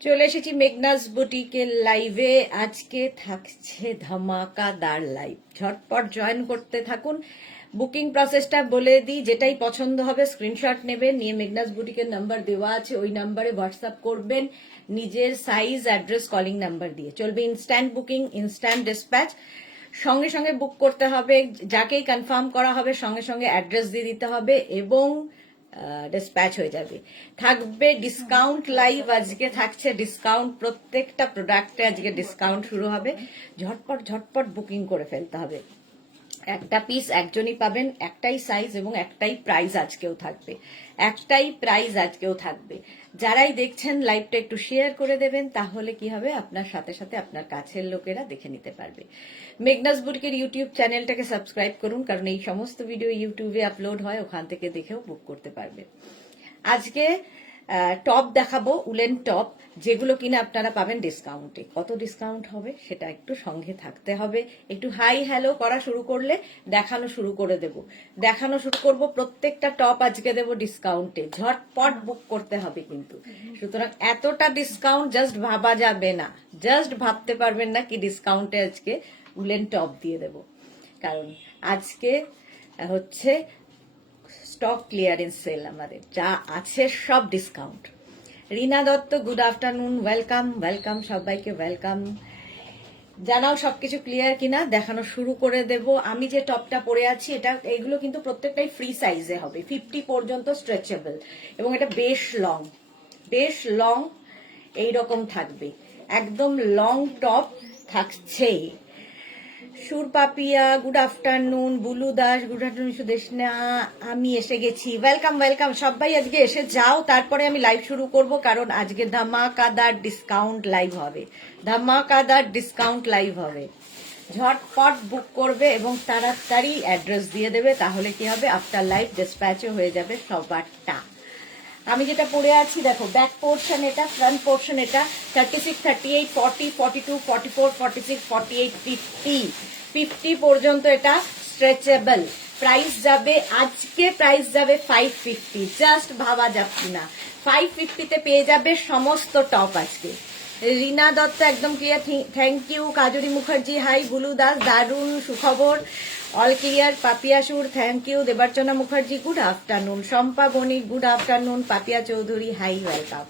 চলে এসেছি মেঘনাস বুটিকের লাইভে। আজকে থাকছে ধামাকাদার লাইভ, ঝটপট জয়েন করতে থাকুন। বুকিং প্রসেসটা বলে দিই, যেটাই পছন্দ হবে স্ক্রিনশট নেবেন, নিয়ে মেঘনাস বুটিকের নাম্বার দেওয়া আছে, ওই নাম্বারে হোয়াটসঅ্যাপ করবেন নিজের সাইজ, অ্যাড্রেস, কলিং নাম্বার দিয়ে। চলবে ইনস্ট্যান্ট বুকিং, ইনস্ট্যান্ট ডিসপ্যাচ। সঙ্গে সঙ্গে বুক করতে হবে, যাকেই কনফার্ম করা হবে সঙ্গে সঙ্গে অ্যাড্রেস দিয়ে দিতে হবে এবং ডিসপ্যাচ হয়ে যাবে। থাকবে ডিসকাউন্ট লাইভ, আজকে থাকছে ডিসকাউন্ট, প্রত্যেকটা প্রোডাক্টে আজকে ডিসকাউন্ট শুরু হবে। ঝটপট ঝটপট বুকিং করে ফেলতে হবে। একটা পিস একজনই পাবেন, একটাই সাইজ এবং একটাই প্রাইস আজকেও থাকবে, একটাই প্রাইস আজকেও থাকবে। যারাই দেখছেন লাইভটা একটু শেয়ার করে দেবেন, তাহলে কি হবে আপনার সাথে সাথে আপনার কাছের লোকেরা দেখে নিতে পারবে। মেঘনাস বুটিকের ইউটিউব চ্যানেলটাকে সাবস্ক্রাইব করুন, কারণ এই সমস্ত ভিডিও ইউটিউবে আপলোড হয়, ওখান থেকে দেখেও বুক করতে পারবে। আজকে টপ দেখাবো, উলেন টপ, যেগুলো কিনা আপনারা পাবেন ডিসকাউন্টে। কত ডিসকাউন্ট হবে সেটা একটু সঙ্গে থাকতে হবে। একটু হাই হ্যালো করা শুরু করলে দেখানো শুরু করে দেব, দেখানো শুরু করব। প্রত্যেকটা টপ আজকে দেব ডিসকাউন্টে, ঝটপট বুক করতে হবে কিন্তু। সুতরাং এতটা ডিসকাউন্ট জাস্ট ভাবা যাবে না, জাস্ট ভাবতে পারবেন না কি ডিসকাউন্টে আজকে উলেন টপ দিয়ে দেব। কারণ আজকে হচ্ছে স্টক ক্লিয়ারেন্স সেল, আমাদের যা আছে সব discount. Rina Dutta, good afternoon, welcome welcome, সবাইকে ওয়েলকাম। জানাও সবকিছু ক্লিয়ার কিনা, দেখানো শুরু করে দেব। আমি যে টপটা পরে আছি, এগুলো কিন্তু প্রত্যেকটাই ফ্রি সাইজে হবে, 50 পর্যন্ত স্ট্রেচেবল, এবং এটা বেশ লং, বেশ লং এইরকম থাকবে, একদম লং টপ থাকছে। Surpapiya, good afternoon. Bulu Das, good afternoon. Sudeshna, আমি এসে গেছি, ওয়েলকাম ওয়েলকাম। সবাই আজকে এসে যাও, তারপরে আমি লাইভ শুরু করব, কারণ আজকে ধামাকাদার ডিসকাউন্ট লাইভ হবে, ধামাকাদার ডিসকাউন্ট লাইভ হবে। ঝটপট বুক করবে এবং তাড়াতাড়ি অ্যাড্রেস দিয়ে দেবে, তাহলে কি হবে আফটার লাইভ ডিসপ্যাচও হয়ে যাবে সবারটা। আমি যেটা পরে আছি দেখো, ব্যাক পোর্শন এটা, ফ্রন্ট পোর্শন এটা, 36, 38, 40, 42, 44, 46, 48, 50 পর্যন্ত এটা স্ট্রেচেবল। প্রাইস যাবে আজকে, প্রাইস যাবে 550, জাস্ট ভাবা যাচ্ছে না। 550-তে পেয়ে যাবে সমস্ত টপ আজকে। রিনা দত্ত একদম clear, thank you. Kajri Mukherjee, hi. Bulu Das, দারুণ সুখবর, all clear. Papiya Sur, thank you. Debarchana Mukherjee, good afternoon. Shampa Banik, good afternoon. Papiya Chowdhury, hi, welcome.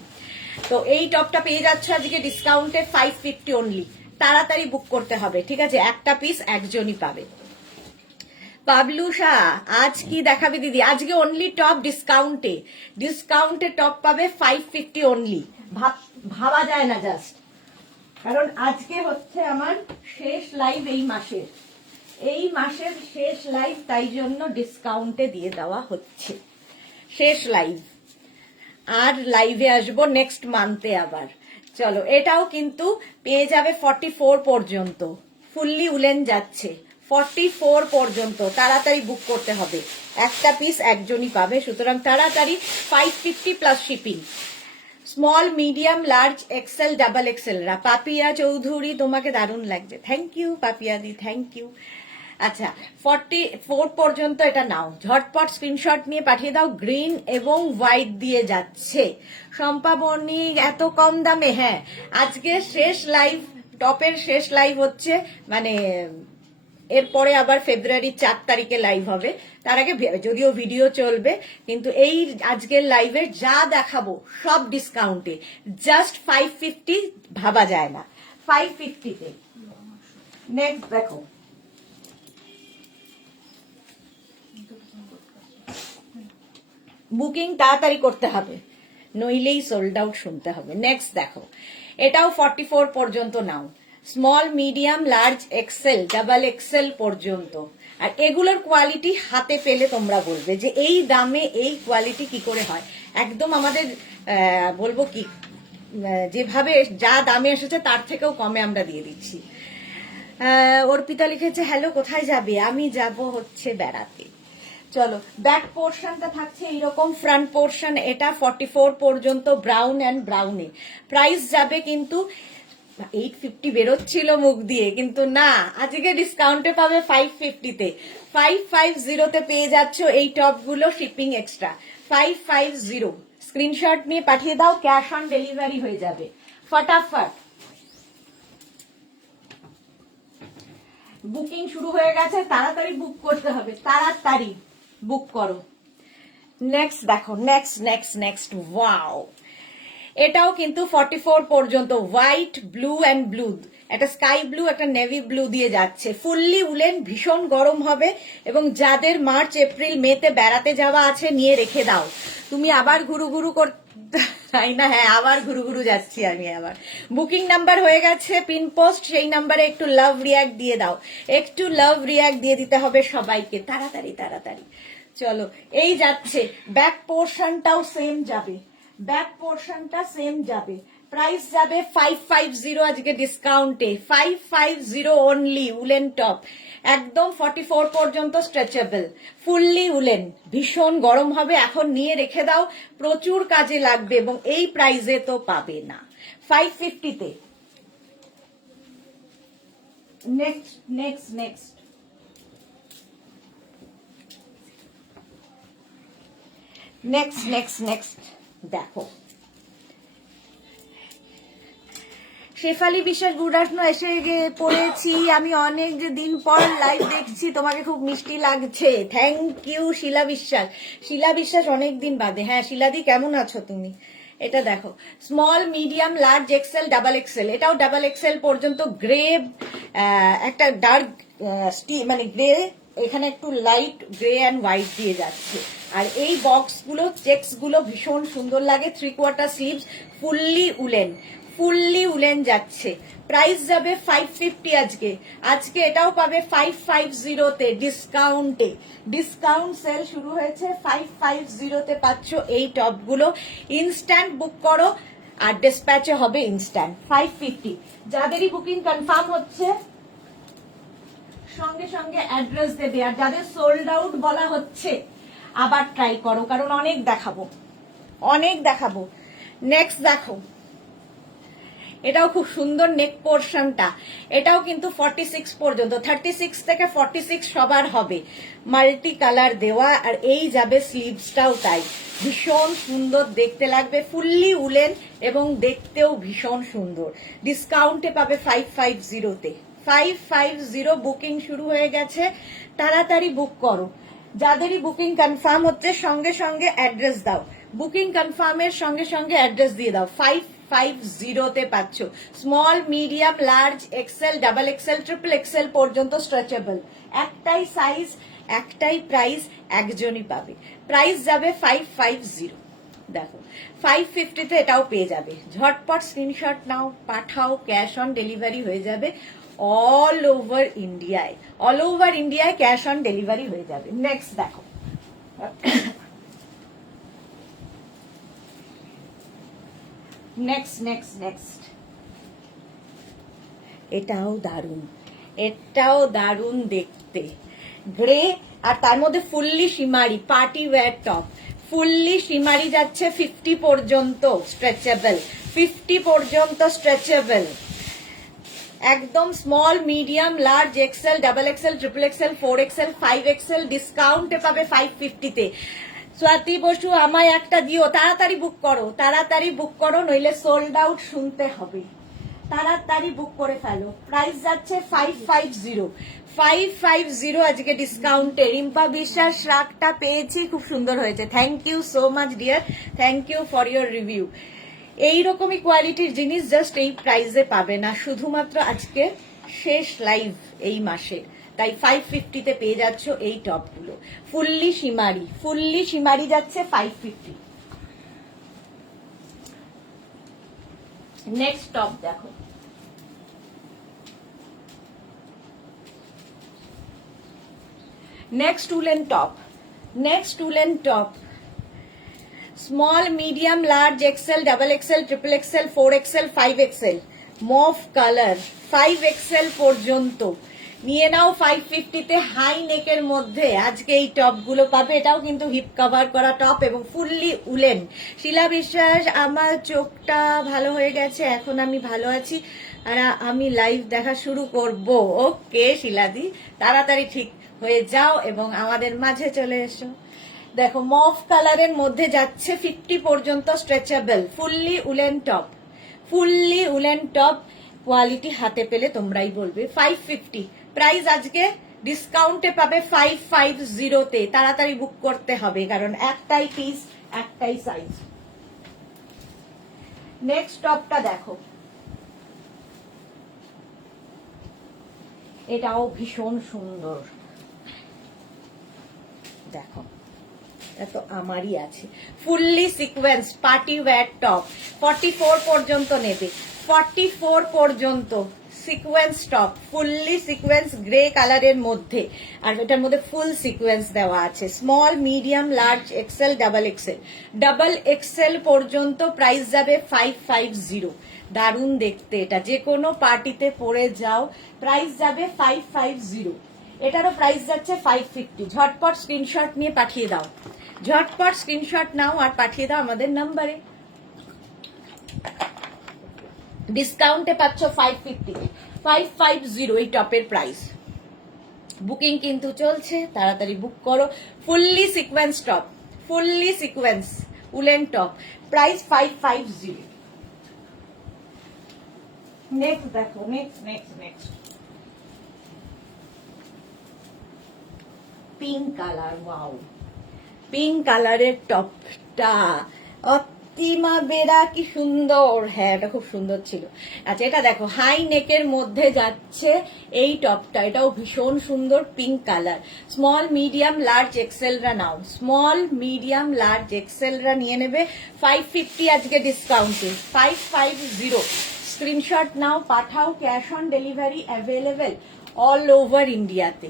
তো এই টপটা পেয়ে যাচ্ছে আজকে ডিসকাউন্টে 550 অনলি। তাড়াতাড়ি বুক করতে হবে, ঠিক আছে? একটা পিস একজনই পাবে। পাবলুসা, আজ কি দেখাবে দিদি? আজকে অনলি টপ ডিসকাউন্টে, ডিসকাউন্টে টপ পাবে 550 অনলি। ভাবা যায় না জাস্ট, কারণ আজকে হচ্ছে আমার শেষ লাইভ এই মাসের, এই মাসের শেষ লাইভ, তাই জন্য ডিসকাউন্টে দিয়ে দেওয়া হচ্ছে। শেষ লাইভ, আর লাইভে আসবো নেক্সট মান্থে আবার। চলো, এটাও কিন্তু পেয়ে যাবে 44 পর্যন্ত, ফুললি উলেন যাচ্ছে 44 পর্যন্ত। তাড়াতাড়ি বুক করতে হবে, একটা পিস একজনই পাবে, সুতরাং তাড়াতাড়ি। 550 plus shipping. Small, medium, large, XL, double XL. Papiya Chowdhury, তোমাকে দারুণ লাগছে, থ্যাংক ইউ পাপিয়া দি, থ্যাংক ইউ। আচ্ছা, 44 পর্যন্ত এটা নাও, ঝটপট স্ক্রিনশট নিয়ে পাঠিয়ে দাও। গ্রিন এবং হোয়াইট দিয়ে যাচ্ছে। শম্পা বণিক, এত কম দামে? হ্যাঁ, আজকে শেষ লাইভ, টপের শেষ লাইভ হচ্ছে, মানে এরপরে আবার ফেব্রুয়ারি 4 তারিখে লাইভ হবে। তার আগে যদিও ভিডিও চলবে, কিন্তু এই আজকের লাইভে যা দেখাবো সব ডিসকাউন্টে, জাস্ট 550, ভাবা যায় না 550-তে। নেক্সট দেখো, বুকিং তাড়াতাড়ি করতে হবে, নইলেই সোল্ড আউট শুনতে হবে। নেক্সট দেখো, এটাও 44 পর্যন্ত নাও, small, medium, large, XL, double XL পর্যন্ত। আর এগুলোর কোয়ালিটি হাতে পেলে তোমরা বলবে যে এই দামে এই কোয়ালিটি কি করে হয়। একদম আমাদের বলবো কি, যেভাবে যা দামে এসেছে তার থেকেও কমে আমরা দিয়ে দিচ্ছি। অর্পিতা লিখেছে, হ্যালো, কোথায় যাবে? আমি যাব হচ্ছে বেড়াতে। চলো, ব্যাক পোর্শনটা থাকছে এইরকম, ফ্রন্ট পোর্শন এটা 44 পর্যন্ত, ব্রাউন অ্যান্ড ব্রাউনে। প্রাইস যাবে কিন্তু 850 বেরোচ্ছিল মুখ দিয়ে, কিন্তু না, আজকে ডিসকাউন্টে পাবে 550-তে। 550-তে পেয়ে যাচ্ছ এই টপগুলো, শিপিং এক্সট্রা 550। স্ক্রিনশট নিয়ে পাঠিয়ে দাও, ক্যাশ অন ডেলিভারি হয়ে যাবে ফটাফট। বুকিং শুরু হয়ে গেছে, তাড়াতাড়ি বুক করতে হবে, তাড়াতাড়ি বুক করো। নেক্সট দেখো, নেক্সট ওয়াও, এটাও কিন্তু 44 পর্যন্ত, হোয়াইট ব্লু অ্যান্ড ব্লু, একটা স্কাই ব্লু একটা নেভি ব্লু দিয়ে যাচ্ছে, ফুললি উলেন, ভীষণ গরম হবে। এবং যাদের মার্চ এপ্রিল মেতে বেড়াতে যাওয়া আছে নিয়ে রেখে দাও। তুমি আবার ঘুরু তাই না? হ্যাঁ, আবার ঘুরু যাচ্ছি আমি আবার। বুকিং নাম্বার হয়ে গেছে, পিন পোস্ট, সেই নাম্বারে একটু লাভ রিয়াক্ট দিয়ে দাও, একটু লাভ রিয়াক্ট দিয়ে দিতে হবে সবাইকে, তাড়াতাড়ি তাড়াতাড়ি। চলো, এই যাচ্ছে, ব্যাক পোর্শনটাও সেম যাবে, ব্যাক পোর্শনটা সেম যাবে, প্রাইস যাবে 550 আজকে ডিসকাউন্টে, 550 অনলি। উলেন টপ, একদম 44 পর্যন্ত স্ট্রেচেবল, ফুললি উলেন, ভীষণ গরম হবে, এখন নিয়ে রেখে দাও, প্রচুর কাজে লাগবে এবং এই প্রাইসে তো পাবে না। 550-তে। নেক্সট দেখো, শেফালি বিশ্বাস, গুড আফটারনুন, এসে পড়েছি আমি, অনেক দিন পর লাইভ দেখছি, তোমাকে খুব মিষ্টি লাগছে, থ্যাংক ইউ। শিলা বিশ্বাস অনেক দিন বাদে। হ্যাঁ শিলাদি, কেমন আছো তুমি? এটা দেখো, small medium large XL double Excel, এটাও ডাবল এক্সেল পর্যন্ত, গ্রে, একটা ডার্ক মানে গ্রে, এখানে একটু লাইট গ্রে অ্যান্ড হোয়াইট দিয়ে যাচ্ছে। আর এই বক্সগুলো, চেক্সগুলো ভীষণ সুন্দর লাগে, 3/4 স্লিভস, ফুললি উলেন যাচ্ছে, প্রাইস যাবে 550 আজকে এটাও পাবে 550-তে ডিসকাউন্টে, ডিসকাউন্ট সেল শুরু হয়েছে, 550-তে পাচ্ছ এই টপগুলো। ইনস্ট্যান্ট বুক করো আর ডিসপ্যাচে হবে ইনস্ট্যান্ট। 550, যাদেরই বুকিং কনফার্ম হচ্ছে সঙ্গে সঙ্গে অ্যাড্রেস দেবে, আর যাদের সোল্ড আউট বলা হচ্ছে আবার ট্রাই করো, কারণ অনেক দেখাবো। নেক্সট দেখো, এটাও খুব সুন্দর, নেক পোর্শনটা, এটাও কিন্তু 46 পর্যন্ত, 36 থেকে 46 সবার হবে, মাল্টি কালার দেওয়া, আর এই যাবে স্লিভসটাও তাই, ভীষণ সুন্দর দেখতে লাগবে, ফুললি উলেন এবং দেখতেও ভীষণ সুন্দর। ডিসকাউন্টে পাবে 550-তে, 550 বুকিং শুরু হয়ে গেছে, তাড়াতাড়ি বুক করো। যাদেরই বুকিং কনফার্ম হচ্ছে সঙ্গে সঙ্গে অ্যাড্রেস দাও, বুকিং কনফার্মের সঙ্গে সঙ্গে অ্যাড্রেস দিয়ে দাও। 550-তে পাচ্ছ, small medium large XL double XL triple XL পর্যন্ত স্ট্রেচেবল, একটাই সাইজ একটাই প্রাইস, একজনই পাবে, প্রাইস যাবে 550। দেখো 550-তে এটাও পেয়ে যাবে, ঝটপট স্ক্রিনশট নাও, পাঠাও, ক্যাশ অন ডেলিভারি হয়ে যাবে অল ওভার ইন্ডিয়ায় ক্যাশ অন ডেলিভারি হয়ে যাবে। নেক্সট দেখো, নেক্সট এটাও দারুণ দেখতে, গ্রে, আর তার মধ্যে fully শিমারি, party wear top, fully shimmery যাচ্ছে, 50 পর্যন্ত স্ট্রেচেবল, একদম small medium large XL double XL triple XL 4XL 5XL ডিসকাউন্টে পাবে 550-তে। স্বাতি বসু, আমায় একটা দিও, তাড়াতাড়ি বুক করো নইলে সোল্ড আউট শুনতে হবে, তাড়াতাড়ি বুক করে ফেলো। প্রাইস যাচ্ছে 550 আজকে ডিসকাউন্টে। রিম্পা বিশ্বাস, রাগটা পেয়েছি, খুব সুন্দর হয়েছে, thank you so much dear, thank you for your review. এইরকমই কোয়ালিটির জিনিস জাস্ট এই প্রাইসে পাবে না, শুধুমাত্র আজকে শেষ লাইভ এই মাসে, তাই 550-তে পেয়ে যাচ্ছ এই টপগুলো, ফুললি শিমারি যাচ্ছে 550। নেক্সট টপ দেখো, next woollen top, small medium large XL double XL triple XL 4XL 5XL, mauve colour, 5XL পর্যন্ত নিয়ে নাও 550-তে, হাই নেকের মধ্যে আজকে এই টপগুলো পাবে, এটাও কিন্তু হিপ কভার করা টপ এবং ফুললি উলেন। শিলা বিশ্বাস, আমার চোখটা ভালো হয়ে গেছে, এখন আমি ভালো আছি আর আমি লাইভ দেখা শুরু করব। ওকে শিলাদি, তাড়াতাড়ি ঠিক হয়ে যাও এবং আমাদের মাঝে চলে এসো। দেখো মফ কালারের মধ্যে যাচ্ছে 50 পর্যন্ত stretchable, fully woollen top, fully woollen top. Quality হাতে পেলে তোমরাই বলবে। 550 প্রাইস আজকে ডিসকাউন্টে পাবে 550 তে। তাড়াতাড়ি বুক করতে হবে কারণ একটাই পিস, একটাই সাইজ। নেক্সট টপটা দেখো, এটাও ভীষণ সুন্দর। দেখো তো আমারই আছে, fully sequence party wear top. 44 পর্যন্ত নেবে, 44 পর্যন্ত sequence top, fully sequence grey কালারের মধ্যে, আর এটার মধ্যে ফুল সিকোয়েন্স দেওয়া আছে। Small, medium, large, XL, double XL, double XL পর্যন্ত প্রাইস যাবে 550। দারুণ দেখতে, এটা যে কোনো পার্টিতে পরে যাও, প্রাইস যাবে 550। এটারও প্রাইস যাচ্ছে 550। ঝটপট স্ক্রিনশট নিয়ে পাঠিয়ে দাও, ঝটপট স্ক্রিনশট নাও আর পাঠিয়ে দাও আমাদের নাম্বারে। ডিসকাউন্টে পাচ্ছ 550, 550 এই টপের প্রাইস। বুকিং কিন্তু চলছে, তাড়াতাড়ি বুক করো। Fully sequence top, fully sequence woollen top, price 550। Next দেখো, next next next pink colour. Wow, pink কালারের টপটা অতিমা বেরা, কি সুন্দর। হ্যাঁ এটা খুব সুন্দর ছিল। আচ্ছা এটা দেখো, হাই নেকের মধ্যে যাচ্ছে এই টপটা, এটাও ভীষণ সুন্দর, pink colour. Small, medium, large, এক্সেলরা নাও, স্মল, মিডিয়াম, লার্জ, এক্সেলরা নিয়ে নেবে। 550 আজকে ডিসকাউন্টে, 550। স্ক্রিনশট নাও, পাঠাও। Cash on delivery available all over ইন্ডিয়াতে,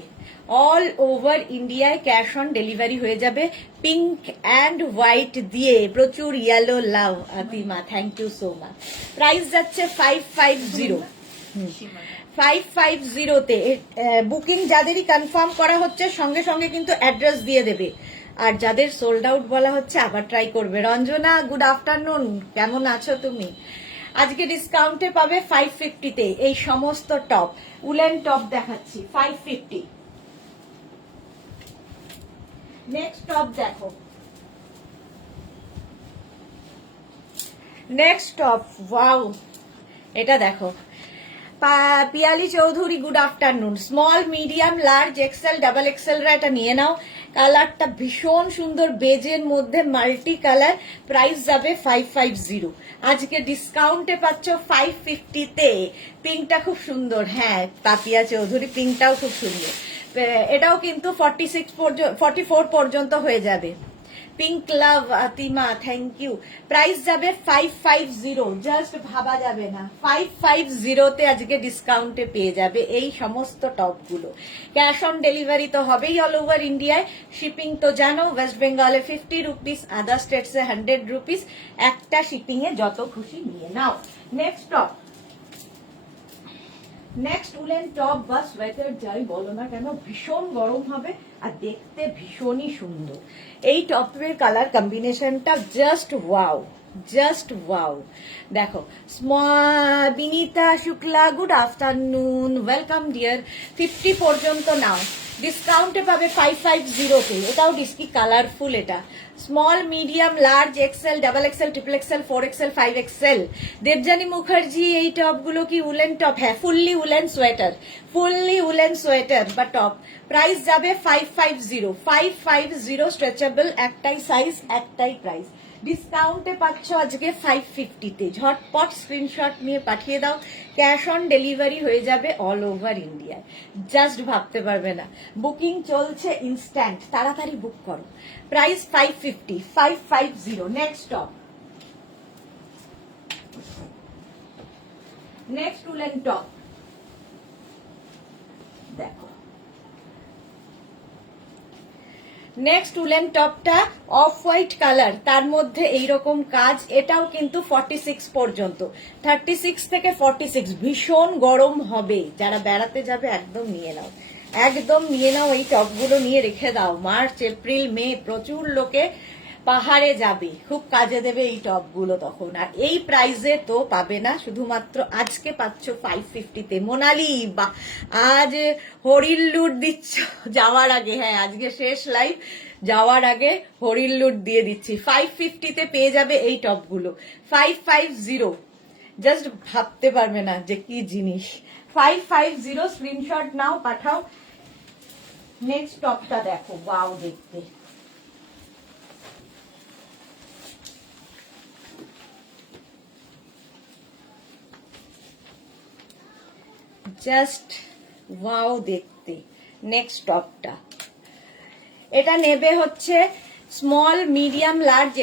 অল ওভার ইন্ডিয়ায় ক্যাশ অন ডেলিভারি হয়ে যাবে। পিঙ্ক অ্যান্ড হোয়াইট দিয়ে প্রচুর yellow love. Atima thank you so much. Price যাচ্ছে 550, 550 তে। বুকিং যাদেরই কনফার্ম করা হচ্ছে সঙ্গে সঙ্গে কিন্তু অ্যাড্রেস দিয়ে দেবে, আর যাদের সোল্ড আউট বলা হচ্ছে আবার ট্রাই করবে। রঞ্জনা গুড আফটারনুন, কেমন আছো তুমি? আজকে ডিসকাউন্টে পাবে 550 তে এই সমস্ত টপ, উলেন টপ দেখাচ্ছি 550। নেক্সট টপ দেখো, নেক্সট টপ। ওয়াও, এটা দেখো, Piyali Chowdhury good afternoon. Small, medium, large, XL, double এক্সেলরা এটা নিয়ে নাও। কালারটা ভীষণ সুন্দর, বেজের মধ্যে মাল্টি কালার, প্রাইস যাবে 550। আজকে ডিসকাউন্টে পাচ্ছ 550 তে। পিঙ্কটা খুব সুন্দর, হ্যাঁ পাপিয়া চৌধুরী, পিঙ্কটাও খুব সুন্দর। এটাও কিন্তু 44 পর্যন্ত হয়ে যাবে। Pink love Atima thank you. Price যাবে 550, জাস্ট ভাবা যাবে না। 550 তে আজকে ডিসকাউন্টে পেয়ে যাবে এই সমস্ত টপগুলো। ক্যাশ অন ডেলিভারি তো হবেই অল ওভার ইন্ডিয়ায়। শিপিং তো জানো, ওয়েস্ট বেঙ্গলে 50 রুপিস, আদার স্টেটসে 100 রুপিস। একটা শিপিং এ যত খুশি নিয়ে নাও। Next top, next woollen top বা সোয়েটার যাই বলো না কেন, ভীষণ গরম হবে আর দেখতে ভীষণই সুন্দর। এই টপের কালার কম্বিনেশনটা জাস্ট ওয়াও, জাস্ট ওয়াও। দেখো, Binita Shukla good afternoon, welcome dear. 50 পর্যন্ত নাও, ডিসকাউন্টে পাবে 550 তে। এটাও ডিস্কি কালারফুল। এটা small, medium, large, XL, double XL, triple XL, 4XL, 5XL। Debjani Mukherjee এই টপগুলো কি উলেন টপ? হ্যাঁ fully woollen sweater, fully woollen sweater বা টপ। প্রাইস যাবে 550, 550 স্ট্রেচেবল, একটাই সাইজ, একটাই প্রাইস। ডিসকাউন্টে পাচ্ছ আজকে 550 তে। ঝটপট স্ক্রিনশট নিয়ে পাঠিয়ে দাও, ক্যাশ অন ডেলিভারি হয়ে যাবে অল ওভার ইন্ডিয়ায়। জাস্ট ভাবতে পারবে না, বুকিং চলছে ইনস্ট্যান্ট, তাড়াতাড়ি বুক করো। Price 550, 550। Next top, next woollen top দেখো। নেক্সট উলেন টপটা অফ হোয়াইট কালার, তার মধ্যে এইরকম কাজ। এটাও কিন্তু 46 পর্যন্ত, 36 থেকে 46। ভীষণ গরম হবে, যারা বেড়াতে যাবে একদম নিয়ে নাও, একদম নিয়ে নাও। এই টপগুলো নিয়ে রেখে দাও, মার্চ, এপ্রিল, মে প্রচুর লোকে পাহাড়ে যাবে, খুব কাজে দেবে এই টপগুলো তখন। আর এই প্রাইসে তো পাবে না, শুধুমাত্র আজকে পাচ্ছ 550 তে। মোনালি আজ হরির লুট দিচ্ছ যাওয়ার আগে। হ্যাঁ আজকে শেষ লাইভ, যাওয়ার আগে হরির লুট দিয়ে দিচ্ছি। 550-তে পেয়ে যাবে এই টপগুলো, 550, জাস্ট ভাবতে পারবে না যে কি জিনিস। 550 স্ক্রিনশট নাও, পাঠাও। নেক্সট টপটা দেখো, ওয়াও দেখতে, জাস্ট ওয়াও দেখতে। নেক্সট টপটা, এটা নেবে হচ্ছে small, medium, large,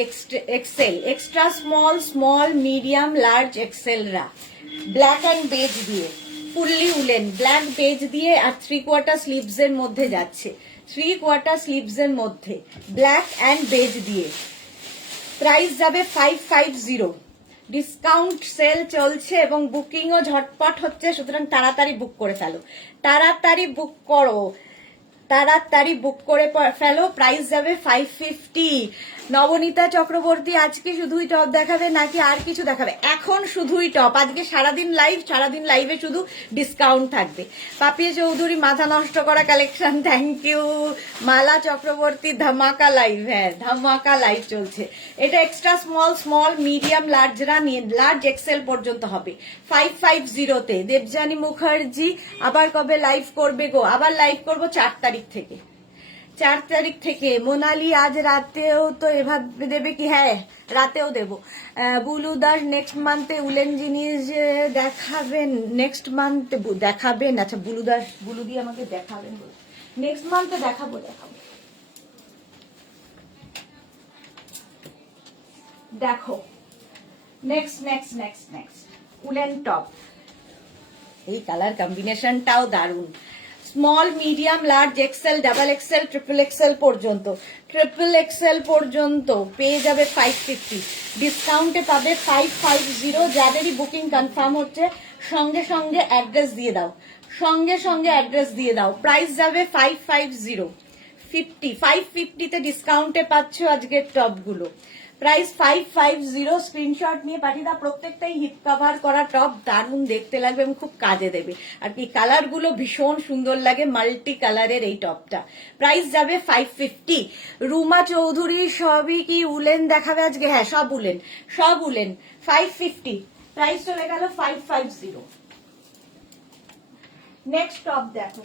XL, extra small, small, medium, large, এক্সেলরা ব্ল্যাক অ্যান্ড বেজ দিয়ে, ফুললি উলেন, ব্ল্যাক বেজ দিয়ে, আর 3/4 স্লিভস এর মধ্যে যাচ্ছে, 3/4 স্লিভস এর মধ্যে ব্ল্যাক অ্যান্ড বেজ দিয়ে। প্রাইস যাবে 550। ডিসকাউন্ট সেল চলছে এবং বুকিংও ঝটপট হচ্ছে, সুতরাং তাড়াতাড়ি বুক করে ফেলো, তাড়াতাড়ি বুক করো, তাড়াতাড়ি বুক করে ফেলো। প্রাইস যাবে 550। নবনীতা চক্রবর্তী আজকে শুধুই টপ দেখাবে নাকি আর কিছু দেখাবে? এখন শুধুই টপ, আজকে সারাদিন লাইভ, সারাদিন লাইভে শুধু ডিসকাউন্ট থাকবে। পাপিয়া চৌধুরী মাথা নষ্ট করা কালেকশন, থ্যাংক ইউ। মালা চক্রবর্তী ধামাকা লাইভ, হ্যাঁ ধামাকা লাইভ চলছে। এটা এক্সট্রা স্মল, স্মল, মিডিয়াম, লার্জরা নিয়ে লার্জ এক্সেল পর্যন্ত হবে 550-তে। দেবযানী মুখার্জি আবার কবে লাইভ করবে গো? আবার লাইভ করবো 4 তারিখ থেকে, 4 তারিখ থেকে। মোনালি আজ রাতেও তো এভাবে দেবে কি? হ্যাঁ রাতেও দেবো। বুলু দাস নেক্সট মান্থে উলেন জিনিস দেখাবেন, নেক্সট মান্থে দেখাবেন? আচ্ছা বুলু দাস, বুলু দিয়ে আমাকে দেখাবেন, নেক্সট মান্থে দেখাবো, দেখাবো। দেখো next next next next woollen top, এই কালার কম্বিনেশনটাও দারুণ। Small, medium, large, XL, double XL, triple XL পর্যন্ত, ট্রিপল এক্সেল পর্যন্ত পেয়ে যাবে 550। ডিসকাউন্টে পাবে 550। যাদেরই বুকিং কনফার্ম হচ্ছে সঙ্গে সঙ্গে অ্যাড্রেস দিয়ে দাও, সঙ্গে সঙ্গে অ্যাড্রেস দিয়ে দাও। প্রাইস যাবে 550। 550-তে ডিসকাউন্টে পাচ্ছ আজকের টপগুলো। প্রাইস 550। স্ক্রিনশট নিয়ে পাঠিয়ে দাও। প্রত্যেকটাই হিপ কভার করা টপ, দারুণ দেখতে লাগবে এবং খুব কাজে দেবে। আর কি কালার গুলো ভীষণ সুন্দর লাগে, মাল্টি কালারের এই টপটা। প্রাইস যাবে 550। রুমা চৌধুরী সবই কি উলেন দেখাবে আজকে? হ্যাঁ সব উলেন, সব উলেন। 550 প্রাইস চলে গেল 550। নেক্সট টপ দেখো,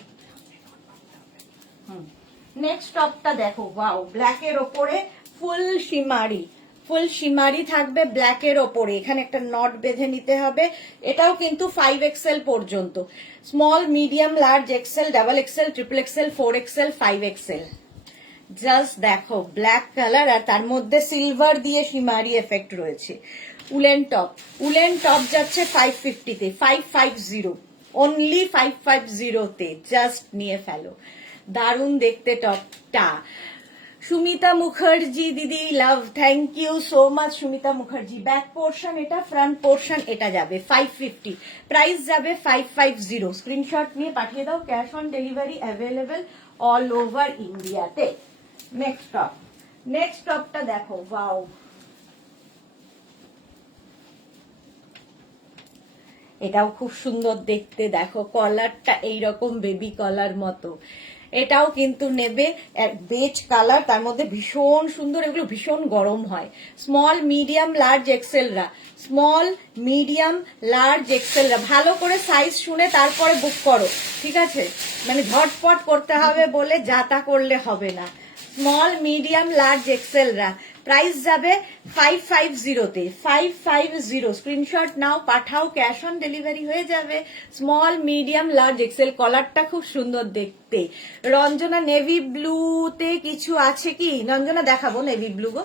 নেক্সট টপটা দেখো, ওয়াও ব্ল্যাকের ওপরে ফুল শিমারি, ফুল শিমারি থাকবে ব্ল্যাকের ওপরে। এখানে একটা নট বেঁধে নিতে হবে। এটাও কিন্তু 5XL পর্যন্ত, small, medium, large, XL, double XL, triple XL, 4XL, 5XL। Just দেখো ব্ল্যাক কালার, আর তার মধ্যে সিলভার দিয়ে শিমারি এফেক্ট রয়েছে। উলেন টপ, উলেন টপ যাচ্ছে 550-তে, 550, অনলি 550-তে। জাস্ট নিয়ে ফেলো, দারুণ দেখতে টপটা। সুমিতা মুখার্জি দিদি love, thank you so much Sumita Mukherjee. Back portion এটা, ফ্রন্ট পোর্শন এটা যাবে 550। প্রাইস যাবে 550। স্ক্রিনশট নিয়ে পাঠিয়ে দাও। Cash on delivery available all over ইন্ডিয়াতে। নেক্সট টপ, নেক্সট টপটা দেখো, ওয়াও এটাও খুব সুন্দর দেখতে। দেখো কলারটা এইরকম বেবি কলার মতো, এটাও কিন্তু নেবে বেজ কালার, তার মধ্যে ভীষণ সুন্দর। এগুলো ভীষণ গরম হয়। স্মল, মিডিয়াম, লার্জ, এক্সেলরা, স্মল, মিডিয়াম, লার্জ, এক্সেলরা ভালো করে সাইজ শুনে তারপরে বুক করো, ঠিক আছে? মানে ঝটপট করতে হবে বলে যা তা করলে হবে না। স্মল, মিডিয়াম, লার্জ, এক্সেলরা। প্রাইস যাবে 550-তে, 550। স্ক্রিনশট নাও, পাঠাও, ক্যাশ অন ডেলিভারি হয়ে যাবে। Small, medium, large, XL. কলারটা খুব সুন্দর দেখতে। রঞ্জনা নেভি ব্লুতে কিছু আছে কি? রঞ্জনা দেখাবো নেভি ব্লু গো।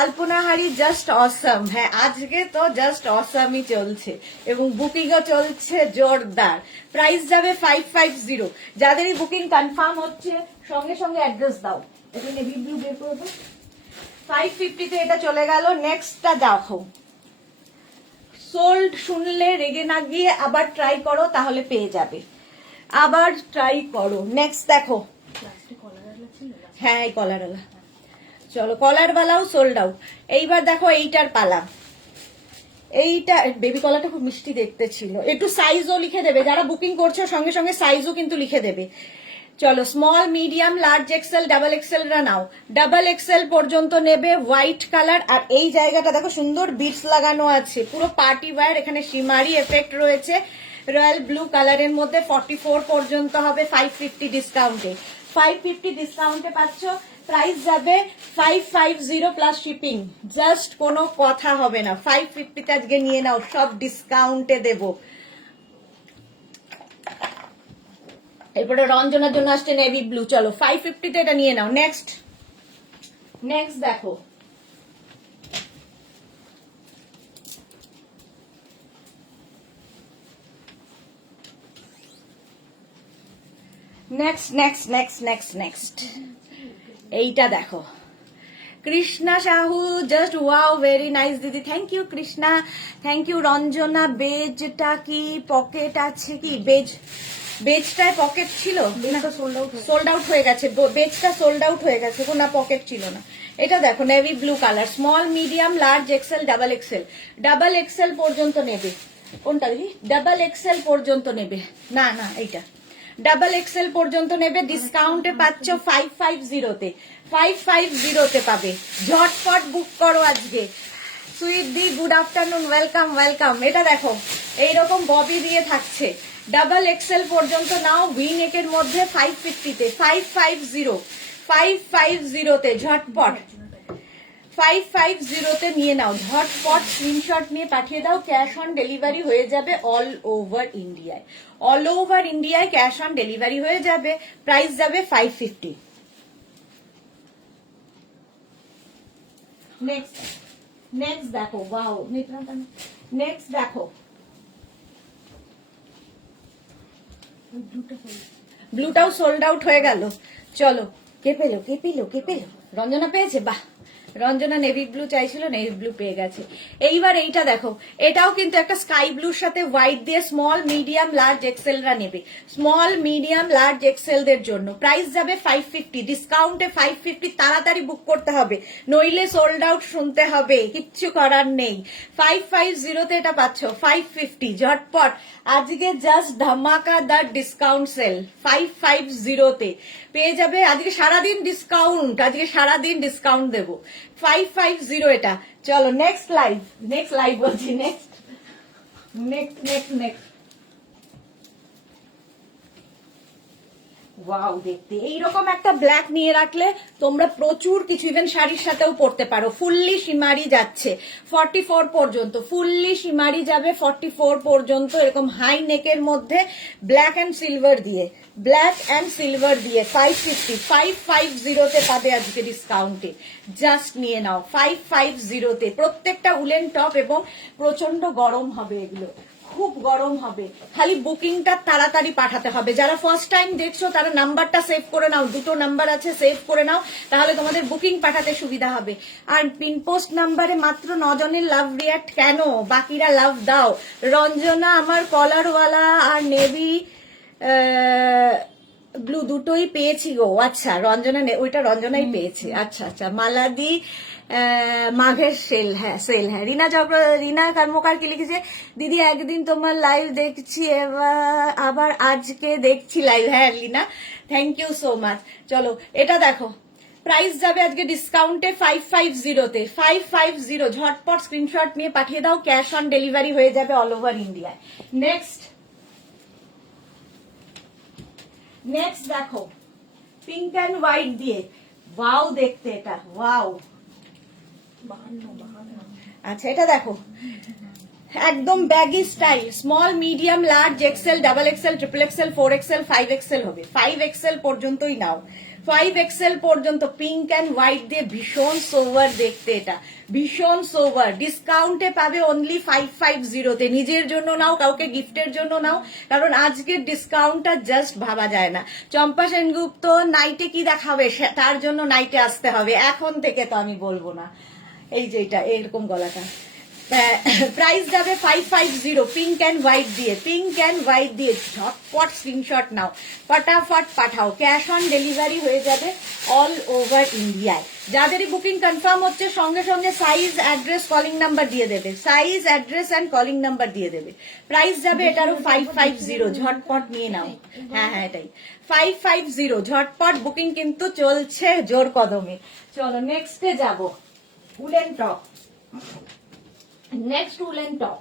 আলপনাহারি জাস্ট অসম, হ্যাঁ আজকে তো জাস্ট অসমই চলছে এবং বুকিংও চলছে জোরদার। প্রাইস যাবে 550। যাদেরই বুকিং কনফার্ম হচ্ছে সঙ্গে সঙ্গে অ্যাড্রেস দাও। এটা নেভি ব্লু বের করবো। 550-তে এটা চলে গেল। নেক্সটটা দেখো, সোল্ড শুনলে রেগে না গিয়ে আবার ট্রাই করো, তাহলে পেয়ে যাবে। আবার ট্রাই করো। নেক্সট দেখো, হ্যাঁ এই কলারওয়ালা, চলো কলারওয়ালাও সোল্ড আউট। এইবার দেখো এইটার পালা। এইটা বেবি কলারটা খুব মিষ্টি দেখতে ছিল। একটু সাইজও লিখে দেবে, যারা বুকিং করছো সঙ্গে সঙ্গে সাইজও কিন্তু লিখে দেবে। চলো small medium large XL double Excel রা নাও। ডাবল এক্সেল পর্যন্ত নেবে, হোয়াইট কালার। আর এই জায়গাটা দেখো সুন্দর বিটস লাগানো আছে, পুরো পার্টি ওয়্যার, এখানে শিমারি এফেক্ট রয়েছে। রয়্যাল ব্লু কালারের মধ্যে 44 পর্যন্ত হবে 550 ডিসকাউন্টে। 550 ডিসকাউন্টে পাচ্ছ। প্রাইস যাবে 550 প্লাস শিপিং। জাস্ট কোনো কথা হবে না, 550 আজকে নিয়ে নাও, সব ডিসকাউন্টে দেবো। এরপরে রঞ্জনার জন্য আসছে নেভি ব্লু। চলো 550 তে এটা নিয়ে নাও। নেক্সট দেখো, নেক্সট এইটা দেখো, Krishna Sahu, just wow, very nice দিদি, thank you Krishna, thank you Ranjana. বেজটা কি পকেট আছে কি? বেজটায় পকেট ছিল, সোল্ড আউট হয়ে গেছে, বেজটা সোল্ড আউট হয়ে গেছে, কোনো পকেট ছিল না। এটা দেখো navy blue colour, small medium large XL double XL পর্যন্ত নেবে। কোনটা দিদি? ডাবল এক্সেল পর্যন্ত নেবে, না এইটা ডাবল এক্সেল পর্যন্ত নেবে। ডিসকাউন্টে পাচ্ছ 550 তে, 550 তে পাবে। ঝটপট বুক করো আজকে। সুইট দি গুড আফটারনুন, ওয়েলকাম। এটা দেখো এইরকম ববি দিয়ে থাকছে, ডাবল এক্সেল পর্যন্ত নাও, ভি নেকের মধ্যে 550 তে, 550 তে ঝটপট 550 তে নিয়ে নাও, ঝটপট স্ক্রিনশট নিয়ে পাঠিয়ে দাও। ক্যাশ অন ডেলিভারি হয়ে যাবে অল ওভার ইন্ডিয়ায় ক্যাশ অন ডেলিভারি হয়ে যাবে। প্রাইস যাবে 550। নেক্সট দেখো, ওয়াও, নেক্সট দেখো, ব্লুটাও সোল্ড আউট হয়ে গেল। চলো, কে পেলো? রঞ্জনা পেয়েছে, বাহ। রঞ্জনা নেভি ব্লু চাইছিল, নেভি ব্লু পেয়ে গেছে। এইবার এইটা দেখো, এটাও কিন্তু একটা স্কাই ব্লুর সাথে হোয়াইট দিয়ে স্মল মিডিয়াম লার্জ এক্সেলরা নেবে, স্মল মিডিয়াম লার্জ এক্সেলদের জন্য। প্রাইস যাবে 550, ডিসকাউন্টে 550। তাড়াতাড়ি বুক করতে হবে, নইলে সোল্ড আউট শুনতে হবে, কিচ্ছু করার নেই। 550 তে এটা পাচ্ছ, 550 ঝটপট আজকে জাস্ট ধামাকাদার ডিসকাউন্ট সেল। 550 তে পেয়ে যাবে আজকে সারাদিন ডিসকাউন্ট দেবো। 550 এটা। চলো নেক্সট লাইভ বলছি, নেক্সট ওয়াও, দেখতে এইরকম একটা ব্ল্যাক নিয়ে রাখলে তোমরা প্রচুর কিছু, ইভেন শাড়ির সাথেও পরতে পারো। ফুললি শিমারি যাচ্ছে 44 পর্যন্ত, ফুললি শিমারি যাবে 44 পর্যন্ত, এরকম হাই নেকের মধ্যে ব্ল্যাক অ্যান্ড সিলভার দিয়ে 550 তে পাবে আজকে ডিসকাউন্টে। জাস্ট নিয়ে নাও 550 তে। প্রত্যেকটা উলেন টপ এবং প্রচন্ড গরম হবে, এগুলো খুব গরম হবে। খালি বুকিংটা তাড়াতাড়ি পাঠাতে হবে। যারা ফার্স্ট টাইম দেখছো তারা নাম্বারটা সেভ করে নাও, 2টো নাম্বার আছে, সেভ করে নাও, তাহলে তোমাদের বুকিং পাঠাতে সুবিধা হবে। আর পিনপোস্ট নাম্বারে মাত্র 9 জনের লাভ রিয়াক্ট কেন? বাকিরা লাভ দাও। রঞ্জনা, আমার কলারওয়ালা আর নেভি ব্লু দুটোই পেয়েছি গো। আচ্ছা রঞ্জনা, ওইটা রঞ্জনাই পেয়েছে। আচ্ছা মালাদি মাঘের সেল, হ্যাঁ রিনা কর্মকার কি লিখেছে, দিদি একদিন তোমার লাইভ দেখছি, আবার আজকে দেখছি লাইভ। হ্যাঁ রিনা, থ্যাংক ইউ সো মাচ। চলো এটা দেখো, প্রাইস যাবে আজকে ডিসকাউন্টে 550 তে, 550 ঝটপট স্ক্রিনশট নিয়ে পাঠিয়ে দাও, ক্যাশ অন ডেলিভারি হয়ে যাবে অল ওভার ইন্ডিয়ায়। নেক্সট দেখো, পিঙ্ক অ্যান্ড হোয়াইট দিয়ে, ওয়াও দেখতে এটা, ওয়াও। আচ্ছা এটা দেখো, একদম baggy style, small medium large XL double XL triple XL 4XL 5XL হবে, 5XL পর্যন্তই নাও, 5XL পর্যন্ত। পিঙ্ক অ্যান্ড হোয়াইট দিয়ে ভীষণ সোভার দেখতে, এটা ভীষণ সোভার। ডিসকাউন্টে পাবে অনলি 550 তে। নিজের জন্য নাও, কাউকে গিফটের জন্য নাও, কারণ আজকের ডিসকাউন্টটা জাস্ট ভাবা যায় না। চম্পা সেনগুপ্ত, নাইটে কি দেখাবে, তার জন্য নাইটে আসতে হবে, এখন থেকে তো আমি বলবো না। এই যে এটা এরকম গলাটা, প্রাইস যাবে 550 পিঙ্ক অ্যান্ড হোয়াইট দিয়ে, পিঙ্ক অ্যান্ড হোয়াইট দিয়ে। ঝটপট স্ক্রিনশট নাও, ফটাফট পাঠাও, ক্যাশ অন ডেলিভারি হয়ে যাবে অল ওভার ইন্ডিয়ায়। যাদেরই বুকিং কনফার্ম হচ্ছে সঙ্গে সঙ্গে সাইজ, অ্যাড্রেস, কলিং নাম্বার দিয়ে দেবে, size, address and calling number দিয়ে দেবে। প্রাইস যাবে এটারও 550, ঝটপট নিয়ে নাও। হ্যাঁ হ্যাঁ এটাই 550, ঝটপট বুকিং কিন্তু চলছে জোর কদমে। চলো নেক্সটে যাব, woollen top. Next woollen top,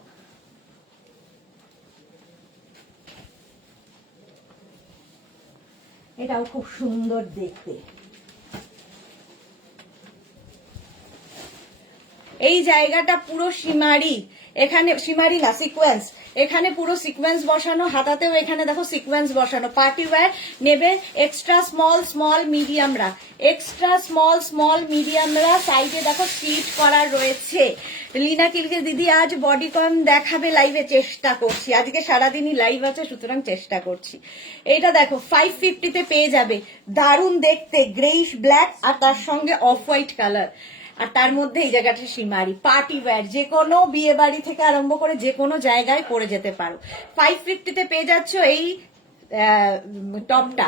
এটাও খুব সুন্দর দেখতে। এই জায়গাটা পুরো সীমারি, এখানে সীমারি না সিকোয়েন্স, এখানে পুরো সিকোয়েন্স বসানো, হাতাতেও এখানে দেখো সিকোয়েন্স বসানো। পার্টি ওয়্যার নেবে এক্সট্রা স্মল, স্মল মিডিয়ামরা, এক্সট্রা স্মল, স্মল মিডিয়ামরা। সাইডে দেখো স্টিচ করা রয়েছে। লীনা কিলকে দিদি আজ বডিকন দেখাবে লাইভে, চেষ্টা করছি, আজকে সারাদিনই লাইভ আছে সুতরাং চেষ্টা করছি। এটা দেখো 550 পেয়ে যাবে, দারুণ দেখতে, গ্রেইশ ব্ল্যাক আর তার সঙ্গে অফ হোয়াইট কালার, আর তার মধ্যে এই জায়গাটা সীমারি। পার্টি ওয়্যার যে কোনো বিয়ে বাড়ি থেকে আরম্ভ করে যে কোনো জায়গায় পরে যেতে পারো। 550 পেয়ে যাচ্ছ এই টপটা।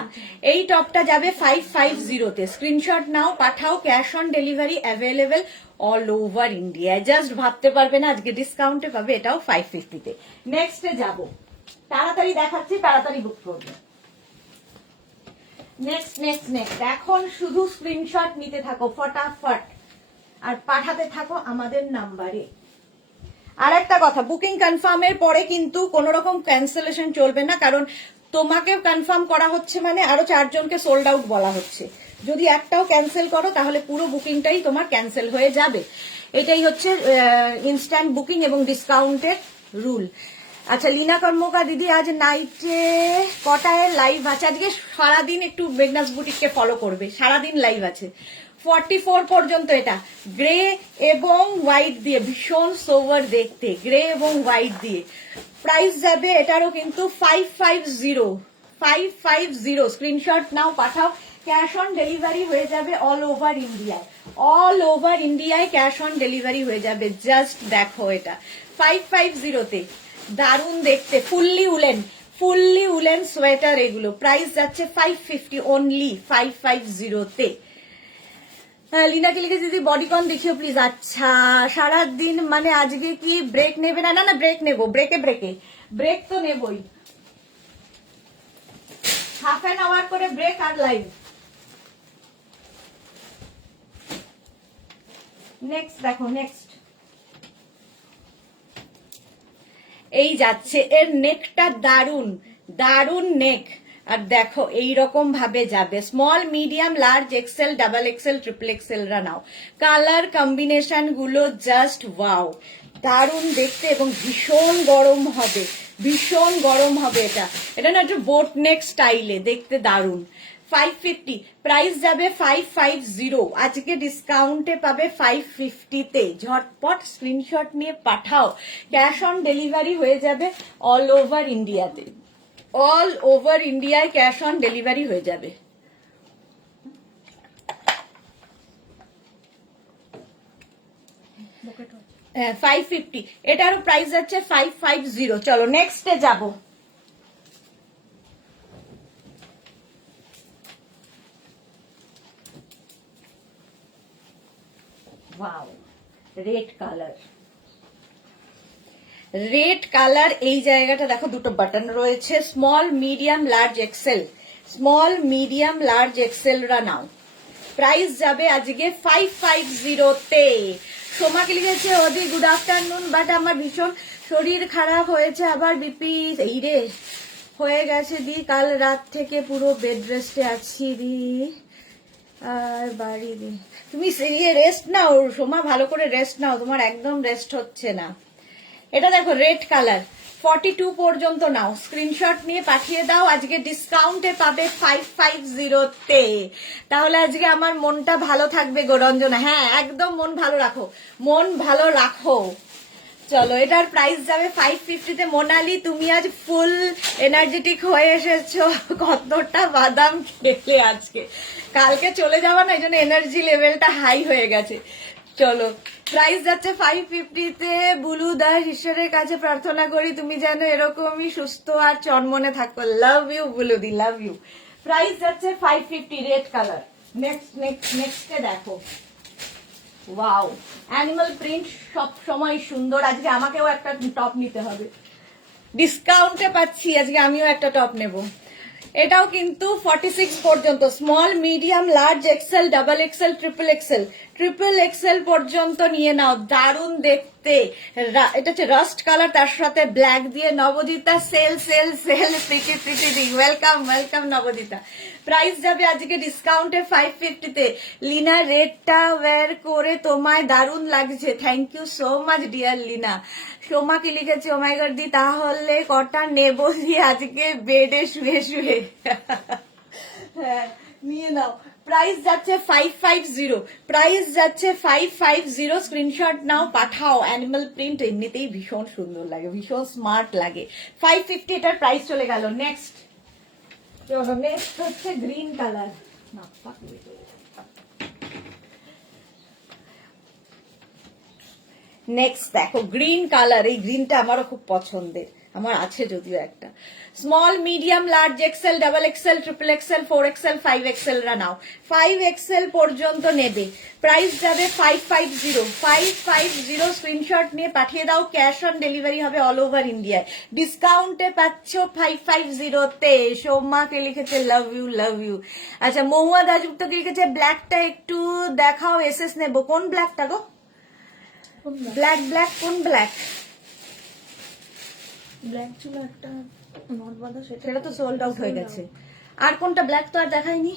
এই টপটা যাবে 550 স্ক্রিনশট নাও, পাঠাও, cash on delivery available all over India. Just ভাবতে পারবে না আজকে ডিসকাউন্টে পাবে এটাও 550। নেক্সটে যাব, তাড়াতাড়ি দেখাচ্ছি, তাড়াতাড়ি বুক করবে। নেক্সট নেক্সট নেক্সট, এখন শুধু স্ক্রিনশট নিতে থাকো ফটাফট আর পাঠাতে থাকো আমাদের নাম্বারে। আর একটা কথা, বুকিং কনফার্মের পরে কিন্তু কোন রকম ক্যান্সেলেশন চলবে না, কারণ তোমাকে কনফার্ম করা হচ্ছে মানে আরো 4 জনকে সোল্ড আউট বলা হচ্ছে। যদি একটাও ক্যান্সেল করো তাহলে পুরো বুকিংটাই তোমার ক্যান্সেল হয়ে যাবে। এটাই হচ্ছে ইনস্ট্যান্ট বুকিং এবং ডিসকাউন্টের রুল। আচ্ছা লীনা কর্মকার দিদি আজ নাইটে কটায় লাইভ আছে? আজকে সারাদিন একটু মেঘনাস বুটিককে ফলো করবে, সারাদিন লাইভ আছে 44 পর্যন্ত। এটা গ্রে এবং হোয়াইট দিয়ে ভীষণ সোভার দেখতে, গ্রে এবং হোয়াইট দিয়ে। প্রাইস যাবে এটারও কিন্তু 550 স্ক্রিনশট নাও, পাঠাও, ক্যাশ অন ডেলিভারি হয়ে যাবে অল ওভার ইন্ডিয়ায়, অল ওভার ইন্ডিয়ায় ক্যাশ অন ডেলিভারি হয়ে যাবে। জাস্ট দেখো এটা 550 দারুণ দেখতে, fully woollen, fully woollen sweater এগুলো। প্রাইস যাচ্ছে 550 অনলি, 550 লীনা কি লিখেছে দিদি বডিকন দেখিও প্লিজ। আচ্ছা সারাদিন মানে আজকে কি ব্রেক নেবে? না না না ব্রেক নেবো, ব্রেকে ব্রেক তো নেবই, হাফ অ্যান আওয়ার করে ব্রেক আর লাইভ। নেক্সট দেখো, নেক্সট এই যাচ্ছে, এর নেকটা দারুন, দারুন নেক। আর দেখো এইরকম ভাবে যাবে, small, medium, large, XL, double XL, triple XL রা নাও। কালার কম্বিনেশন গুলো জাস্ট ওয়াও, দারুণ দেখতে এবং ভীষণ গরম হবে, ভীষণ গরম হবে। এটা না একটু বোট নেক স্টাইলে দেখতে দারুণ। 550 প্রাইস যাবে 550, আজকে ডিসকাউন্টে পাবে 550 ঝটপট স্ক্রিনশট নিয়ে পাঠাও, ক্যাশ অন ডেলিভারি হয়ে যাবে অল ওভার ইন্ডিয়াতে, অল ওভার ইন্ডিয়ায় ক্যাশ অন ডেলিভারি হয়ে যাবে। হ্যাঁ 550, এটারও প্রাইস যাচ্ছে 550। চলো নেক্সটে যাবো। Wow red colour, red colour. এই জায়গাটা দেখো দুটো বাটন রয়েছে, small, medium, large, XL, small, medium, large, XL রা নাও। প্রাইস যাবে আজকে 550-তে। সোমাকে লিখেছে ওদি গুড আফটারনুন, বাট আমার ভীষণ শরীর খারাপ হয়েছে, আবার বিপি এই রে হয়ে গেছে দি, কাল রাত থেকে পুরো বেড রেস্টে আছি দি, আর বাড়ি দি। তুমি রেস্ট নাও সোমা, ভালো করে রেস্ট নাও, তোমার একদম রেস্ট হচ্ছে না। এটা দেখো রেড কালার, 42 পর্যন্ত নাও, স্ক্রিনশট নিয়ে পাঠিয়ে দাও, আজকে ডিসকাউন্টে পাবে 550-তে। তাহলে আজকে আমার মনটা ভালো থাকবে গো রঞ্জনা। হ্যাঁ একদম মন ভালো রাখো, মন ভালো রাখো। চলো এটার প্রাইস যাবে 550-তে। মোনালি তুমি আজ ফুল এনার্জেটিক হয়ে এসেছো, কতটা বাদাম খেলে আজকে, কালকে চলে যাওয়া না, এই জন্য এনার্জি লেভেলটা হাই হয়ে গেছে। চলো প্রাইস যাচ্ছে 550-তে। বুলু দাস, ঈশ্বরের কাছে প্রার্থনা করি তুমি যেন এরকমই সুস্থ আর চনমনে থাকো। লাভ ইউ বুলুদি, লাভ ইউ। প্রাইস যাচ্ছে 550, রেড কালার। নেক্সট নেক্সট নেক্সটে দেখো, ওয়াও, অ্যানিমাল প্রিন্ট সব সময় সুন্দর। আজকে আমাকেও একটা টপ নিতে হবে, ডিসকাউন্টে পাচ্ছি, আজকে আমিও একটা টপ নেব। এটাও কিন্তু 46 পর্যন্ত, small medium large XL double XL triple XL পর্যন্ত নিয়ে নাও। দারুণ দেখতে, এটা হচ্ছে রাস্ট কালার, তার সাথে ব্ল্যাক দিয়ে। নবদিতা সেল সেল সেল, প্রীতি প্রীতি দি, ওয়েলকাম ওয়েলকাম নবদিতা। প্রাইস যাবে আজকে ডিসকাউন্টে 550-তে। লিনা, রেডটা ওয়্যার করে তোমায় দারুণ লাগছে, thank you so much dear Lina. Soma কি লিখেছে, ও মাই গড দি, তাহলে কটা নেব দি আজকে বেডে শুয়ে শুয়ে? হ্যাঁ নিয়ে নাও। প্রাইস যাচ্ছে 550, প্রাইস যাচ্ছে 550। স্ক্রিনশট নাও, পাঠাও। অ্যানিমাল প্রিন্ট এমনিতেই ভীষণ সুন্দর লাগে, ভীষণ স্মার্ট লাগে। 550 এটার প্রাইস চলে গেল। নেক্সট চলো, নেক্সট হচ্ছে গ্রিন কালার। নেক্সট দেখো গ্রিন কালার, এই গ্রিনটা আমারও খুব পছন্দের, আমার আছে যদিও একটা। Small medium large XL double XL triple XL 4XL 5XL রা নাও, 5XL পর্যন্ত নেবে। প্রাইস যাবে 550। স্ক্রিনশট নিয়ে পাঠিয়ে দাও, ক্যাশ অন ডেলিভারি হবে অল ওভার ইন্ডিয়ায়। ডিসকাউন্টে পাচ্ছ 550-তে। সৌমাকে লিখেছে লাভ ইউ লাভ ইউ। আচ্ছা, মহুয়া দাসগুপ্তকে লিখেছে ব্ল্যাকটা একটু দেখাও, এসএস নেবো। কোন ব্ল্যাকটা গো? ব্ল্যাক ব্ল্যাক কোন ব্ল্যাক? ব্ল্যাক ছিল একটা নট বাঁধা, সেটা তো সোল্ড আউট হয়ে গেছে। আর কোনটা ব্ল্যাক তো আর দেখায়নি।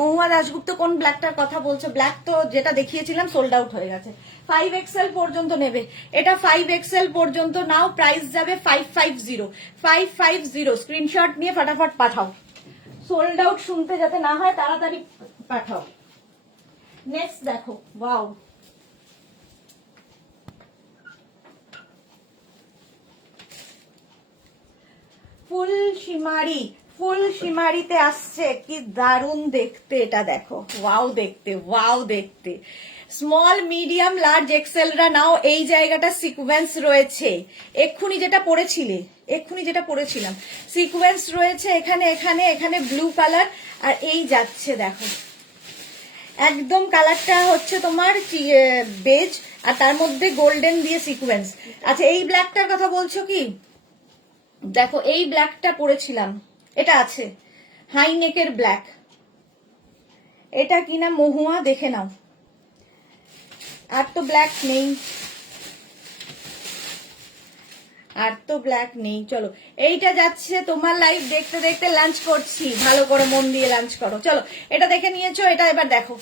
মহুয়া দাশগুপ্ত কোন ব্ল্যাকটার কথা বলছো? ব্ল্যাক তো যেটা দেখিয়েছিলাম সোল্ড আউট হয়ে গেছে। 5XL পর্যন্ত নেবে, এটা 5XL পর্যন্ত নাও। প্রাইস যাবে 550। স্ক্রিনশট নিয়ে ফটাফট পাঠাও, সোল্ড আউট শুনতে যাতে না হয়, তাড়াতাড়ি পাঠাও। নেক্সট দেখো, ওয়াও, ফুল শিমারি, ফুল শিমারিতে আসছে, কি দারুণ দেখতে এটা, দেখো ওয়াও দেখতে, ওয়াও দেখতে। স্মল মিডিয়াম লার্জ এক্সেল রা নাও। এই জায়গাটা সিকোয়েন্স রয়েছে, এক্ষুনি যেটা পরেছিলাম সিকোয়েন্স রয়েছে এখানে, এখানে এখানে ব্লু কালার, আর এই যাচ্ছে দেখো একদম কালারটা হচ্ছে তোমার বেজ, আর তার মধ্যে গোল্ডেন দিয়ে সিকোয়েন্স। আচ্ছা, এই ব্ল্যাকটার কথা বলছো কি? দেখো এই ব্ল্যাকটা পরেছিলাম, এটা আছে হাই নেকের ব্ল্যাক, এটা কিনা মহুয়া দেখে নাও। আর তো ব্ল্যাক নেই, আর তো ব্ল্যাক নেই। চলো, এইটা যাচ্ছে। তোমার লাইভ দেখতে দেখতে লাঞ্চ করছি, ভালো করে মন দিয়ে লাঞ্চ করো। চলো, এটা দেখে নিয়েছো, এটা এবার দেখো।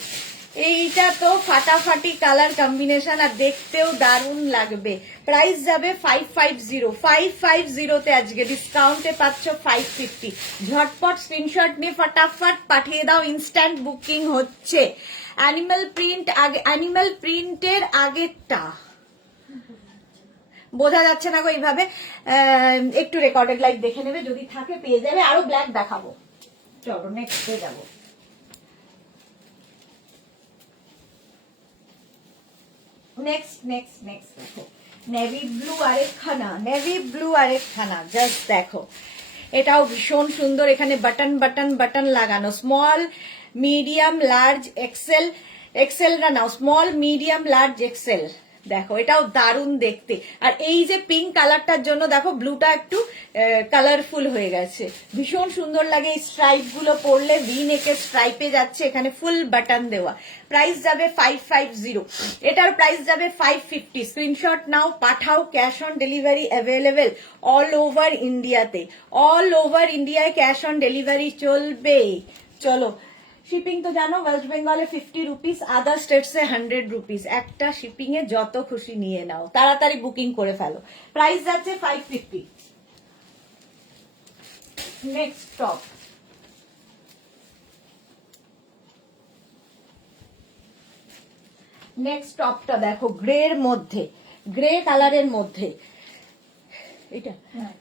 এইটা তো ফাটাফাটি কালার কম্বিনেশন, আর দেখতেও দারুণ লাগবে। প্রাইস যাবে 550-তে। আজকে ডিসকাউন্টে পাচ্ছ 550। ঝটপট স্ক্রিনশট নিয়ে ফটাফট পাঠিয়ে দাও, ইনস্ট্যান্ট বুকিং হচ্ছে। অ্যানিমাল প্রিন্ট আগে, অ্যানিমাল প্রিন্টের আগেরটা বোঝা যাচ্ছে না গো এইভাবে, একটু রেকর্ডেড লাইভ দেখে নেবে, যদি থাকে পেয়ে যাবে। আরো ব্ল্যাক দেখাবো, চলো নেক্সটে যাবো। নেক্সট নেক্সট নেক্সট দেখো, নেভি ব্লু আরেকখানা, জাস্ট দেখো, এটাও ভীষণ সুন্দর। এখানে বাটন বাটন বাটন লাগানো। স্মল মিডিয়াম লার্জ এক্সেল রা নাও, স্মল মিডিয়াম লার্জ এক্সেল। দেখো এটাও দারুণ দেখতে, আর এই যে পিঙ্ক কালারটার জন্য দেখো ব্লুটা একটু কালারফুল হয়ে গেছে, ভীষণ সুন্দর লাগে। এই স্ট্রাইপ গুলো পরলে ভি নেকের স্ট্রাইপে যাচ্ছে, এখানে ফুল বাটন দেওয়া। প্রাইস যাবে 550, এটার প্রাইস যাবে 550। স্ক্রিনশট নাও, পাঠাও, cash on delivery available all over ইন্ডিয়াতে। অল ওভার ইন্ডিয়ায় ক্যাশ অন ডেলিভারি চলবে। চলো, শিপিং তো জানো, ওয়েস্ট বেঙ্গলে 50 রুপিস, আদার স্টেটসে 100 রুপিস। একটা শিপিং এ যত খুশি নিয়ে নাও, তাড়াতাড়ি বুকিং করে ফেলো। প্রাইস যাচ্ছে 550। নেক্সট টপ, নেক্সট টপটা দেখো, গ্রে এর মধ্যে, গ্রে কালারের মধ্যে। এটা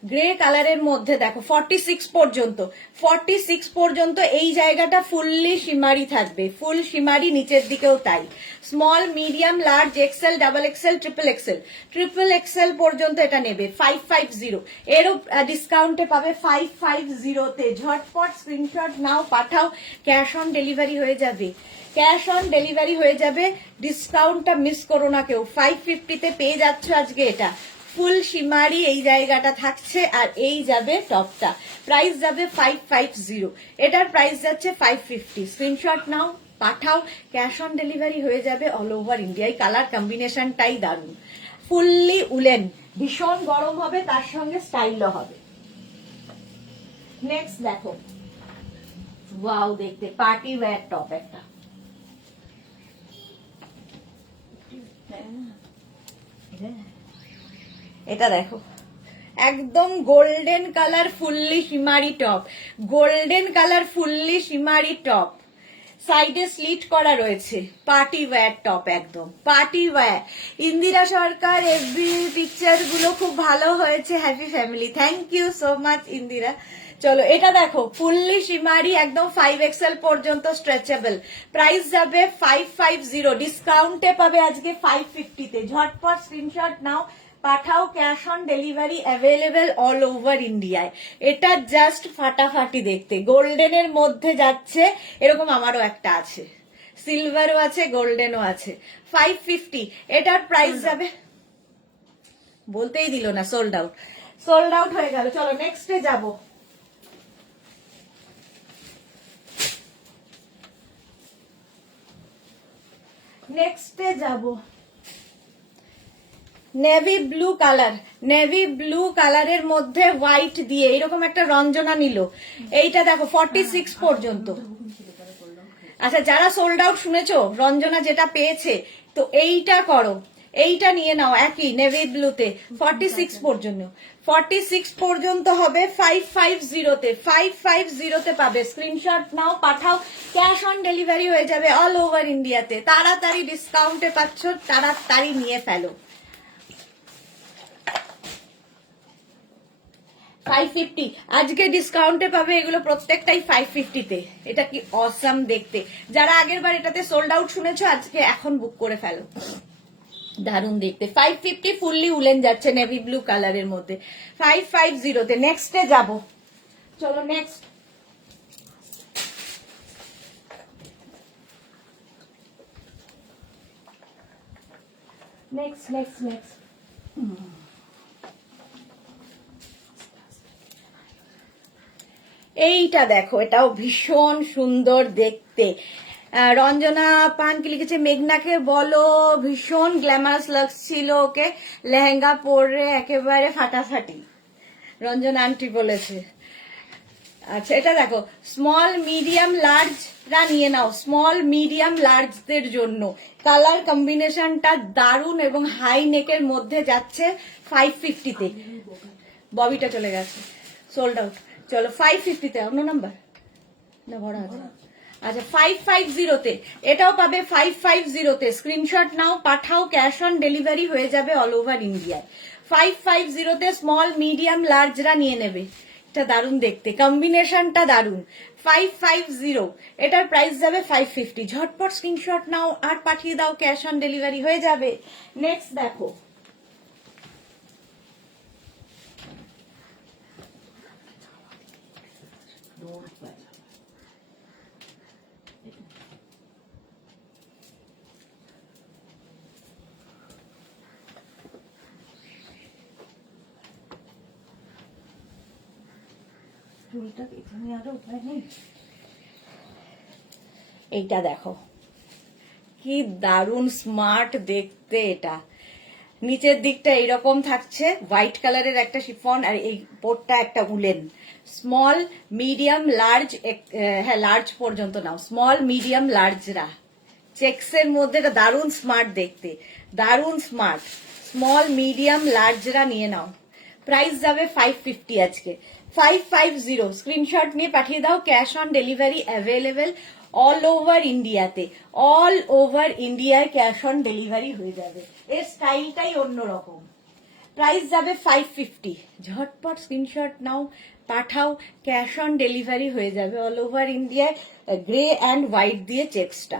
গ্রে কালারের মধ্যে দেখো 46 পর্যন্ত এই জায়গাটা ফুললি শিমারি থাকবে, ফুল শিমারি, নিচের দিকেও তাই। Small, medium, large, XL, double XL, triple XL পর্যন্ত এটা নেবে 550। এরও ডিসকাউন্টে পাবে 550 তে। ঝটপট স্ক্রিনশট নাও, পাঠাও, ক্যাশ অন ডেলিভারি হয়ে যাবে, ক্যাশ অন ডেলিভারি হয়ে যাবে। ডিসকাউন্টটা মিস করো না কেউ। 550 তে পেয়ে যাচ্ছ আজকে এটা ফুল শিমারি, এই জায়গাটা থাকছে, আর এই যাবে টপটা। প্রাইস যাবে 550, এটার প্রাইস যাচ্ছে 550। স্ক্রিনশট নাও, পাঠাও, ক্যাশ অন ডেলিভারি হয়ে যাবে অল ওভার ইন্ডিয়া। এই কালার কম্বিনেশনটাই দারুণ, ফুললি উলেন, ভীষণ গরম হবে, তার সঙ্গে স্টাইলও হবে। নেক্সট দেখো, ওয়াও, দেখতে পার্টি ওয়্যার টপ একটা। এটা দেখো, একদম golden colour fully shimmery top, golden colour fully shimmery top, সাইডে স্লিট করা রয়েছে, পার্টি ওয়্যার টপ, একদম party wear. Indira Sarkar FB picture গুলো খুব ভালো হয়েছে, happy family, thank you so much Indira. চলো এটা দেখো, ফুললি শিমারি, একদম 5XL পর্যন্ত স্ট্রেচেবল। প্রাইস যাবে 550, ডিসকাউন্টে পাবে আজকে 550 তে। ঝটপট স্ক্রিনশট নাও, পাঠাও, cash on delivery available all over ইন্ডিয়ায়। এটা জাস্ট ফাটাফাটি দেখতে, গোল্ডেনের মধ্যে যাচ্ছে, এরকম আমারও একটা আছে, সিলভারও আছে, গোল্ডেনও আছে। 550, এটার প্রাইস যাবে, বলতেই দিল না, সোল্ড আউট হয়ে গেল। চলো নেক্সটে যাবো। নেক্সটে যাব, navy blue colour, navy blue কালারের মধ্যে হোয়াইট দিয়ে এরকম একটা রঞ্জনা নিল। এইটা দেখো 46 পর্যন্ত। আচ্ছা, যারা সোল্ড আউট শুনেছো, রঞ্জনা যেটা পেয়েছে, তো এইটা করো, এইটা নিয়ে নাও, একই নেভি ব্লুতে 46 পর্যন্ত। 46 পর্যন্ত হবে 550 তে, 550 তে পাবে। স্ক্রিনশট নাও, পাঠাও, ক্যাশ অন ডেলিভারি হয়ে যাবে অল ওভার ইন্ডিয়াতে। তাড়াতাড়ি ডিসকাউন্টে পাচ্ছ, তাড়াতাড়ি নিয়ে ফেলো। 550 আজকে ডিসকাউন্টে পাবে, এগুলো প্রত্যেকটাই 550 তে। এটা কি অসাম দেখতে। যারা আগের বার এটাতে সোল্ড আউট শুনেছো, আজকে এখন বুক করে ফেলো, দারুণ দেখতে। 550 ফুললি উলেন যাচ্ছে নেভি ব্লু কালারের মধ্যে 550 তে। নেক্সটে যাব, চলো নেক্সট। নেক্সট এইটা দেখো, এটাও ভীষণ সুন্দর দেখতে। রঞ্জনা পান কি লিখেছে, মেঘনাকে বলো ভীষণ গ্ল্যামারাস লাগছিল ওকে লেহেঙ্গা পরে, একেবারে ফাটাফাটি, রঞ্জনা আন্টি বলেছে। আচ্ছা, এটা দেখো, স্মল, মিডিয়াম, লার্জরা নিয়ে নাও, স্মল, মিডিয়াম, লার্জদের জন্য। কালার কম্বিনেশনটা দারুণ এবং হাই নেকের মধ্যে যাচ্ছে 550 তে। ববিটা চলে গেছে, সোল্ড আউট। চলো 550 তে, অন্য নাম্বার না ভরা আছে। আচ্ছা 550 তে, এটাও পাবে 550 তে। স্ক্রিনশট নাও, পাঠাও, ক্যাশ অন ডেলিভারি হয়ে যাবে অল ওভার ইন্ডিয়ায়। 550 তে স্মল, মিডিয়াম, লার্জরা নিয়ে নেবে। এটা দারুণ দেখতে, কম্বিনেশনটা দারুণ। 550, এটার প্রাইস যাবে 550। ঝটপট স্ক্রিনশট নাও আর পাঠিয়ে দাও, ক্যাশ অন ডেলিভারি হয়ে যাবে। নেক্সট দেখো, এইটা দেখো, কি দারুণ স্মার্ট দেখতে। এটা নিচের দিকটা এইরকম থাকছে, হোয়াইট কালারের একটা শিফন, আর এই পোটটা একটা উলেন। স্মল, মিডিয়াম, লার্জ, হ্যাঁ লার্জ পর্যন্ত নাও, স্মল, মিডিয়াম, লার্জরা চেক্সের মধ্যে। এটা দারুণ স্মার্ট দেখতে, দারুণ স্মার্ট। স্মল, মিডিয়াম, লার্জরা নিয়ে নাও। প্রাইস যাবে 550 আজকে, 550। স্ক্রিনশট নিয়ে পাঠিয়ে দাও, cash on delivery available all over ইন্ডিয়াতে। অল ওভার ইন্ডিয়ায় ক্যাশ অন ডেলিভারি হয়ে যাবে। এর স্টাইলটাই অন্যরকম, প্রাইস যাবে 550। ঝটপট স্ক্রিনশট নাও, পাঠাও, ক্যাশ অন ডেলিভারি হয়ে যাবে অল ওভার ইন্ডিয়ায়। গ্রে অ্যান্ড হোয়াইট দিয়ে চেক্সটা,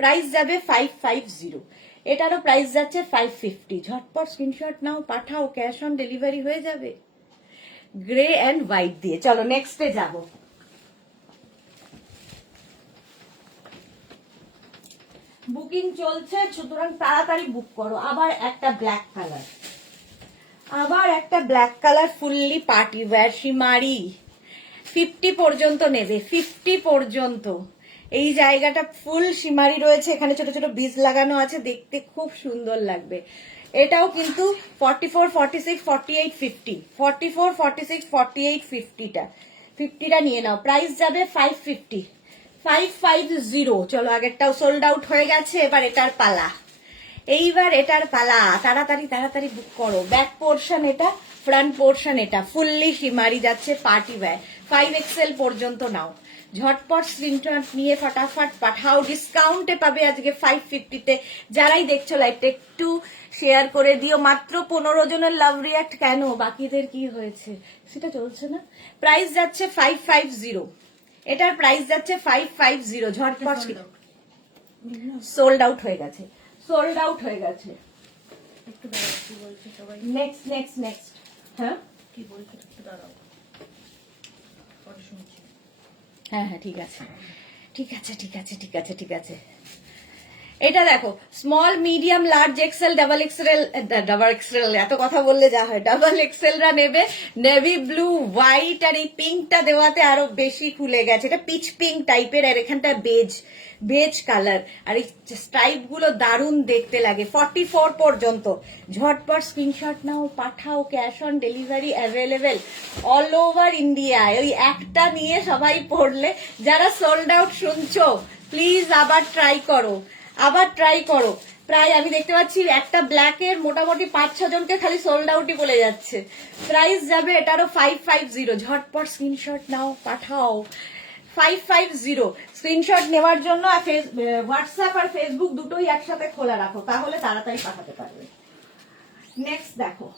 প্রাইস যাবে 550। এটারও প্রাইস যাচ্ছে 550। ঝটপট স্ক্রিনশট নাও, পাঠাও, ক্যাশ অন ডেলিভারি হয়ে যাবে গ্রে অ্যান্ড হোয়াইট দিয়ে। চলো নেক্সটে যাব। বুকিং চলছে, সুতরাং তাড়াতাড়ি বুক করো। আবার একটা ব্ল্যাক কালার, আবার একটা black colour fully party wear শিমারি। 50 পর্যন্ত নেবে, 50 পর্যন্ত। এই জায়গাটা ফুল শিমারি রয়েছে, এখানে ছোট ছোট বীজ লাগানো আছে, দেখতে খুব সুন্দর লাগবে। এটাও কিন্তু 44, 46, 48, 50, 44, 46, 48, 50টা 50টা নিয়ে নাও। প্রাইস যাবে 550, 550। চলো আগেরটাও সোল্ড আউট হয়ে গেছে, এবার এটার পালা। এইবার এটার পালা, তাড়াতাড়ি তাড়াতাড়ি বুক করো। ব্যাক পোর্শন এটা, ফ্রন্ট পোর্শন এটা, ফুললি শিমারি যাচ্ছে পার্টি ওয়্যার। 5XL পর্যন্ত নাও, ঝটপট স্ক্রিনশট নিয়ে ফটাফট পাঠাও। ডিসকাউন্টে পাবে আজকে 550-তে। যারাই দেখছো লাইভটা একটু শেয়ার করে দিও। মাত্র 15 জনের লাভ রিয়াক্ট। কেন, বাকিদের কি হয়েছে সেটা চলছে না। প্রাইস যাচ্ছে 550, এটার প্রাইস যাচ্ছে 550। ঝটপট, সোল্ড আউট হয়ে গেছে, সোল্ড আউট হয়ে গেছে। একটু দাঁড়াও, কি বলছে সবাই? Next next next. হ্যাঁ কি বলছে একটু দাঁড়াও, পরে শুনছি। হ্যাঁ হ্যাঁ ঠিক আছে ঠিক আছে ঠিক আছে ঠিক আছে ঠিক আছে। এটা দেখো, small medium large XL double XL, double Excel এত কথা বললে যা হয়, ডাবল এক্সেলরা নেবে। নেভি ব্লু, হোয়াইট আর এই পিঙ্কটা দেওয়াতে আরো বেশি খুলে গেছে। এটা পিচ পিঙ্ক টাইপের, আর এখানটা বেজ, বেজ কালার, আর এই স্ট্রাইপ গুলো দারুণ দেখতে লাগে। 44 পর্যন্ত। ঝটপট স্ক্রিনশট নাও, পাঠাও, cash on delivery available all over ইন্ডিয়ায়। ওই একটা নিয়ে সবাই পড়লে, যারা সোল্ড আউট শুনছো প্লিজ আবার ট্রাই করো, আবার ট্রাই করো। প্রায় আমি দেখতে পাচ্ছি একটা ব্ল্যাকের মোটামুটি 5-6 জনকে খালি সোল্ড আউটই বলে যাচ্ছে। প্রাইস যাবে এটারও 550। ঝটপট স্ক্রিনশট নাও, পাঠাও। 550 স্ক্রিনশট নেওয়ার জন্য হোয়াটসঅ্যাপ আর ফেসবুক দুটোই একসাথে খোলা রাখো, তাহলে তাড়াতাড়ি পাঠাতে পারবে। নেক্সট দেখো,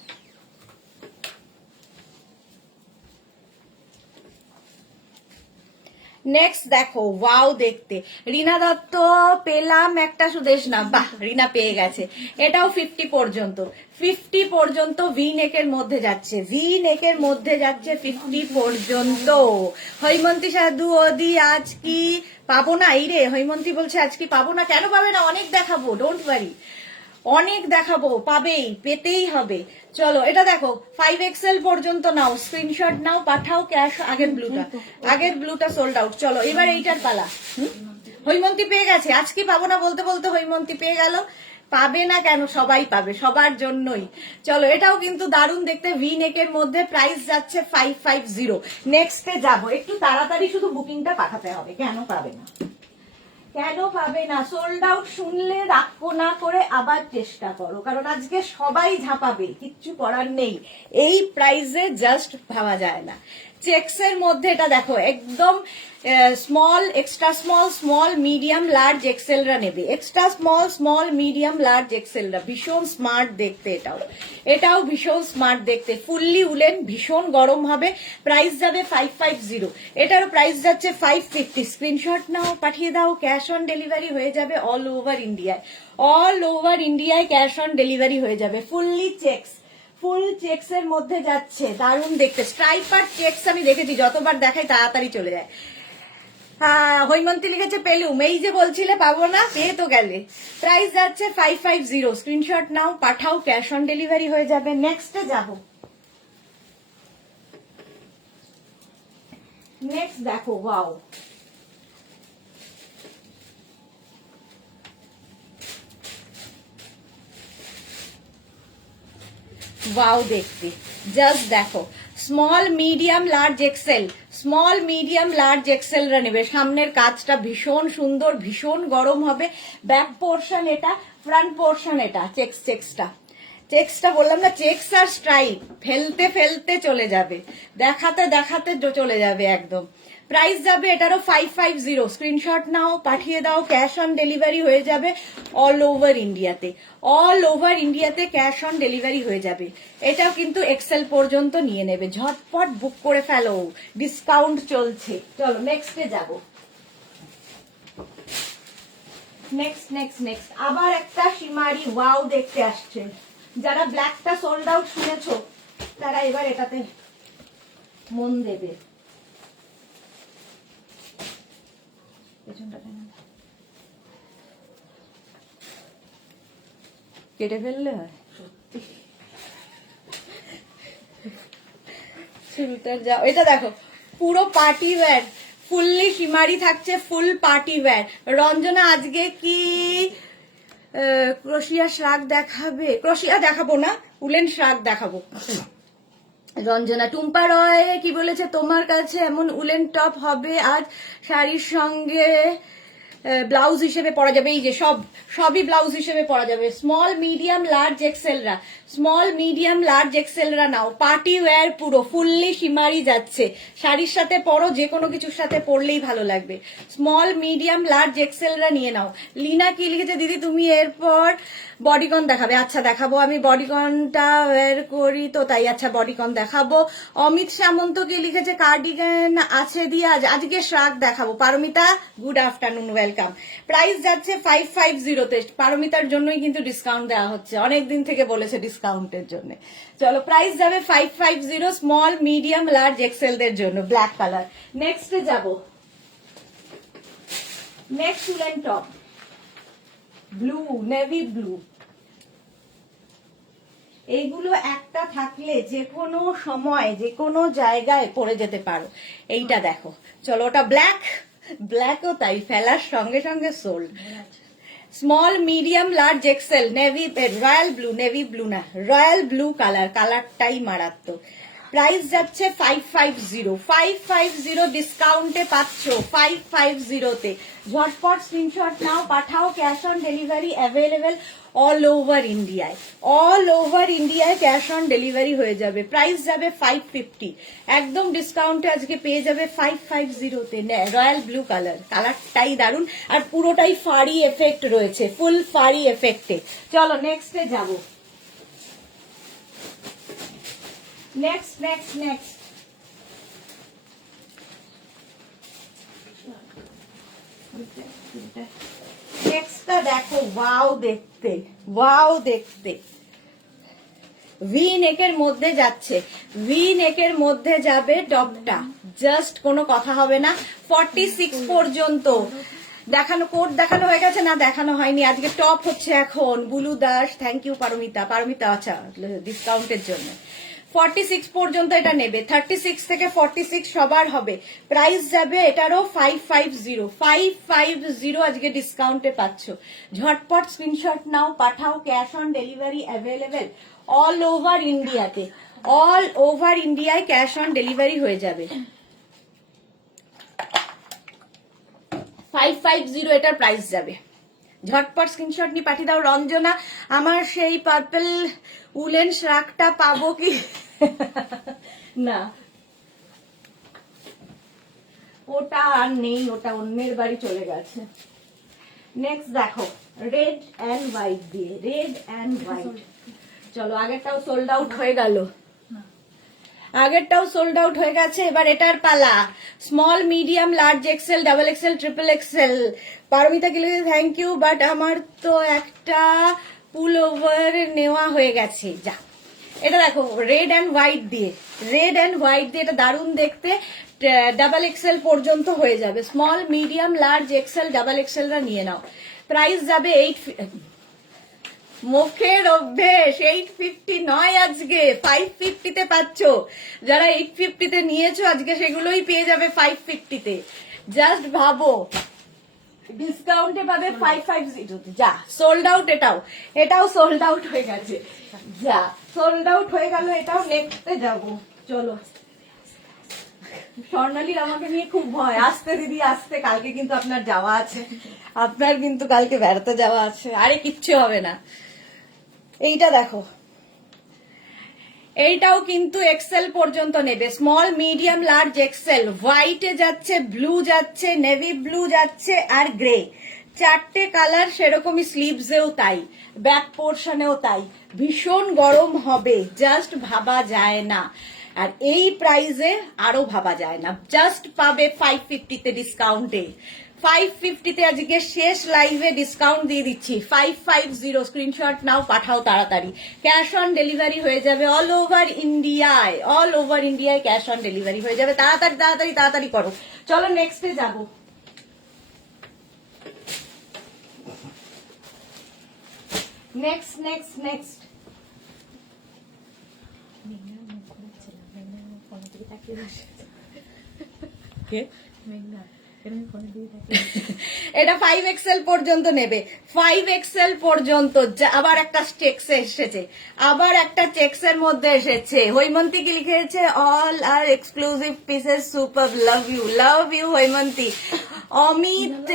নেক্সট দেখো, ওয়াও দেখতে। রিনা দত্ত পেলাম একটা, সুদেশ না, বাহ রিনা পেয়ে গেছে। এটাও 50 পর্যন্ত, 50 পর্যন্ত ভি নেকের মধ্যে যাচ্ছে, ভি নেকের মধ্যে যাচ্ছে 50 পর্যন্ত। হৈমন্তী সাধু ওদি আজ কি পাবো না? এই রে হৈমন্তী বলছে আজ কি পাবো না। কেন পাবে না, অনেক দেখাবো, ডোন্ট ওয়ারি, অনেক দেখাবো, পাবেই, পেতেই হবে। চলো এটা দেখো, 5XL পর্যন্ত নাও, স্ক্রিনশট নাও, পাঠাও, ক্যাশ। আগের ব্লুটা সোল্ড আউট। চলো এবার এইটার পালা। হৈমন্তী পেয়ে গেছে, আজকে পাবো না বলতে বলতে হৈমন্তী পেয়ে গেল। পাবে না কেন, সবাই পাবে, সবার জন্যই। চলো এটাও কিন্তু দারুণ দেখতে, ভি নেকের মধ্যে। প্রাইস যাচ্ছে 550। নেক্সটে যাব, একটু তাড়াতাড়ি শুধু বুকিংটা পাঠাতে হবে। কেন পাবে না, কেন পাবে না? সোল্ড আউট শুনলে রাগ না করে আবার চেষ্টা করো, কারণ আজকে সবাই ঝাঁপাবে, কিচ্ছু করার নেই। এই প্রাইসে জাস্ট ভাবা যায় না। চেক্সের মধ্যে এটা দেখো, একদম small, extra small, small medium large এক্সেলরা নেবে। Extra small, small medium large এক্সেলরা ভীষণ স্মার্ট দেখতে। এটাও ভীষণ স্মার্ট দেখতে, ফুললি উলেন, ভীষণ গরম হবে। প্রাইস যাবে 550। এটারও প্রাইস যাচ্ছে 550। স্ক্রিনশট নাও, পাঠিয়ে দাও, ক্যাশ অন ডেলিভারি হয়ে যাবে অল ওভার ইন্ডিয়ায়। অল ওভার ইন্ডিয়ায় ক্যাশ অন ডেলিভারি হয়ে যাবে। ফুললি চেক্স, ফুল চেক্স এর মধ্যে যাচ্ছে, দারুণ দেখতে। স্ট্রাইপার চেক্স আমি দেখেছি, যতবার দেখাই তাড়াতাড়ি চলে যায়। হ্যাঁ হৈমন্তী লিখেছে পেলুম, এই যে বলছিলে পাবো না, পেয়ে তো গেলে। প্রাইস যাচ্ছে 550। স্ক্রিনশট নাও, পাঠাও, ক্যাশ অন ডেলিভারি হয়ে যাবে। নেক্সটে যাব, নেক্সট দেখো, ওয়াও, ওয়াও দেখতে, জাস্ট দেখো। Small medium large XL, small medium large এক্সেলরা নেবে। সামনের কাজটা ভীষণ সুন্দর, ভীষণ গরম হবে। ব্যাক পোর্শন এটা, ফ্রন্ট পোর্শন এটা। চেক্সটা বললাম না, চেক্স আর স্ট্রাইপ ফেলতে ফেলতে চলে যাবে, দেখাতে দেখাতে চলে যাবে একদম। প্রাইস যাবে এটারও 550। স্ক্রিনশট নাও, পাঠিয়ে দাও, ক্যাশ অন ডেলিভারি হয়ে যাবে অল ওভার ইন্ডিয়াতে। অল ওভার ইন্ডিয়াতে ক্যাশ অন ডেলিভারি হয়ে যাবে। এটাও কিন্তু এক্সেল পর্যন্ত নিয়ে নেবে, ঝটপট বুক করে ফেলো, ডিসকাউন্ট চলছে। চলো নেক্সটে যাবো। নেক্সট আবার একটা শিমারি ওয়াও দেখতে আসছে। যারা ব্ল্যাকটা সোল্ড আউট শুনেছো তারা এবার এটাতে মন দেবে। কেটে ফেললে হয় সত্যি। চুলটার যা, এটা দেখো পুরো পার্টি ওয়্যার, ফুললি শিমারি থাকছে, ফুল পার্টি ওয়্যার। রঞ্জনা আজকে কি ক্রোশিয়া শ্রাগ দেখাবে? ক্রোশিয়া দেখাবো না, উলেন শ্রাগ দেখাবো। রঞ্জনা, টুম্পা রয় কি বলেছে, তোমার কাছে এমন উলেন টপ হবে আজ শাড়ির সঙ্গে ব্লাউজ হিসেবে পরা যাবে। এই যে সবই ব্লাউজ হিসেবে পরা যাবে। স্মল মিডিয়াম লার্জ এক্সেলরা, স্মল মিডিয়াম লার্জ এক্সেলরা নাও, পার্টি ওয়্যার পুরো ফুললি শিমারি যাচ্ছে। শাড়ির সাথে পরো, যে কোনো কিছুর সাথে পরলেই ভালো লাগবে। স্মল মিডিয়াম লার্জ এক্সেলরা নিয়ে নাও। লিনা কি লিখেছে, দিদি তুমি এরপর বডিকন দেখাবে? আচ্ছা দেখাবো, আমি বডিকনটা ওয়্যার করি তো তাই, আচ্ছা বডিকন দেখাবো। অমিত সামন্ত কি লিখেছে, কার্ডিগান আছে দিয়ে আজকে শ্রাগ দেখাবো। Paromita good afternoon, welcome. Price যাচ্ছে 550-তে। পারমিতার জন্যই কিন্তু ডিসকাউন্ট দেওয়া হচ্ছে, অনেকদিন থেকে বলেছে ডিসকাউন্টের জন্য। চলো প্রাইস যাবে 550 স্মল মিডিয়াম লার্জ এক্সেলদের জন্য, ব্ল্যাক কালার। নেক্সটে যাবো। Next woollen top, blue, navy blue. এইগুলো একটা থাকলে যে কোনো সময় যে কোনো জায়গায় পরে যেতে পারো। এইটা দেখো, চলো ওটা ব্ল্যাক, ব্ল্যাকও তাই ফেলার সঙ্গে সঙ্গে sold. Small medium large Excel, navy, royal blue, navy blue না, রয়্যাল ব্লু কালার, কালারটাই মারাত্মক। প্রাইস যাচ্ছে 550 ডিসকাউন্টে পাচ্ছ 550-তে। ঝটপট স্ক্রিনশট নাও, পাঠাও, cash on delivery available all over ইন্ডিয়ায়। অল ওভার ইন্ডিয়ায় ক্যাশ অন ডেলিভারি হয়ে যাবে। প্রাইস যাবে 550, একদম ডিসকাউন্টে আজকে পেয়ে যাবে 550-তে। রয়্যাল ব্লু কালার, কালারটাই দারুণ, আর পুরোটাই ফাড়ি এফেক্ট রয়েছে, ফুল ফাড়ি এফেক্টে। চলো নেক্সটে যাবো। নেক্সট নেক্সটটা দেখো, ওয়াও দেখতে, ওয়াও দেখতে। ভি নেকের মধ্যে যাচ্ছে, ভি নেকের মধ্যে যাবে টপটা, জাস্ট কোনো কথা হবে না। 46 পর্যন্ত দেখানো, কোড দেখানো হয়ে গেছে না? দেখানো হয়নি। আজকে টপ হচ্ছে এখন। Bulu Das, thank you. পারমিতা, আচ্ছা ডিসকাউন্টের জন্য 46 পর্যন্ত এটা নেবে। 36 থেকে 46 সবার হবে। প্রাইস যাবে এটারও 550 আজকে ডিসকাউন্টে পাচ্ছ। ঝটপট স্ক্রিনশট নাও, পাঠাও, cash on delivery available all over ইন্ডিয়াতে। অল ওভার ইন্ডিয়ায় ক্যাশ অন ডেলিভারি হয়ে যাবে। 550 এটার প্রাইস যাবে। ঝটপট স্ক্রিনশট নিয়ে পাঠিয়ে দাও। রঞ্জনা, আমার সেই পার্পল উলেন শ্রাগটা পাবো কি? না, ওটা আর নেই, ওটা অন্যের বাড়ি চলে গেছে। নেক্সট দেখো, রেড অ্যান্ড হোয়াইট দিয়ে, রেড অ্যান্ড হোয়াইট। চলো, আগেরটাও সোল্ড আউট হয়ে গেল, আগেরটাও সোল্ড আউট হয়ে গেছে। এবার এটার পালা। Small medium large XL, double XL, triple XL. Paromita কি লিখেছে, থ্যাংক ইউ, বাট আমার তো একটা পুল ওভার নেওয়া হয়ে গেছে। যা, এটা দেখো রেড অ্যান্ড হোয়াইট দিয়ে, রেড অ্যান্ড হোয়াইট দিয়ে, এটা দারুণ দেখতে। ডাবল এক্সেল পর্যন্ত হয়ে যাবে। Small medium large XL, double এক্সেলরা নিয়ে নাও। প্রাইস যাবে 8, মুখের অভ্যেস, 850 নয়, আজকে 550-তে পাচ্ছ। যারা 850-তে নিয়েছো আজকে সেগুলোই পেয়ে যাবে 550-তে। জাস্ট ভাবো, ডিসকাউন্টে পাবে 550-তে। যা, সোল্ড আউট। এটাও সোল্ড আউট হয়ে গেছে। যা, সোল্ড আউট হয়ে গেল। এটাও নেক্সটে যাব। চলো, স্বর্ণালীর আমাকে নিয়ে খুব ভয়। আসতে দিদি, আসতে। কালকে কিন্তু আপনার যাওয়া আছে, আপনার কিন্তু কালকে বেড়াতে যাওয়া আছে। আরে কিচ্ছু হবে না। এইটা দেখো, এইটাও কিন্তু এক্সেল পর্যন্ত নেবে, স্মল মিডিয়াম লার্জ এক্সেল। হোয়াইটে যাচ্ছে, ব্লু যাচ্ছে, নেভি ব্লু যাচ্ছে আর গ্রে, চারটে কালার। সেরকমই স্লিভসেও তাই, ব্যাক পোর্শনেও তাই। ভীষণ গরম হবে, জাস্ট ভাবা যায় না। আর এই প্রাইসে আরো ভাবা যায় না। জাস্ট পাবে 550-তে ডিসকাউন্টে। 550-তে আজকে শেষ লাইভে ডিসকাউন্ট দিয়ে দিচ্ছি। 550 স্ক্রিনশট নাও, পাঠাও তাড়াতাড়ি। ক্যাশ অন ডেলিভারি হয়ে যাবে অল ওভার ইন্ডিয়ায়, অল ওভার ইন্ডিয়ায় ক্যাশ অন ডেলিভারি হয়ে যাবে। তাড়াতাড়ি তাড়াতাড়ি তাড়াতাড়ি করো। চলো নেক্সটে যাবো। নেক্সট নেক্সট নেক্সট এটা 5XL পর্যন্ত নেবে, 5XL পর্যন্ত। আবার একটা চেক্স এসেছে, আবার একটা চেক্স এর মধ্যে এসেছে। হৈমন্তী কি লিখেছে? All are exclusive pieces, super, love you Haimanti. Amit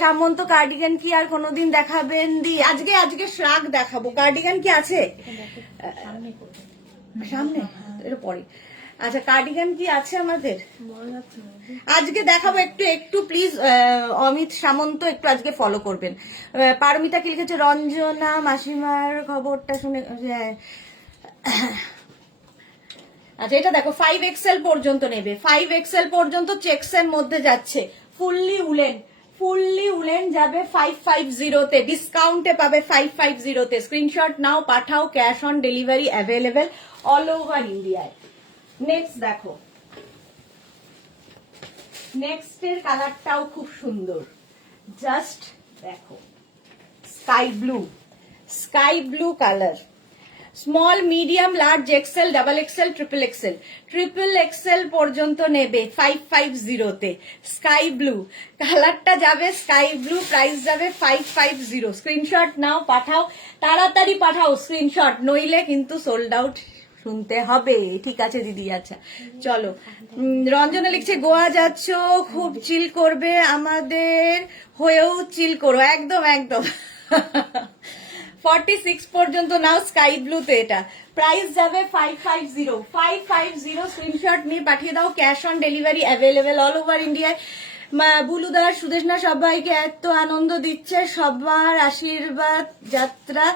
Samanta cardigan কি আর কোনোদিন দেখাবেন দি? আজকে শ্রাগ দেখাবো। কার্ডিগান কি আছে সামনে? এটা পরে। আচ্ছা, কার্ডিগান কি আছে আমাদের? আজকে দেখাবো। একটু প্লিজ অমিত সামন্ত একটু আজকে ফলো করবেন। পারমিতা কি লিখেছে? রঞ্জনা মাসিমার খবরটা শুনে। আচ্ছা, এটা দেখো 5XL পর্যন্ত নেবে, 5XL পর্যন্ত চেক্স এর মধ্যে যাচ্ছে। ফুললি উলেন যাবে 550-তে, ডিসকাউন্টে পাবে 550-তে। স্ক্রিনশট নাও, পাঠাও, cash on delivery available all over ইন্ডিয়ায়। নেক্সট দেখো, নেক্সট এর কালারটাও খুব সুন্দর। জাস্ট দেখো, sky blue colour. Small medium large XL, double XL, triple XL পর্যন্ত নেবে 550-তে। স্কাই ব্লু কালারটা যাবে, স্কাই ব্লু, প্রাইস যাবে 550। স্ক্রিনশট নাও, পাঠাও তাড়াতাড়ি, পাঠাও স্ক্রিনশট, নইলে কিন্তু সোল্ড আউট শুনতে হবে। ঠিক আছে দিদি। আচ্ছা চলো। রঞ্জনা লিখছে গোয়া যাচ্ছ, খুব চিল করবে, আমাদের হয়েও চিল করো। একদম একদম। 46 পর্যন্ত নাও স্কাই ব্লুতে। এটা প্রাইস যাবে 550। স্ক্রিনশট নিয়ে পাঠিয়ে দাও, cash on delivery available all over ইন্ডিয়ায়। বুলুদার সুদেশনা সবাইকে এত আনন্দ দিচ্ছে, সবার আশীর্বাদ যাত্রা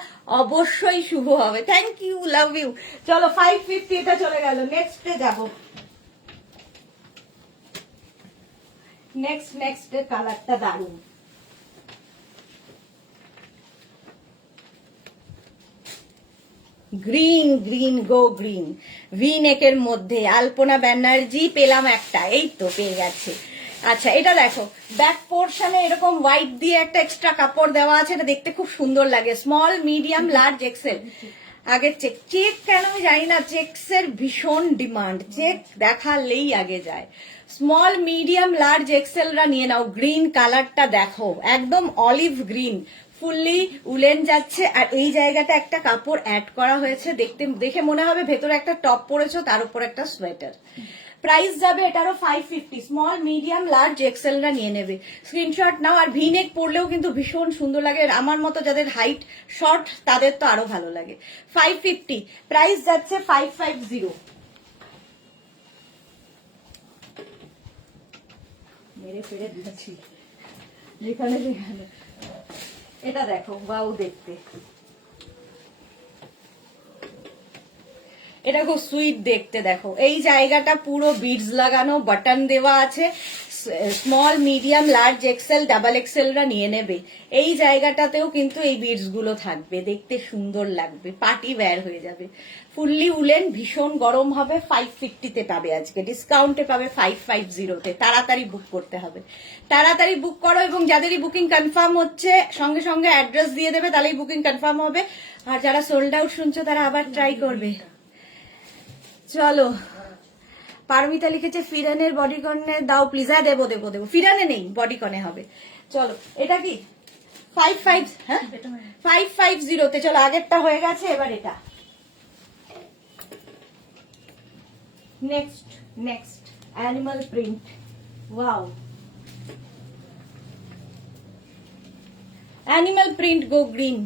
অবশ্যই শুভ হবে। Thank you, love you. চলো 550 এটা চলে গেল। নেক্সটে যাব। নেক্সট এর কালারটা দারুণ। গ্রিন গো গ্রিন, ভি নেকের মধ্যে আলপনা ব্যানার্জি পেলাম একটা, এই তো পেয়ে গেছে। আচ্ছা, এটা দেখো, ব্যাক পোর্শনে এরকম হোয়াইট দিয়ে একটা এক্সট্রা কাপড় দেওয়া আছে, এটা দেখতে খুব সুন্দর লাগে। Small medium large Excel. আগে চেক কেন আমি জানি না, চেক্স এর ভীষণ ডিমান্ড, চেক দেখালেই আগে যায়। স্মল মিডিয়াম লার্জ এক্সেলরা নিয়ে নাও। গ্রিন কালারটা দেখো, একদম অলিভ গ্রিন, ফুললি উলেন যাচ্ছে। আর এই জায়গাটা একটা কাপড় অ্যাড করা হয়েছে, দেখে মনে হবে ভেতরে একটা টপ পরেছো, তার উপর একটা সোয়েটার। প্রাইস যাবে এটারও 550। স্মল মিডিয়াম লার্জ এক্সেলরা নিয়ে নেবে, স্ক্রিনশট নাও। আর ভিনেক পরলেও কিন্তু ভীষণ সুন্দর লাগে। আমার মতো যাদের হাইট শর্ট, তাদের তো আরো ভালো লাগে। 550 প্রাইস যাচ্ছে, 550। মেরে ফেরে দিচ্ছি যেখানে। এটা দেখো, ওয়াও দেখতে, এটা খুব সুইট দেখতে। দেখো এই জায়গাটা পুরো বিডস লাগানো, বাটন দেওয়া আছে। Small medium large XL, double এক্সেলরা নিয়ে নেবে। এই জায়গাটাতেও কিন্তু এই বিডস গুলো থাকবে, দেখতে সুন্দর লাগবে, পার্টি ওয়্যার হয়ে যাবে। ফুললি উলেন, ভীষণ গরম হবে। 550-তে পাবে আজকে, ডিসকাউন্টে পাবে 550-তে। তাড়াতাড়ি বুক করতে হবে, তাড়াতাড়ি বুক করো। এবং যাদেরই বুকিং কনফার্ম হচ্ছে সঙ্গে সঙ্গে অ্যাড্রেস দিয়ে দেবে, তাহলেই বুকিং কনফার্ম হবে। আর যারা সোল্ড আউট শুনছো তারা আবার ট্রাই করবে। চলো, পারমিতা লিখেছে ফিরানের বডিকনে দাও প্লিজ। হ্যাঁ দেবো। ফিরানে নেই, বডিকনে হবে। চলো, এটা কি 55? হ্যাঁ 550-তে। চলো, আগেরটা হয়ে গেছে, এবার এটা। Next animal print. Wow, animal print go green.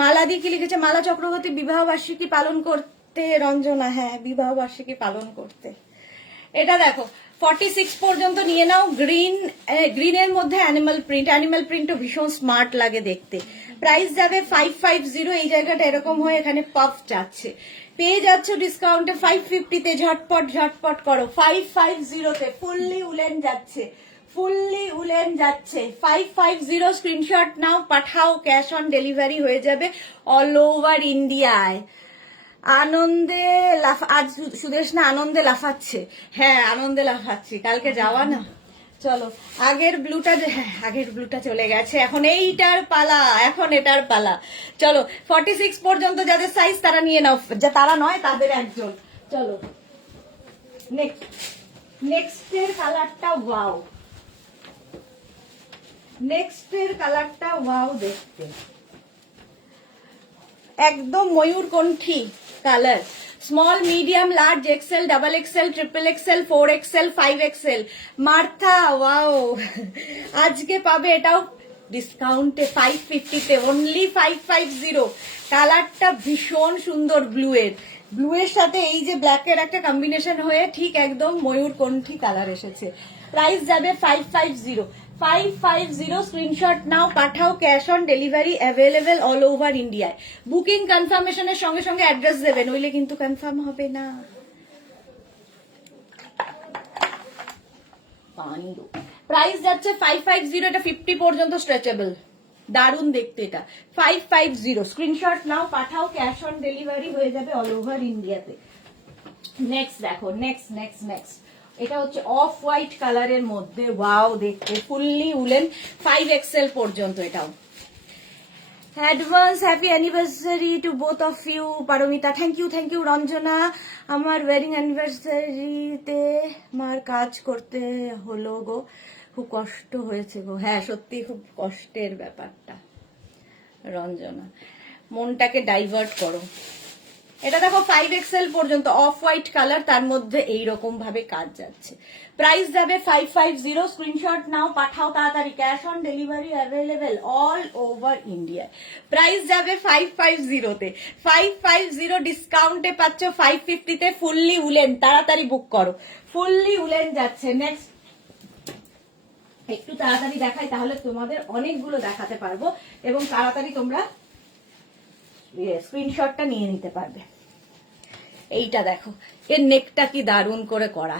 মালাদি কি লিখেছে? মালা চক্রবর্তী বিবাহ বার্ষিকী পালন করতে রঞ্জনা, হ্যাঁ বিবাহ বার্ষিকী পালন করতে। এটা দেখো 46 পর্যন্ত নিয়ে নাও। গ্রিনের মধ্যে অ্যানিমাল প্রিন্টও ভীষণ স্মার্ট লাগে দেখতে। প্রাইস যাবে 550। এই জায়গাটা এরকম হয়ে এখানে পাফ যাচ্ছে, পেয়ে যাচ্ছ ডিসকাউন্টে 550-তে। ঝটপট করো। 550-তে ফুললি উলেন যাচ্ছে, 550 স্ক্রিনশট নাও, পাঠাও, ক্যাশ অন ডেলিভারি হয়ে যাবে অল ওভার ইন্ডিয়ায়। আনন্দে আজ সুদেশ না আনন্দে লাফাচ্ছে, হ্যাঁ আনন্দে লাফাচ্ছি, কালকে যাওয়া না। চলো আগের ব্লুটা চলে গেছে, এখন এটার পালা। চলো 46 পর্যন্ত যাদের সাইজ তারা নিয়ে নাও, যা তারা নয় তাদের একজন। চলো নেক্সটের কালারটা ওয়াও, দেখতে একদম ময়ূরকণ্ঠী colour. Small, medium, large, XL, double XL, triple XL, 4XL, 5XL। Martha wow, আজকে পাবে এটাও ডিসকাউন্টে 550-তে, অনলি 550। কালারটা ভীষণ সুন্দর, ব্লু এর সাথে এই যে ব্ল্যাকের একটা কম্বিনেশন হয়ে ঠিক একদম ময়ূরকণ্ঠী কালার এসেছে। প্রাইস যাবে 550 স্ক্রিনশট নাও, পাঠাও, cash on delivery available all over ইন্ডিয়ায়। বুকিং কনফার্মেশনের সঙ্গে সঙ্গে অ্যাড্রেস দেবেন, নইলে কিন্তু কনফার্ম হবে না। প্রাইস যাচ্ছে 550, এটা 50 পর্যন্ত স্ট্রেচেবল, দারুণ দেখতে এটা। 550 স্ক্রিনশট নাও, পাঠাও, ক্যাশ অন ডেলিভারি হয়ে যাবে অল ওভার ইন্ডিয়াতে। নেক্সট দেখো, নেক্সট এটা হচ্ছে অফ হোয়াইট কালারের মধ্যে, ওয়াও দেখতে, ফুললি উলেন, 5XL পর্যন্ত। এটাও advance happy anniversary to both of you. Paromita thank you. Ranjana, আমার ওয়েডিং অ্যানিভার্সারিতে মার কাজ করতে হলো গো, খুব কষ্ট হয়েছে গো। হ্যাঁ সত্যি খুব কষ্টের ব্যাপারটা রঞ্জনা, মনটাকে ডাইভার্ট করো। এটা দেখো 5XL পর্যন্ত, অফ হোয়াইট কালার, তার মধ্যে এইরকম ভাবে কাজ যাচ্ছে। প্রাইস যাবে 550, স্ক্রিনশট নাও, পাঠাও তাড়াতাড়ি, cash on delivery available all over India. Price যাবে 550-তে, 550 ডিসকাউন্টে পাচ্ছ 550-তে, ফুললি উলেন, তাড়াতাড়ি বুক করো, ফুললি উলেন যাচ্ছে। নেক্সট একটু তাড়াতাড়ি দেখাই, তাহলে তোমাদের অনেকগুলো দেখাতে পারবো এবং তাড়াতাড়ি তোমরা স্ক্রিনশটটা নিয়ে নিতে পারবে। এইটা দেখো, এর নেকটা কি দারুণ করে করা।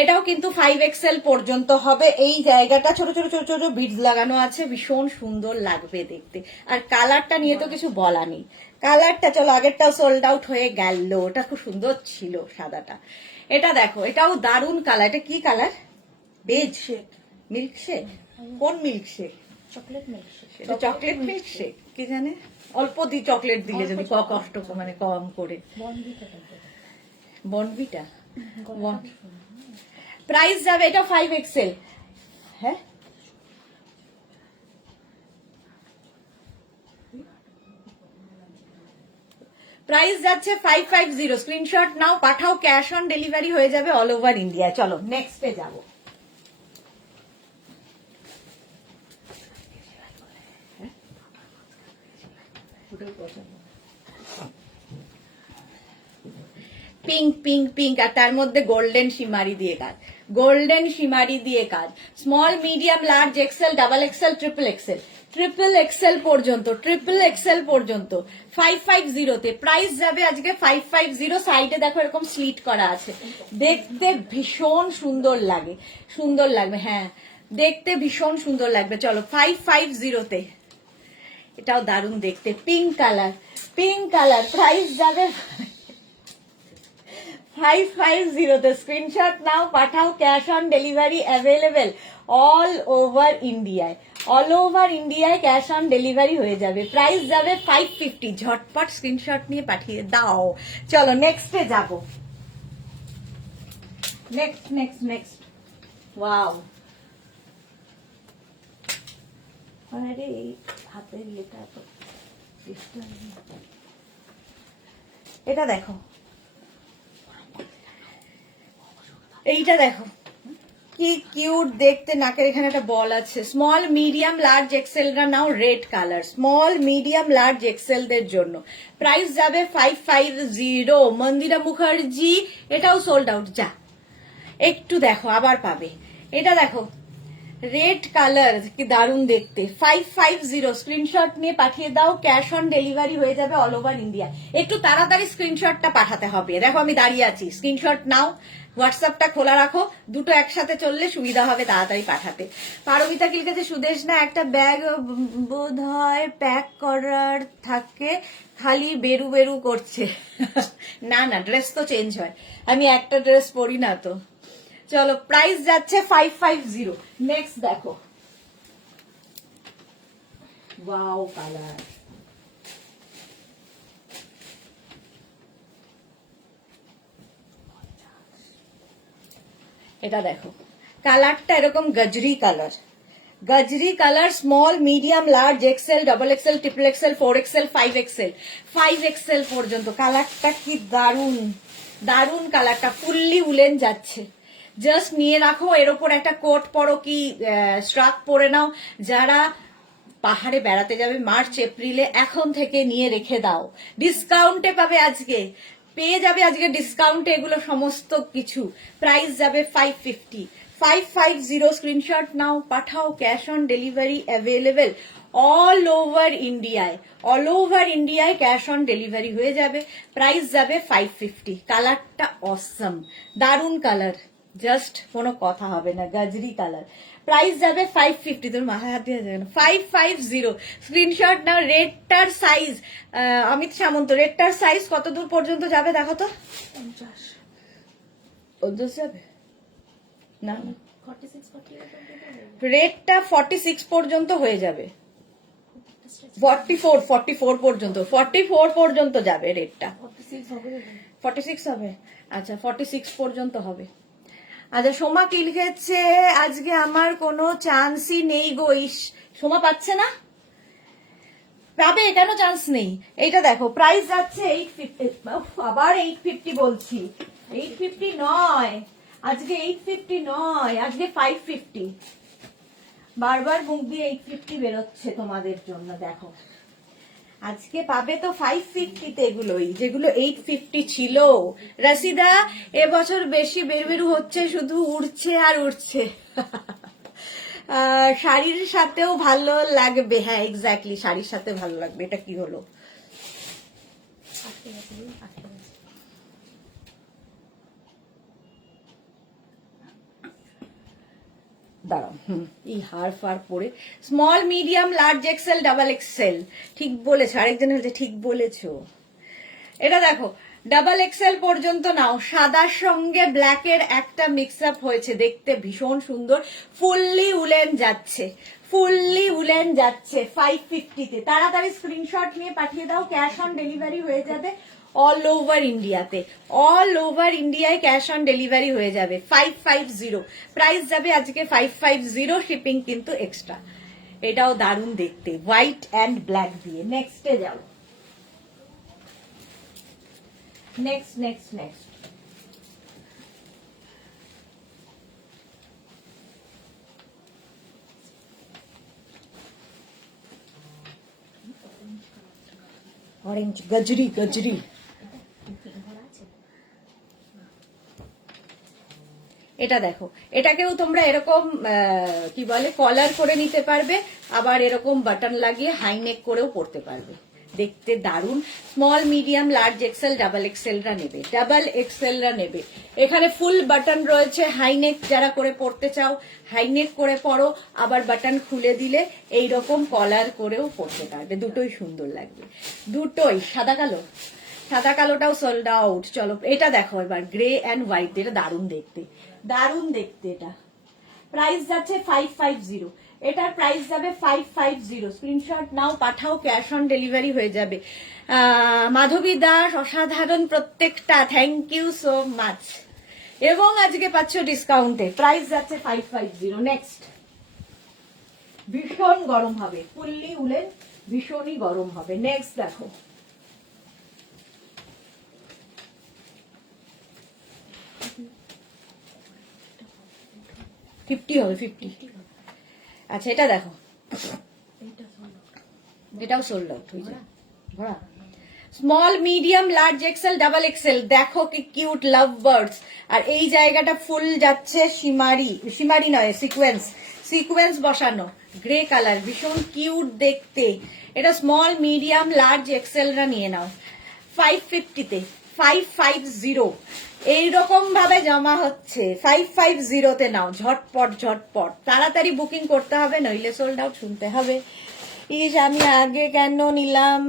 এটাও কিন্তু 5XL পর্যন্ত হবে। এই জায়গাটা ছোট ছোট বিডস লাগানো আছে, ভীষণ সুন্দর লাগবে দেখতে। আর কালারটা নিয়ে তো কিছু বলা নেই, কালারটা চলো আগেরটাও সোল্ড আউট হয়ে গেল, ওটা খুব সুন্দর ছিল সাদাটা। এটা দেখো, এটাও দারুণ কালার। এটা কি কালার? Beige shake, milkshake. কোন মিল্কশেক? Chocolate milkshake. এটা চকলেট মিল্কশেক, কি জানে, অল্প চকলেট দিলে যদি কষ্ট মানে কম করে। বনভিটা। প্রাইস যাবে এটা 5XL। হ্যাঁ প্রাইস যাচ্ছে 550, স্ক্রিনশট নাও, পাঠাও, ক্যাশ অন ডেলিভারি হয়ে যাবে অল ওভার ইন্ডিয়া। চলো নেক্সটে যাবো। পিঙ্ক আর তার মধ্যে গোল্ডেন শিমারি দিয়ে কাজ। Small, medium, large, XL, double XL, triple XL পর্যন্ত 550-তে। প্রাইস যাবে আজকে 550। সাইডে দেখো এরকম স্লিট করা আছে, দেখতে ভীষণ সুন্দর লাগবে। হ্যাঁ দেখতে ভীষণ সুন্দর লাগবে। চলো 550-তে, এটাও দারুণ দেখতে, পিঙ্ক কালার। প্রাইস যাবে 550-তে, স্ক্রিনশট নাও, পাঠাও, cash on delivery available all over ইন্ডিয়ায় ক্যাশ অন ডেলিভারি হয়ে যাবে। প্রাইস যাবে 550, ঝটপট স্ক্রিনশট নিয়ে পাঠিয়ে দাও। চলো নেক্সটে যাব। নেক্সট ওয়াও, আরে হাতের ইয়েটা তো, এটা দেখো, এইটা দেখো, কি কিউট দেখতে, নাকের এখানে একটা বল আছে। স্মল মিডিয়াম লার্জ এক্সেলরা নাও red colour, small medium large এক্সেলদের জন্য। প্রাইস যাবে 550। মন্দিরা মুখার্জি, এটাও সোল্ড আউট। যা একটু দেখো, আবার পাবে। এটা দেখো রেড কালার, কি দারুণ দেখতে। 550 স্ক্রিনশট নিয়ে পাঠিয়ে দাও, ক্যাশ অন ডেলিভারি হয়ে যাবে অল ওভার ইন্ডিয়া। একটু তাড়াতাড়ি স্ক্রিনশটটা পাঠাতে হবে। দেখো আমি দাঁড়িয়ে আছি, স্ক্রিনশট নাও, হোয়াটসঅ্যাপটা খোলা রাখো, দুটো একসাথে চললে সুবিধা হবে তাড়াতাড়ি পাঠাতে। পারমিতা কি লিখেছে, সুদেশ না একটা ব্যাগ বোধ হয় প্যাক করার থাকে, খালি বেরু বেরু করছে। না না, ড্রেস তো চেঞ্জ হয়, আমি একটা ড্রেস পরি না তো। চলো, প্রাইস যাচ্ছে 550। নেক্সট দেখো, ওয়াও কালার, এটা দেখো কালারটা এরকম গজরি কালার, গজরি colour, small medium large XL, double XL, triple XL, 4XL, 5XL, 5XL পর্যন্ত। কালারটা কি দারুন, দারুন কালারটা, ফুললি উলেন যাচ্ছে। জাস্ট নিয়ে রাখো, এর ওপর একটা কোট পরো কি স্ট্রাক পরে নাও। যারা পাহাড়ে বেড়াতে যাবে মার্চ এপ্রিলে, এখন থেকে নিয়ে রেখে দাও, ডিসকাউন্টে পাবে আজকে, পেয়ে যাবে আজকে ডিসকাউন্টে এগুলো সমস্ত কিছু। প্রাইস যাবে 550। 550 স্ক্রিনশট নাও, পাঠাও, cash on delivery available all over ইন্ডিয়ায়, অল ওভার ইন্ডিয়ায় ক্যাশ অন ডেলিভারি হয়ে যাবে। প্রাইস যাবে 550। কালারটা অসম, দারুন কালার, জাস্ট কোনো কথা হবে না, গাজরি কালার। প্রাইস যাবে 550। তোর মাথায় হাত দিয়ে যাবে না, 550 স্ক্রিনশট নাও। রেডটার সাইজ, অমিত সামন্ত, রেডটার সাইজ কত দূর পর্যন্ত যাবে দেখো তো। 50 50 যাবে না, 46 48 রেডটা 46 পর্যন্ত হয়ে যাবে, 44 পর্যন্ত, 44 পর্যন্ত যাবে রেডটা। 46 হবে। 46 হবে, আচ্ছা 46 পর্যন্ত হবে। আচ্ছা সোমা কি লিখেছে, আজকে আমার কোনো চান্সই নেই গো। ইস, সোমা পাচ্ছে না, পাবে, কেন চান্স নেই। এইটা দেখো প্রাইস যাচ্ছে 850, আবার 850 বলছি, 850 নয় আজকে, 850 নয় আজকে, 550। বারবার মুখ দিয়ে 850 বেরোচ্ছে তোমাদের জন্য। দেখো আজকে পাবে তো 550 এগুলোই, যেগুলো 850 ছিল। রাশিদা, এবছর বেশি বেরবেরু হচ্ছে, শুধু উড়ছে আর উড়ছে। শাড়ির সাথেও ভালো লাগবে, হ্যাঁ এক্স্যাক্টলি, শাড়ির সাথে ভালো লাগবে। এটা কি হলো, আটকে গেছে, আটকে গেছে। দাঁড়াও, এই হার ফার পরে, small medium large XL, double Excel, ঠিক বলেছো, আরেকজন হচ্ছে ঠিক বলেছো। এটা দেখো ডাবল এক্সেল পর্যন্ত নাও, সাদার সঙ্গে ব্ল্যাকের একটা মিক্স আপ হয়েছে, দেখতে ভীষণ সুন্দর, ফুললি উলেন যাচ্ছে, ফুললি উলেন যাচ্ছে 550-তে। তাড়াতাড়ি স্ক্রিনশট নিয়ে পাঠিয়ে দাও, ক্যাশ অন ডেলিভারি হয়ে যাবে অল ওভার ইন্ডিয়াতে, অল ওভার ইন্ডিয়ায় ক্যাশ অন ডেলিভারি হয়ে যাবে। 550 প্রাইস যাবে আজকে 550, শিপিং কিন্তু এক্সট্রা। এটাও দারুণ দেখতে, হোয়াইট অ্যান্ড ব্ল্যাক দিয়ে। নেক্সটে যাও, নেক্সট নেক্সট নেক্সট, অরেঞ্জ, গজরি গজরি। এটা দেখো, এটাকেও তোমরা এরকম কি বলে কলার করে নিতে পারবে, আবার এরকম বাটন লাগিয়ে হাইনেক করেও পরতে পারবে, দেখতে দারুন। Small medium large XL, double এক্সেলরা নেবে, ডাবল এক্সেলরা নেবে। এখানে ফুল বাটন রয়েছে, হাইনেক যারা করে পরতে চাও হাইনেক করে পরো, আবার বাটন খুলে দিলে এইরকম কলার করেও পরতে পারবে, দুটোই সুন্দর লাগবে, দুটোই। সাদা কালো, সাদা কালোটাও সোল্ড আউট। চলো এটা দেখো এবার, গ্রে অ্যান্ড হোয়াইট, এটা দারুণ দেখতে, দারুণ দেখতে। এটা প্রাইস যাচ্ছে 550, এটার প্রাইস যাবে 550। স্ক্রিনশট নাও, পাঠাও, ক্যাশ অন ডেলিভারি হয়ে যাবে। মাধবী দাস, অসাধারণ প্রত্যেকটা, থ্যাংক ইউ সো মাচ। এবং আজকে পাচ্ছ ডিসকাউন্টে, প্রাইস যাচ্ছে 550। নেক্সট, ভীষণ গরম হবে, ফুললি উলেন, ভীষণই গরম হবে। নেক্সট দেখো, 50 হবে 50। আচ্ছা এটা দেখো, এইটা শোনো। এটাও সোল্ড আউট হয়ে যায় ভরা। Small medium large XL double Excel, দেখো কি কিউট লাভ বার্ডস। আর এই জায়গাটা ফুল যাচ্ছে শিমারি নয় সিকোয়েন্স বসানো, গ্রে কালার, ভীষণ কিউট দেখতে। এটা স্মল মিডিয়াম লার্জ এক্সেলরা নিয়ে নাও 550-তে, 550 এইরকম ভাবে জমা হচ্ছে। 550-তে নাও, ঝটপট তাড়াতাড়ি বুকিং করতে হবে, নইলে সোল্ড আউট শুনতে হবে। ইস আমি আগে কেন নিলাম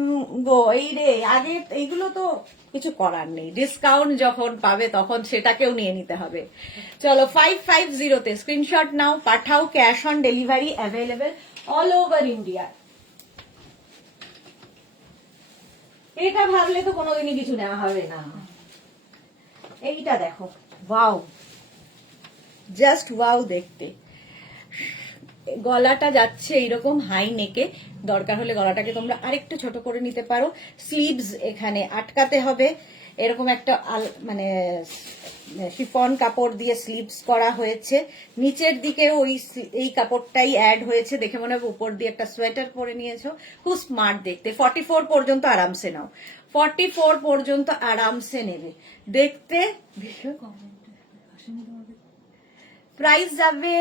গো, এই রে আগে এইগুলো তো কিছু করার নেই, ডিসকাউন্ট যখন পাবে তখন সেটাকেও নিয়ে নিতে হবে। চলো 550-তে স্ক্রিনশট নাও, পাঠাও, cash on delivery available all over India. এটা ভাবলে তো কোনোদিনই কিছু নেওয়া হবে না। এইটা দেখো, ওয়াও, জাস্ট ওয়াও দেখতে। গলাটা যাচ্ছে এইরকম হাই নেকে, দরকার হলে গলাটাকে তোমরা আরেকটু ছোট করে নিতে পারো। স্লিভস এখানে আটকাতে হবে, এরকম একটা মানে শিফন কাপড় দিয়ে স্লিভস করা হয়েছে। নিচের দিকে এই কাপড়টাই অ্যাড হয়েছে, দেখে মনে হবে উপর দিয়ে একটা সোয়েটার পরে নিয়েছো। খুব স্মার্ট দেখতে। 44 পর্যন্ত আরামসে নাও, 44 পর্যন্ত আরামসে নেবে, দেখতে ভীষণ। প্রাইস যাবে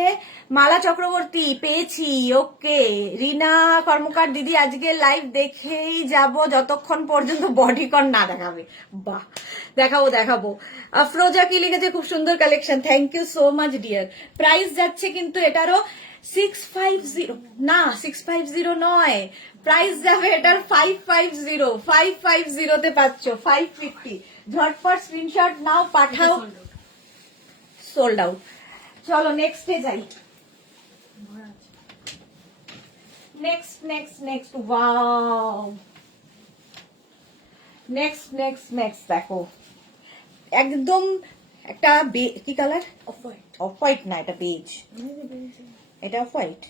মালা চক্রবর্তী, পেয়েছি, ওকে। রিনা কর্মকার দিদি আজকে লাইভ দেখেই যাব যতক্ষণ পর্যন্ত বডিকন না দেখাবে। বাহ, দেখাবো। আফরোজা কি লিখেছে, খুব সুন্দর collection, thank you so much dear. Price যাচ্ছে কিন্তু এটারও 650, না 650 নয়, প্রাইস যাবে এটার 550তে পাচ্ছ 550। ঝটপট স্ক্রিনশট নাও, পাঠাও, সোল্ড আউট। চলো নেক্সটে যাই। নেক্সট ওয়াও, নেক্সট দেখো, একদম একটা কি কালার, অফ হোয়াইট না, এটা বেজ, এটা অফ হোয়াইট।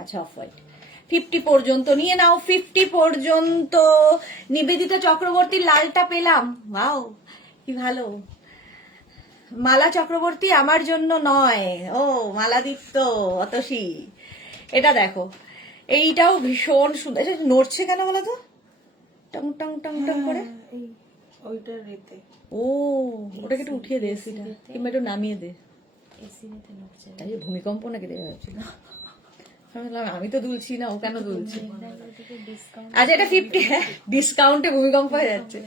আচ্ছা অফ হোয়াইট। 50 পর্যন্ত নিয়ে নাও, 50 পর্যন্ত। নিবেদিতা চক্রবর্তী লালটা পেলাম, ওয়াও কি ভালো। মালা চক্রবর্তী আমার জন্য নয়, ও মালাদিত্য অতসী। এটা দেখো, এইটাও ভীষণ সুন্দর। এটা নড়ছে কেন বলো তো, টং টং টং টং করে। ওইটার রেতে ও ওটাকে একটু উঠিয়ে দে এসিটা, কিংবা একটু নামিয়ে দে। তাই ভূমিকম্প নাকি দেখা যাচ্ছে। আমি তো দুলছি না, ও কেন দুলছি। আচ্ছা এটা 50, ডিসকাউন্টে ভূমিকম্প হয়ে যাচ্ছে।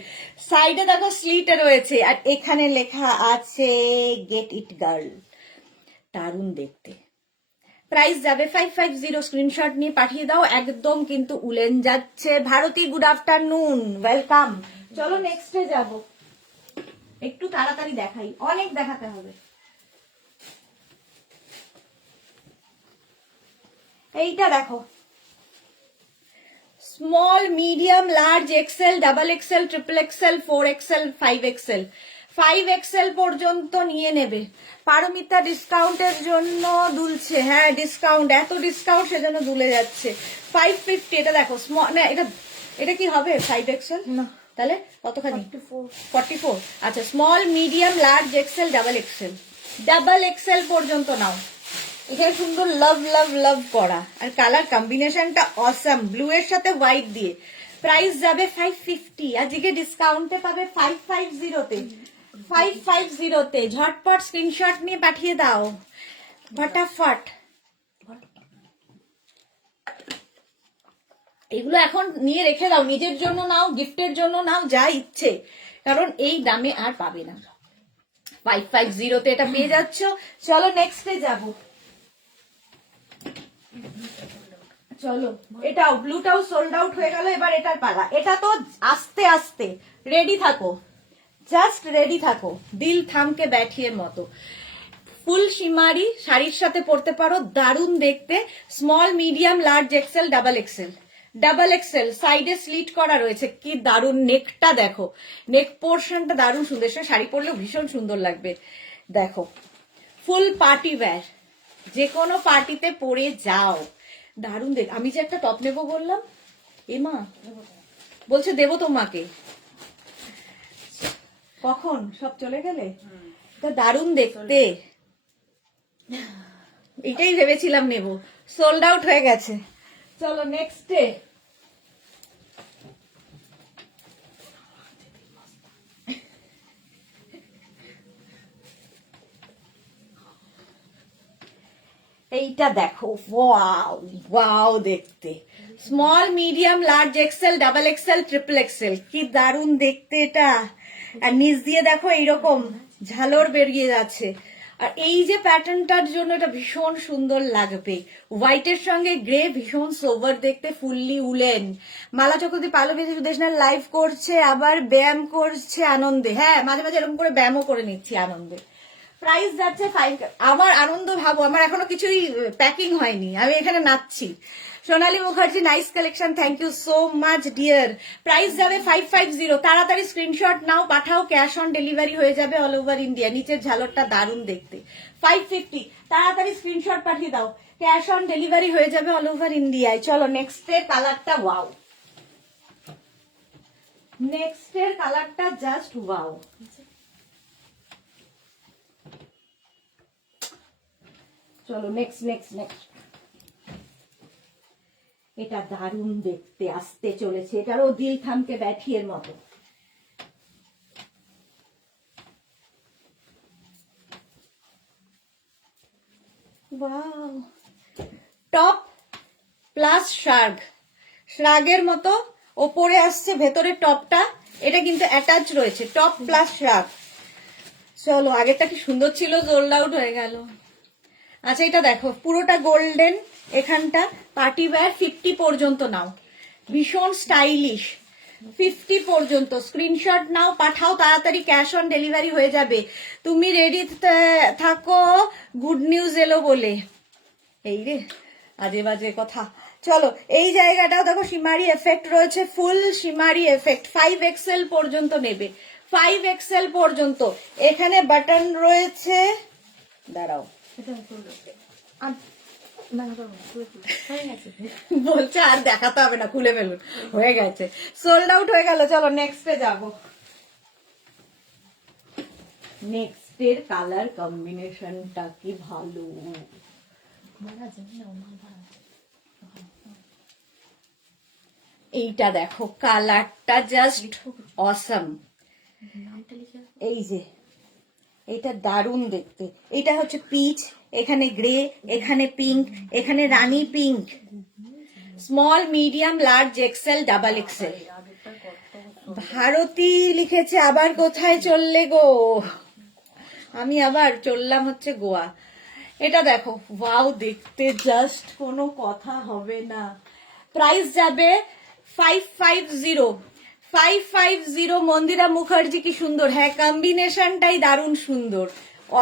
সাইডে দেখো স্লিটে রয়েছে, আর এখানে লেখা আছে গেট ইট গার্ল, দারুণ দেখতে। প্রাইস যাবে 550, স্ক্রিনশট নিয়ে পাঠিয়ে দাও। একদম কিন্তু উলেন যাচ্ছে। Bharati good afternoon, welcome. চলো নেক্সটে যাব, একটু তাড়াতাড়ি দেখাই, অনেক দেখাতে হবে। এইটা দেখো, small medium large XL double XL triple XL 4XL 5XL, 5XL পর্যন্ত নিয়ে নেবে। পারমিতা ডিসকাউন্টের জন্য দুলছে, হ্যাঁ ডিসকাউন্ট, এত ডিসকাউন্ট সেজন্য দুলে যাচ্ছে। 550, এটা দেখো স্মল, না এটা কি হবে 5XL না, তাহলে কতখানি, 44। আচ্ছা small medium large XL double XL পর্যন্ত নাও। এখানে সুন্দর লাভ করা, আর কালার কম্বিনেশনটা অসাম, ব্লু এর সাথে হোয়াইট দিয়ে। প্রাইস যাবে 550, আজকে ডিসকাউন্টে পাবে 550-তে, 550-তে। ঝটপট স্ক্রিনশট নিয়ে পাঠিয়ে দাও, ফটাফট। এগুলো এখন নিয়ে রেখে দাও, নিজের জন্য নাও, গিফটের জন্য নাও, যা ইচ্ছে, কারণ এই দামে আর পাবে না। 550-তে এটা পেয়ে যাচ্ছ। চলো নেক্সটে যাবো। চলো এটাও, ব্লুটাও সোল্ড আউট হয়ে গেল, এবার এটার পালা। এটা তো আস্তে আস্তে, রেডি থাকো, জাস্ট রেডি থাকো, দিল থামকে ব্যাঠিয়ে মতো। ফুল শিমারি, শাড়ির সাথে পরতে পারো, দারুণ দেখতে। Small medium large XL double Excel, সাইডে স্লিট করা রয়েছে, কি দারুণ। নেকটা দেখো, নেক পোর্শনটা দারুণ সুন্দর, শাড়ি পরলেও ভীষণ সুন্দর লাগবে। দেখো ফুল পার্টি ওয়্যার, যে কোনো পার্টিতে পরে যাও, দারুণ দেখ। আমি যে একটা টপ নেবো বললাম, এমা বলছে দেবো তোমাকে, কখন সব চলে গেলে। দারুণ দেখতে, এইটাই ভেবেছিলাম নেব, সোল্ড আউট হয়ে গেছে। চলো নেক্সট ডে। এইটা দেখো, ওয়াও ওয়াও দেখতে, small medium large XL double XL triple Excel, কি দারুণ দেখতে এটা। আর নিচ দিয়ে দেখো এইরকম ঝালর বেরিয়ে যাচ্ছে। আর এই যে প্যাটার্নটার জন্য এটা ভীষণ সুন্দর লাগবে, হোয়াইটের সঙ্গে গ্রে, ভীষণ সোভার দেখতে, ফুললি উলেন। মালা চক্রবর্তী পালবি সুদেশনার লাইভ করছে, আবার ব্যায়াম করছে আনন্দে। হ্যাঁ, মাঝে মাঝে এরকম করে ব্যায়ামও করে নিচ্ছি আনন্দে। প্রাইস যাচ্ছে 5। আমার আনন্দ ভাবো, আমার এখনো কিছুই প্যাকিং হয়নি, আমি এখানে নাচছি। Sonali Mukherjee, nice collection, thank you so much dear. Price যাবে 550। তাড়াতাড়ি স্ক্রিনশট নাও, পাঠাও, ক্যাশ অন ডেলিভারি হয়ে যাবে অল ওভার ইন্ডিয়া। নিচের ঝালরটা দারুণ দেখতে, 550। তাড়াতাড়ি স্ক্রিনশট পাঠিয়ে দাও, ক্যাশ অন ডেলিভারি হয়ে যাবে অল ওভার ইন্ডিয়ায়। চলো নেক্সট এর কালারটা ওয়াও, নেক্সট এর কালারটা জাস্ট ওয়াও। চলো নেক্সট নেক্সট নেক্সট। এটা দারুণ দেখতে, আসতে চলেছে, এটারও দিল থামকে ব্যাঠিয়ের মতো। ওয়াও, টপ প্লাস শ্রাগ, শ্রাগের মতো ওপরে আসছে ভেতরের টপটা, এটা কিন্তু অ্যাটাচ রয়েছে, টপ প্লাস শ্রাগ। চলো, আগেরটা কি সুন্দর ছিল, সোল্ড আউট হয়ে গেল। আচ্ছা এটা দেখো, পুরোটা গোল্ডেন, এখানটা পার্টি ওয়্যার, 50 পর্যন্ত নাও, ভীষণ স্টাইলিশ। 50 পর্যন্ত স্ক্রিনশট নাও, পাঠাও তাড়াতাড়ি, ক্যাশ অন ডেলিভারি হয়ে যাবে। তুমি রেডি থাকো, গুড নিউজ এলো বলে। এই রে, আজে বাজে কথা। চলো, এই জায়গাটাও দেখো শিমারি এফেক্ট রয়েছে, ফুল শিমারি এফেক্ট। 5 এক্সেল পর্যন্ত নেবে, 5 এক্সেল পর্যন্ত। এখানে বাটন রয়েছে, দাঁড়াও, বলছে আর দেখাতে হবে না, খুলে ফেলুন, হয়ে গেছে, সোল্ড আউট হয়ে গেল। চলো নেক্সটে যাবো। নেক্সট এর কালার কম্বিনেশনটা কি ভালো, এইটা দেখো, কালারটা জাস্ট অসাম। এই যে এইটা দারুণ দেখতে, এটা হচ্ছে পিচ, এখানে গ্রে, এখানে পিঙ্ক, এখানে রানী pink, small medium large XL double XL. Bharati লিখেছে, আবার কোথায় চললে গো? আমি আবার চললাম হচ্ছে গোয়া। এটা দেখো, ওয়াও দেখতে, জাস্ট কোনো কথা হবে না। প্রাইস যাবে 550, 550। মন্দিরা মুখার্জি, কি সুন্দর, হ্যাঁ কম্বিনেশনটাই দারুণ সুন্দর,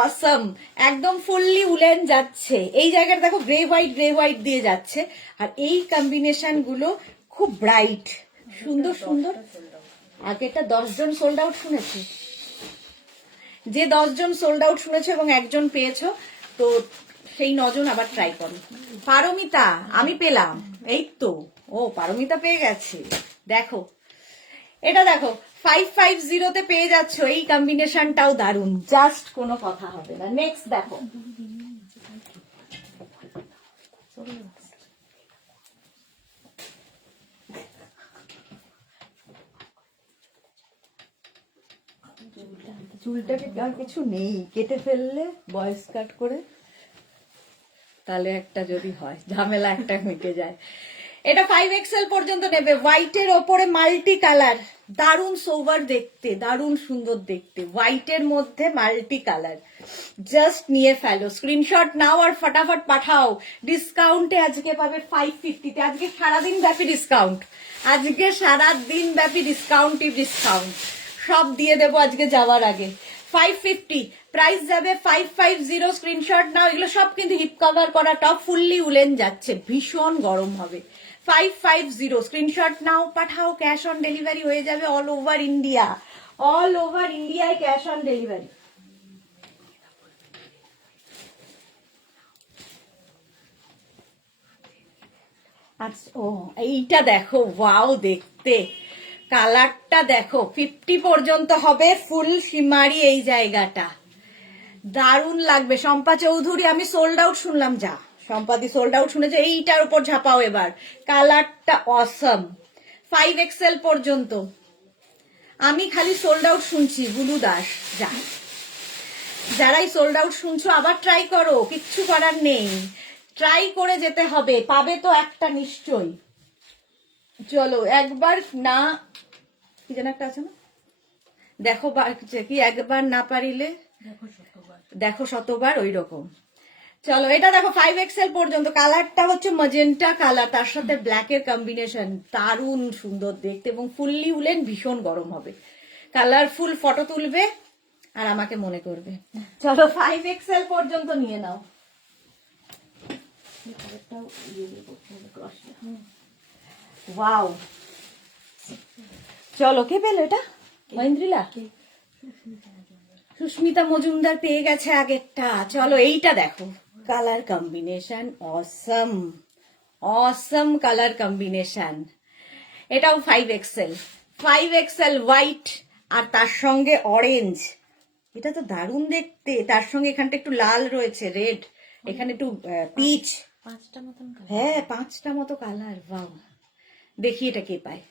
অসম, একদম ফুললি উলেন যাচ্ছে। এই জায়গাটা দেখো, গ্রে হোয়াইট দিয়ে যাচ্ছে, আর এই কম্বিনেশন গুলো খুব ব্রাইট, সুন্দর সুন্দর। আগেটা 10 জন সোল্ড আউট শুনেছি, যে 10 জন সোল্ড আউট শুনেছো এবং একজন পেয়েছো, তো সেই 9 জন আবার ট্রাই করো। পারমিতা, আমি পেলাম, এই তো, ও পারমিতা পেয়ে গেছে। দেখো এটা দেখো, 550-তে পেয়ে যাচ্ছ, এই কম্বিনেশনটাও দারুণ, জাস্ট কোনো কথা হবে না। নেক্সট দেখো, চুলটাকে আর কিছু নেই, কেটে ফেললে বয়েস কাট করে, তাহলে একটা যদি হয়, ঝামেলা একটা মিটে যায়। এটা 5 এক্সেল পর্যন্ত নেবে, হোয়াইটের ওপরে মাল্টি কালার, দারুণ সোভার দেখতে, দারুণ সুন্দর দেখতে, হোয়াইটের মধ্যে মাল্টি কালার। জাস্ট নিয়ে ফেলো, স্ক্রিনশট নাও আর ফটাফট পাঠাও। ডিসকাউন্টে আজকে পাবে 550-তে, আজকে সারাদিন ব্যাপী ডিসকাউন্ট, আজকে সারাদিন ব্যাপী ডিসকাউন্টই ডিসকাউন্ট, সব দিয়ে দেবো আজকে যাওয়ার আগে। 550 প্রাইস যাবে, 550 স্ক্রিনশট নাও। এগুলো সব কিন্তু হিপ কভার করা টপ, ফুললি উলেন যাচ্ছে, ভীষণ গরম হবে। 550 স্ক্রিনশট নাও, পাঠাও, ক্যাশ অন ডেলিভারি হয়ে যাবে all over India, all over ইন্ডিয়ায় ক্যাশ অন ডেলিভারি। আচ্ছা, ও এইটা দেখো, ওয়াও দেখতে, কালারটা দেখো, 50 পর্যন্ত হবে, ফুল শিমারি এই জায়গাটা, দারুণ লাগবে। শম্পা চৌধুরী, আমি সোল্ড আউট শুনলাম, যা সম্পাদি সোল্ড আউট শুনেছে, এইটার উপর ঝাপাও এবার। কালারটা অসম, 5XL পর্যন্ত। আমি খালি সোল্ড আউট শুনছি, বুলু দাস, যা। যারাই সোল্ড আউট শুনছো আবার ট্রাই করো, কিচ্ছু করার নেই, ট্রাই করে যেতে হবে, পাবে তো একটা নিশ্চয়ই। চলো একবার না, কি যেন একটা আছে না, দেখো কি একবার না পারিলে দেখো শতবার। দেখো শতবার, ওই রকম। চলো এটা দেখো 5XL পর্যন্ত। কালারটা হচ্ছে ম্যাজেন্টা কালার, তার সাথে ব্ল্যাক এর কম্বিনেশন, দারুণ সুন্দর দেখতে এবং ফুললি উলেন, ভীষণ গরম হবে। কালারফুল ফটো তুলবে আর আমাকে মনে করবে। চলো 5XL পর্যন্ত নিয়ে নাও। ওয়াও, চলো কে পেলো এটা? মহেন্দ্রিলা, সুস্মিতা মজুমদার পেয়ে গেছে আগেরটা। চলো এইটা দেখো, কালার কম্বিনেশন অসম, অসম কালার কম্বিনেশন। এটাও 5XL, 5XL হোয়াইট আর তার সঙ্গে অরেঞ্জ। এটা তো দারুণ দেখতে, তার সঙ্গে এখানটা একটু লাল রয়েছে, রেড, এখানে একটু পিচ। 5টা মতন কালার। হ্যাঁ 5টা মতো কালার, বাহ। দেখি এটা কে পায়।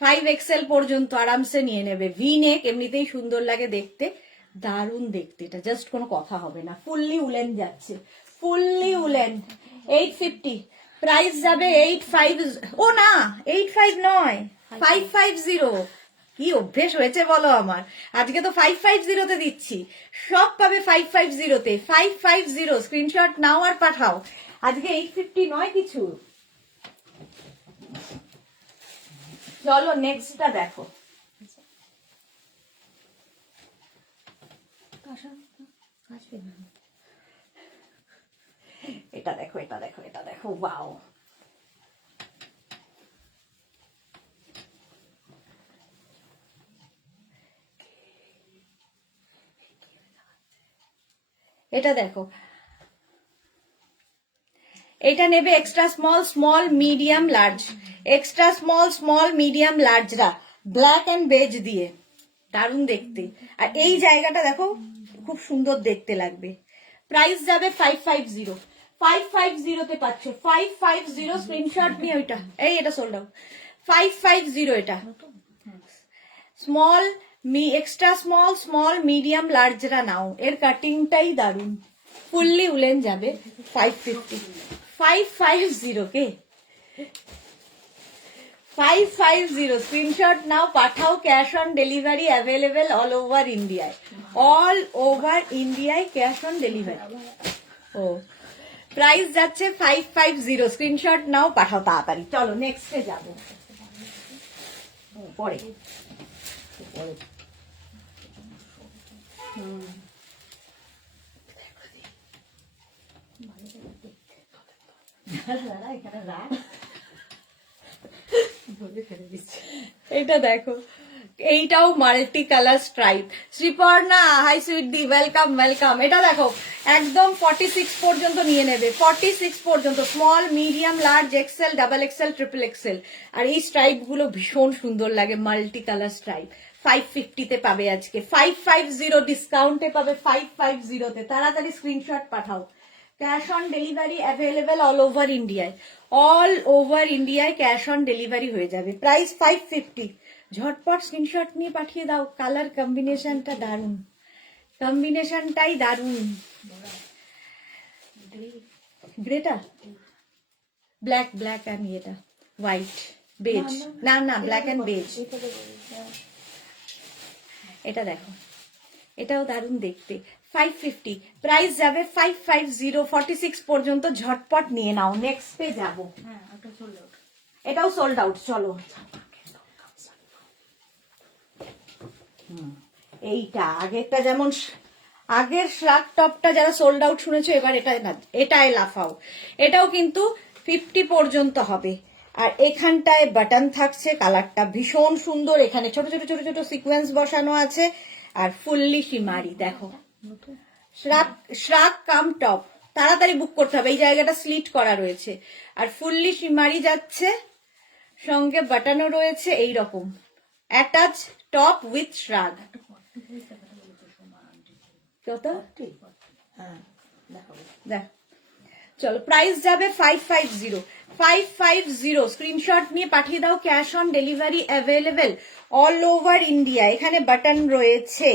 5XL পর্যন্ত আরামসে নিয়ে নেবে। ভি নেক এমনিতেই সুন্দর লাগে দেখতে, দারুণ দেখতে, এটা জাস্ট কোনো কথা হবে না। ফুললি উলেন যাচ্ছে, ফুললি উলেন। 850 প্রাইস যাবে। 85, ও না 85 নয়, 550। কি অভ্যেস হয়েছে বলো আমার, আজকে তো 550 তে দিচ্ছি, সব পাবে 550 তে। 550 স্ক্রিনশট নাও আর পাঠাও। আজকে 850 নয় কিছু। চলো নেক্সটটা দেখো। এটা দেখো, এটা দেখো, এটা দেখো, ওয়াও। এটা দেখো, এটা নেবে extra small, small, medium, large. Extra small, small, medium, লার্জরা ব্ল্যাক এন্ড বেজ দিয়ে, দারুণ দেখতে। আর এই জায়গাটা দেখো, খুব সুন্দর দেখতে লাগবে। প্রাইস যাবে 550, 550 তে পাচ্ছ। 550 স্ক্রিনশট নিয়ে ওইটা, এই এটা সোল্ড আউট। 550 এটা small, extra small, small, medium, লার্জরা নাও। এর কাটিংটাই দারুণ, ফুললি উলেন যাবে। 550, 550 কে 550 স্ক্রিনশট নাও, পাঠাও। Cash on delivery available all over ইন্ডিয়ায়, অল ওভার ইন্ডিয়ায় ক্যাশ অন ডেলিভারি। ও প্রাইস যাচ্ছে 550, স্ক্রিনশট নাও, পাঠাও তাড়াতাড়ি। চলো নেক্সটে যাবো, পরে পরে। এটা দেখো, এইটাও multi colour stripe. Sriparna, hi sweetie, welcome welcome. এটা দেখো একদম 46 পর্যন্ত নিয়ে নেবে, 46 পর্যন্ত, small, medium, large, XL, double XL, triple XL. আর এই স্ট্রাইপ গুলো ভীষণ সুন্দর লাগে, মাল্টি কালার স্ট্রাইপ। 550 তে পাবে আজকে, 550 ডিসকাউন্টে পাবে 550 তে। তাড়াতাড়ি screenshot Pathao. Cash on delivery available all over ইন্ডিয়ায়, অল ওভার ইন্ডিয়ায় ক্যাশ অন ডেলিভারি হয়ে যাবে। প্রাইস 550, ঝটপট স্ক্রিনশট নিয়ে পাঠিয়ে দাও। কালার কম্বিনেশনটা দারুণ, কম্বিনেশনটাই দারুণ। গ্রেটা ব্ল্যাক, ব্ল্যাক অ্যান্ড এটা হোয়াইট, বেজ, না না ব্ল্যাক অ্যান্ড বেজ। এটা দেখো, এটাও দারুণ দেখতে। 550 প্রাইস যাবে। 550, 46 পর্যন্ত, ঝটপট নিয়ে নাও। নেক্সটে যাবো। হ্যাঁ এটা সোল্ড আউট। এটাও সোল্ড আউট। চলো এইটা আগেরটা যেমন, আগের শ্রাগ টপটা যারা সোল্ড আউট শুনেছো, এবার এটা না, এটাই লাফাও। এটাও কিন্তু 50 পর্যন্ত হবে। আর এখানটায় বাটন থাকছে, কালারটা ভীষণ সুন্দর। এখানে ছোট ছোট ছোট ছোট সিকোয়েন্স বসানো আছে, আর ফুললি শিমারি। দেখো শ্রাগ কাম টপ, তাড়াতাড়ি বুক করতে হবে, এই জায়গাটা স্লিট করা রয়েছে। আর ফুললি শিমারি যাচ্ছে, সঙ্গে বাটনও রয়েছে এইরকম, অ্যাটাচ টপ উইথ শ্রাগ। কত? হ্যাঁ দেখাবো। দেখ, চলো প্রাইস যাবে 550 550। স্ক্রিনশট নিয়ে পাঠিয়ে দাও। Cash on delivery available all over India. এখানে বাটন রয়েছে,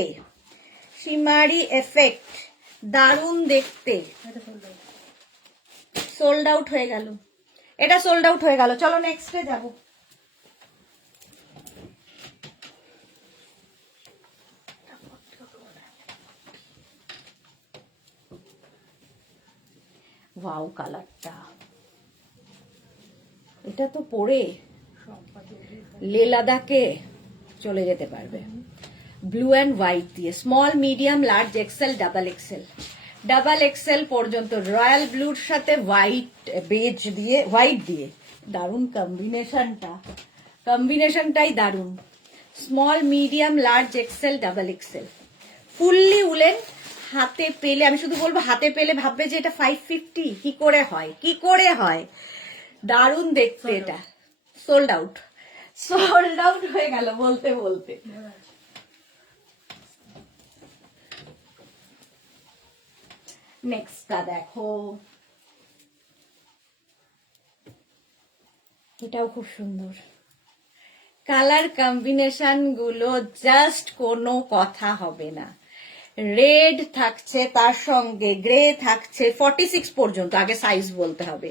শিমারি এফেক্ট, দারুণ দেখতে। এটা সোল্ড আউট। সোল্ড আউট হয়ে গেল, এটা সোল্ড আউট হয়ে গেল। চলো নেক্সটে যাব। ওয়াও কালারটা, এটা তো পরে লে লাদাখে চলে যেতে পারবে। ব্লু অ্যান্ড হোয়াইট দিয়ে small medium large XL double XL পর্যন্ত রয়্যাল ব্লুর সাথে হোয়াইট বেজ দিয়ে হোয়াইট দিয়ে দারুণ কম্বিনেশনটাই দারুণ। Small medium large XL double Excel fully woollen. হাতে পেলে, আমি শুধু বলবো হাতে পেলে ভাববে যে এটা 550। কি করে হয় দারুণ দেখতে। এটা সোল্ড আউট হয়ে গেল বলতে বলতে। নেক্সটটা দেখো, এটাও খুব সুন্দর। কালার কম্বিনেশন গুলো জাস্ট কোনো কথা হবে না। রেড থাকছে, তার সঙ্গে গ্রে থাকছে 46 পর্যন্ত। আগে সাইজ বলতে হবে।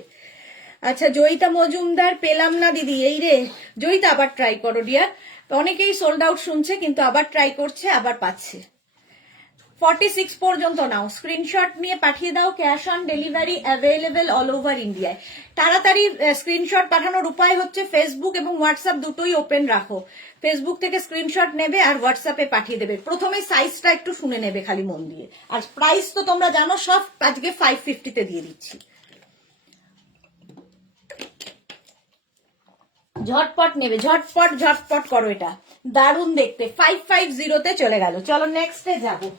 আচ্ছা জয়িতা মজুমদার, পেলাম না দিদি। এই রে জয়িতা, আবার ট্রাই করো ডিয়ার। অনেকেই সোল্ড আউট শুনছে কিন্তু আবার ট্রাই করছে, আবার পাচ্ছে। 46 পর্যন্ত নাও। স্ক্রিনশট নিয়ে পাঠিয়ে দাও। Cash on delivery available all over ইন্ডিয়ায়। তাড়াতাড়ি স্ক্রিনশট পাঠানোর উপায় হচ্ছে ফেসবুক এবং হোয়াটসঅ্যাপ দুটোই ওপেন রাখো। ফেসবুক থেকে স্ক্রিনশট নেবে আর হোয়াটসঅ্যাপে পাঠিয়ে দেবে। প্রথমে সাইজটা একটু শুনে নেবে খালি মন দিয়ে। আর প্রাইস তো তোমরা জানো সব, আজকে 550-তে দিয়ে দিচ্ছি। ঝটপট নেবে, ঝটপট করো। এটা দারুণ দেখতে। 550-তে চলে গেল। চলো নেক্সটে যাবো।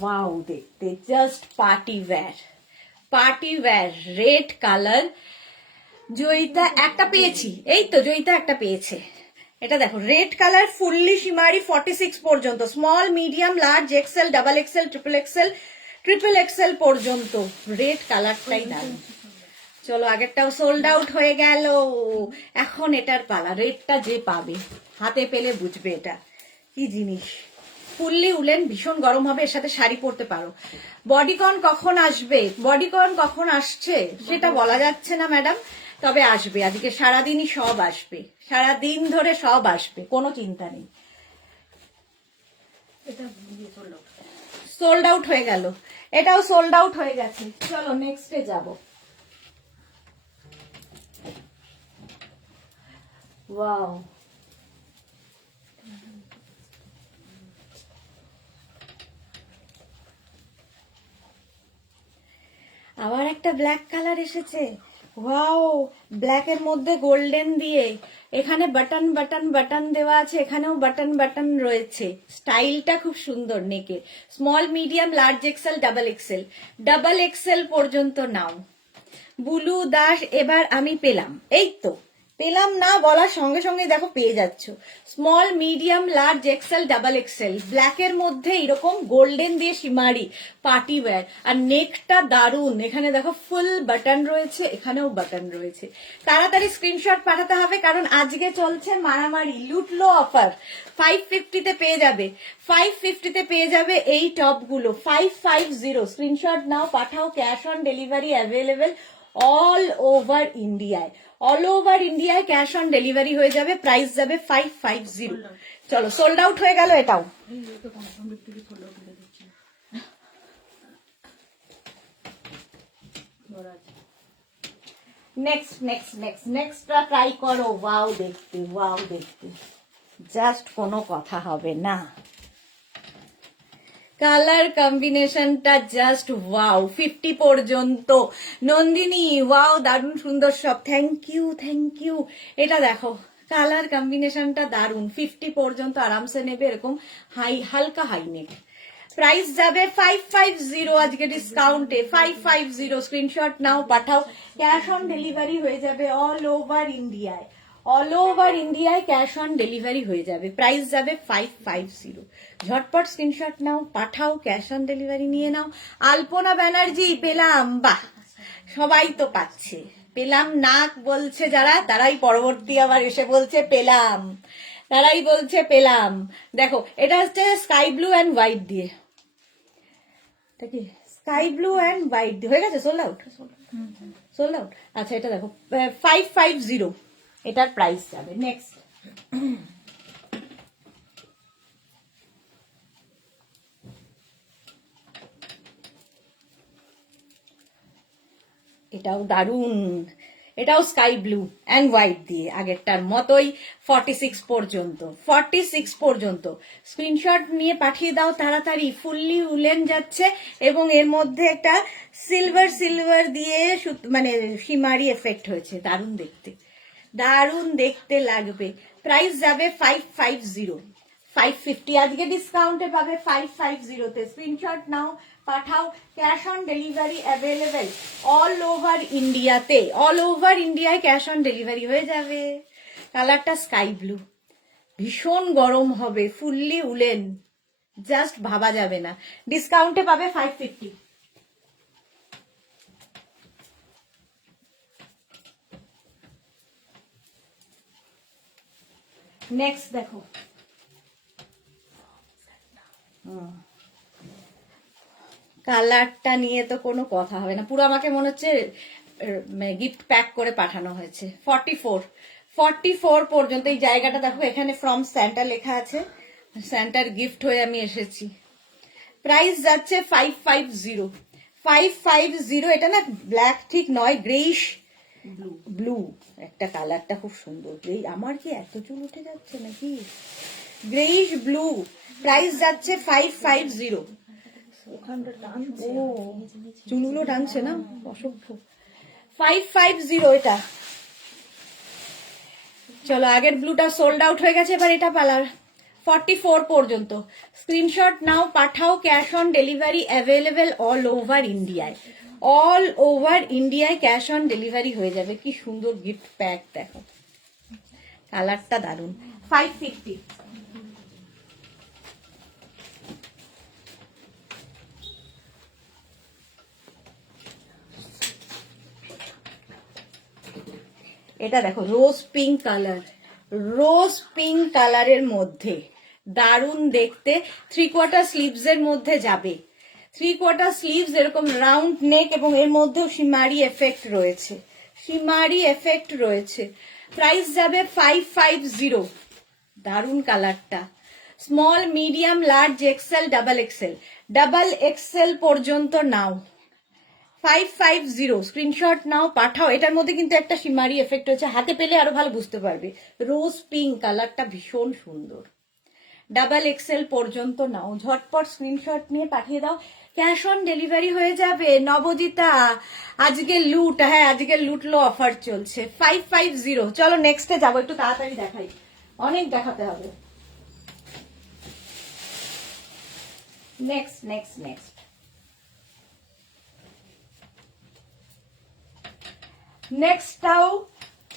ওয়াও দেখতে, just party wear red colour. Joyita একটা পেয়েছি, এই তো জয়িতা একটা পেয়েছে। এটা দেখো রেড কালার ফুললি শিমারি 46 পর্যন্ত। Small medium large XL double XL triple XL পর্যন্ত। রেড কালারটাই দারুণ। চলো আগেরটাও সোল্ড আউট হয়ে গেল। এখন এটার পালা। রেডটা যে পাবে হাতে পেলে বুঝবে এটা কি জিনিস। ফুললি উলেন, ভীষণ গরম হবে, এর সাথে শাড়ি পরতে পারো। বডিকন কখন আসবে, বডিকন কখন আসছে সেটা বলা যাচ্ছে না ম্যাডাম, তবে আসবে। আজকে সারাদিনই সব আসবে, সারাদিন ধরে সব আসবে, কোনো চিন্তা নেই। এটা সোল্ড আউট। সোল্ড আউট হয়ে গেল, এটাও সোল্ড আউট হয়ে গেছে। চলো নেক্সটে যাব। ওয়াও আবার একটা ব্ল্যাক কালার এসেছে। ওয়াও, ব্ল্যাকের মধ্যে গোল্ডেন দিয়ে এখানে বাটন দেওয়া আছে, এখানেও বাটন রয়েছে। স্টাইলটা খুব সুন্দর নেকে। Small medium large XL double XL পর্যন্ত নাও। বুলু দাস, এবার আমি পেলাম। এই তো পেলাম না বলার সঙ্গে সঙ্গে দেখো পেয়ে যাচ্ছ। Small medium large XL double Excel ব্ল্যাকের মধ্যে এরকম গোল্ডেন দিয়ে শিমারি পার্টি ওয়্যার। আর নেকটা দারুন, এখানে দেখো ফুল বাটন রয়েছে, এখানেও বাটন রয়েছে। তাড়াতাড়ি স্ক্রিনশট পাঠাতে হবে কারণ আজকে চলছে মারামারি লুটলো অফার। 550-তে পেয়ে যাবে, 550-তে পেয়ে যাবে এই টপগুলো। 550 স্ক্রিনশট নাও, পাঠাও। Cash on delivery available all over ইন্ডিয়ায় ক্যাশ অন ডেলিভারি হয়ে যাবে। প্রাইস যাবে 550। চলো সোল্ড আউট হয়ে গেল এটাও। নেক্সটটা ট্রাই করো। ওয়াও দেখতে জাস্ট কোনো কথা হবে না। কালার কম্বিনেশনটা জাস্ট ওয়াও। 50 পর্যন্ত। নন্দিনী ওয়াও, দারুণ সুন্দর সব। Thank you. এটা দেখো কালার কম্বিনেশনটা দারুণ। 50 পর্যন্ত আরামসে নেবে। এরকম হালকা হাই নেক, প্রাইস যাবে 550 আজকে ডিসকাউন্টে 550 স্ক্রিনশট নাও পাঠাও ক্যাশ অন ডেলিভারি হয়ে যাবে অল ওভার ইন্ডিয়ায় ক্যাশ অন ডেলিভারি হয়ে যাবে প্রাইস যাবে 550 ঝটপট স্ক্রিনশট নাও পাঠাও ক্যাশ অন ডেলিভারি নিয়ে নাও আলপনা ব্যানার্জি পেলাম বাহ সবাই তো পাচ্ছে পেলাম না বলছে যারা তারাই পরবর্তী আবার এসে বলছে পেলাম তারাই বলছে পেলাম দেখো এটা হচ্ছে স্কাই ব্লু অ্যান্ড হোয়াইট দিয়ে এটা কি স্কাই ব্লু অ্যান্ড হোয়াইট দিয়ে হয়ে গেছে সোল্ড আউট আচ্ছা এটা দেখো 550 এটার প্রাইস যাবে নেক্সট এটাও দারুন এটাও স্কাই ব্লু অ্যান্ড হোয়াইট দিয়ে আগেরটার মতোই 46 পর্যন্ত স্ক্রিনশট নিয়ে পাঠিয়ে দাও তাড়াতাড়ি ফুললি উলেন যাচ্ছে এবং এর মধ্যে একটা সিলভার দিয়ে মানে শিমারি এফেক্ট হয়েছে দারুন দেখতে লাগবে প্রাইস যাবে 550 550 আজকে ডিসকাউন্টে পাবে 550 তে স্ক্রিনশট নাও পাঠাও cash on delivery available all over ইন্ডিয়ায় ক্যাশ অন ডেলিভারি হয়ে যাবে কালারটা স্কাই ব্লু ভীষণ গরম হবে ফুললি উলেন জাস্ট ভাবা যাবে না ডিসকাউন্টে পাবে 550 নেক্সট দেখো কালারটা নিয়ে তো কোনো কথা হবে না পুরো আমাকে মনে হচ্ছে গিফট প্যাক করে পাঠানো হয়েছে 44 পর্যন্ত এই জায়গাটা দেখো এখানে ফ্রম স্যান্টা লেখা আছে স্যান্টার গিফট হয়ে আমি এসেছি প্রাইস যাচ্ছে 550 এটা না ব্ল্যাক ঠিক নয় গ্রেইশ ব্লু একটা কালারটা খুব সুন্দর আমার কি এত চুল উঠে যাচ্ছে নাকি গ্রেইশ ব্লু প্রাইস যাচ্ছে 550 চুলগুলো টানছে না অসভ্য 550 এটা চলো আগের ব্লুটা সোল্ড আউট হয়ে গেছে এবার এটা পালার 44 পর্যন্ত স্ক্রিনশট নাও পাঠাও cash on delivery available all over ইন্ডিয়ায় ক্যাশ অন ডেলিভারি হয়ে যাবে কি সুন্দর গিফট প্যাক দেখো কালারটা দারুন 550 এটা দেখো রোজ পিঙ্ক কালারের মধ্যে দারুন দেখতে 3/4 স্লিভস এর মধ্যে যাবে 3/4 স্লিভস এরকম রাউন্ড নেক এবং এর মধ্যেও শিমারি এফেক্ট রয়েছে প্রাইস যাবে 550 দারুন কালারটা small medium large XL double XL পর্যন্ত নাও 550 স্ক্রিনশট নাও পাঠাও এটার মধ্যে কিন্তু একটা শিমারি এফেক্ট হচ্ছে হাতে পেলে আরো ভালো বুঝতে পারবে রোজ পিঙ্ক কালারটা ভীষণ সুন্দর ডাবল এক্সেল পর্যন্ত নাও ঝটপট স্ক্রিনশট নিয়ে পাঠিয়ে দাও ক্যাশ অন ডেলিভারি হয়ে যাবে নবজিতা আজকে লুটলো অফার চলছে 550 চলো নেক্সটে যাবো একটু তাড়াতাড়ি দেখাই অনেক দেখাতে হবে নেক্সট নেক্সটটাও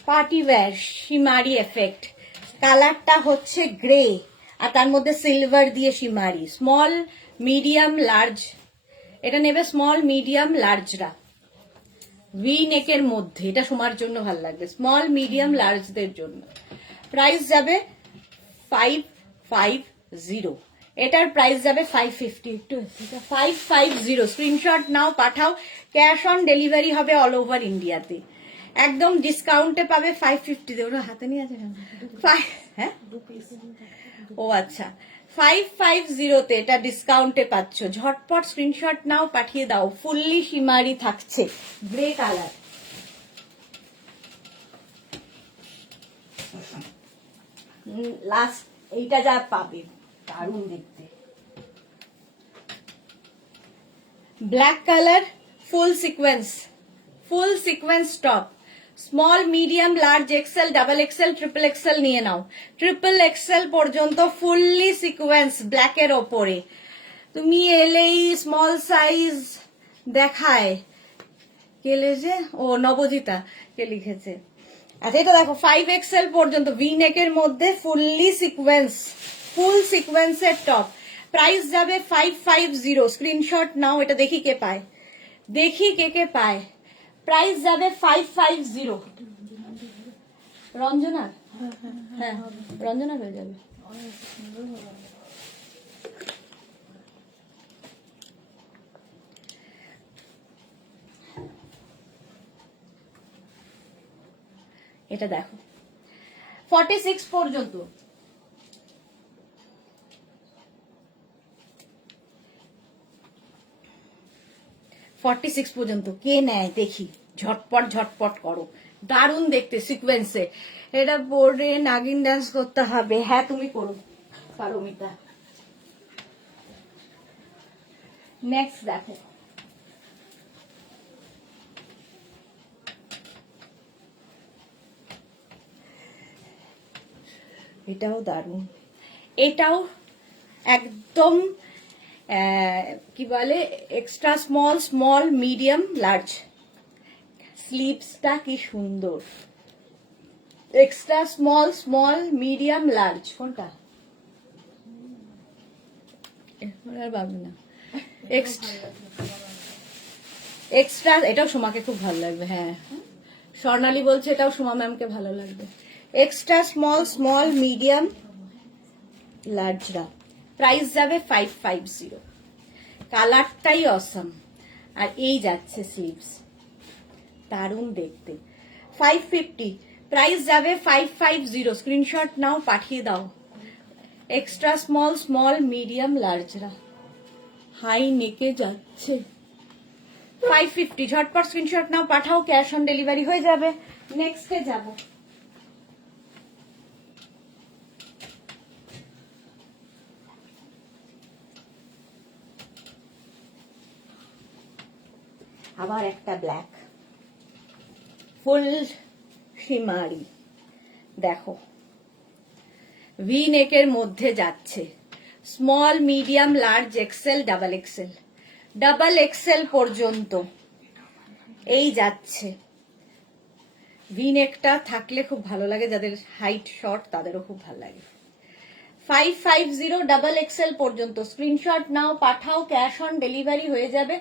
পার্টি ওয়্যার শিমারি এফেক্ট কালারটা হচ্ছে গ্রে আর তার মধ্যে সিলভার দিয়ে শিমারি স্মল মিডিয়াম লার্জ এটা নেবে স্মল মিডিয়াম লার্জরা ভি নেকের মধ্যে এটা সময়ের জন্য ভালো লাগবে স্মল মিডিয়াম লার্জদের জন্য প্রাইস যাবে 550 এটার প্রাইস যাবে 550 একটু 550 স্ক্রিনশট নাও পাঠাও ক্যাশ অন ডেলিভারি হবে অল ওভার ইন্ডিয়াতে একদম ডিসকাউন্টে পাবে 550 ওরা হাতে নিয়ে আছে হ্যাঁ ও আচ্ছা 550 তে এটা ডিসকাউন্টে পাচ্ছ ঝটপট স্ক্রিনশট নাও পাঠিয়ে দাও ফুললি শিমারি থাকছে গ্রে কালার লাস্ট এইটা যা পাবে দারুণ দেখতে ব্ল্যাক কালার ফুল sequence top small medium large XL double XL triple Excel নিয়ে নাও ট্রিপল এক্সেল পর্যন্ত ফুললি সিকোয়েন্স ব্ল্যাকের ওপরে তুমি এলেই স্মল সাইজ দেখায়। কে লিখেছে? ও নবজিতা কে লিখেছে। আচ্ছা এটা দেখো 5XL পর্যন্ত ভি নেকের মধ্যে ফুললি সিকোয়েন্স, ফুল সিকোয়েন্সের টপ। প্রাইস যাবে 550। স্ক্রিনশট নাও, এটা দেখি কে পায়, দেখি কে কে পায়। প্রাইস যাবে 550। রঞ্জনার, হ্যাঁ রঞ্জনার হয়ে যাবে। এটা দেখো 46 পর্যন্ত। 46 পর্যন্ত কে নেয় দেখি, ঝটপট ঝটপট করো। দারুণ দেখতে সিকোয়েন্সে, এটা পরে নাগিন ডান্স করতে হবে। হ্যাঁ তুমি করো, পারমিতা। নেক্সট দেখো, এটাও দারুণ, এটাও একদম কি বলে extra small, small medium large. স্লিভসটা কি সুন্দর, extra small, small medium large. কোনটা আর পাবো না। এক্সট্রা, এটাও সোমাকে খুব ভালো লাগবে। হ্যাঁ স্বর্ণালী বলছে এটাও সোমা ম্যামকে ভালো লাগবে। এক্সট্রা স্মল, স্মল মিডিয়াম লার্জরা। প্রাইস যাবে 550। কালারটাই অসম। আর এই যাচ্ছে স্লিভস, দারুণ দেখতে। 550। প্রাইস যাবে 550। স্ক্রিনশট নাও, পাঠিয়ে দাও। এক্সট্রা স্মল, স্মল মিডিয়াম লার্জরা হাই নেকে যাচ্ছে 550। ঝটপট স্ক্রিনশট নাও, পাঠাও, ক্যাশ অন ডেলিভারি হয়ে যাবে। নেক্সটে যাব। আবার একটা ব্ল্যাক ফুল শিমারি। দেখো ভি নেকের মধ্যে যাচ্ছে, small medium large XL double XL, double XL পর্যন্ত এই যাচ্ছে। ভি নেকটা থাকলে খুব ভালো লাগে, যাদের হাইট শর্ট তাদেরও খুব ভালো লাগে। 550 ডাবল এক্সেল পর্যন্ত। স্ক্রিনশট নাও, পাঠাও, ক্যাশ অন ডেলিভারি হয়ে যাবে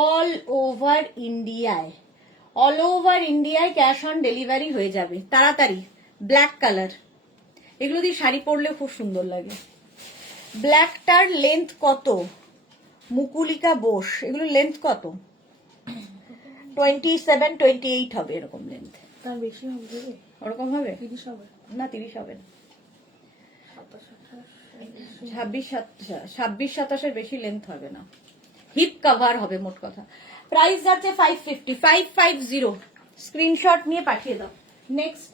অল ওভার ইন্ডিয়ায়। অল ওভার ইন্ডিয়ায় ক্যাশ অন ডেলিভারি হয়ে যাবে তাড়াতাড়ি। ব্ল্যাক কালার, এগুলো দিয়ে শাড়ি পরলে খুব সুন্দর লাগে। ব্ল্যাকটার লেন্থ কত? মুকুলিকা বোস, এগুলো লেন্থ কত? 27, 28 হবে এরকম লেন্থ। তার বেশি হবে, ওরকম হবে 30 হবে না? 30 হবে না, 27, 26, 27 বেশি লেন্থ হবে না। হিপ কভার হবে মোট কথা। প্রাইস যাচ্ছে 550। 550। স্ক্রিনশট নিয়ে পাঠিয়ে দাও। নেক্সট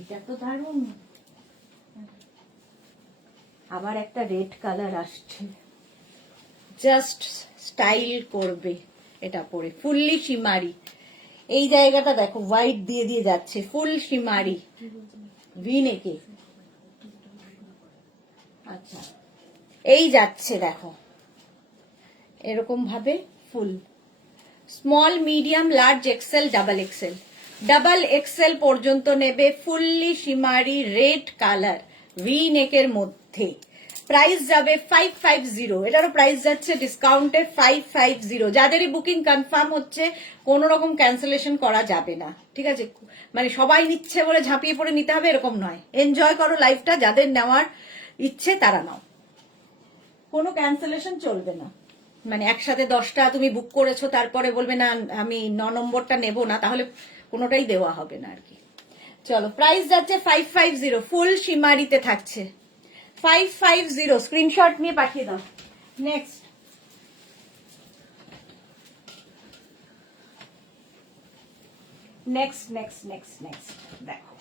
এটা তো দারুণ। আবার একটা রেড কালার আসছে, জাস্ট স্টাইল করবে এটা পরে। ফুললি শিমারি, এই জায়গাটা দেখো হোয়াইট দিয়ে দিয়ে যাচ্ছে, ফুল শিমারি ভি নেকে। আচ্ছা এই যাচ্ছে দেখো এরকম ভাবে full, small medium large XL double XL, double XL পর্যন্ত নেবে। Fully shimmery red colour V নেকের মধ্যে। প্রাইস যাবে 550। এটারও প্রাইস যাচ্ছে ডিসকাউন্টে 550। যাদেরই বুকিং কনফার্ম হচ্ছে, কোনো রকম ক্যান্সেলেশন করা যাবে না, ঠিক আছে? মানে সবাই নিচ্ছে বলে ঝাঁপিয়ে পড়ে নিতে হবে এরকম নয়। এনজয় করো লাইফটা, যাদের নেওয়ার ইচ্ছে তারা নাও, কোনো ক্যান্সেলেশন চলবে না। মানে একসাথে 10টা তুমি বুক করেছো, তারপরে বলবে না আমি 9 নম্বরটা নেব না, তাহলে কোনোটাই দেওয়া হবে না আর কি। চলো প্রাইস যাচ্ছে 550। ফুল শিমারিতে থাকছে 550। স্ক্রিনশট নিয়ে পাঠিয়ে দাও। Next next next next next দেখো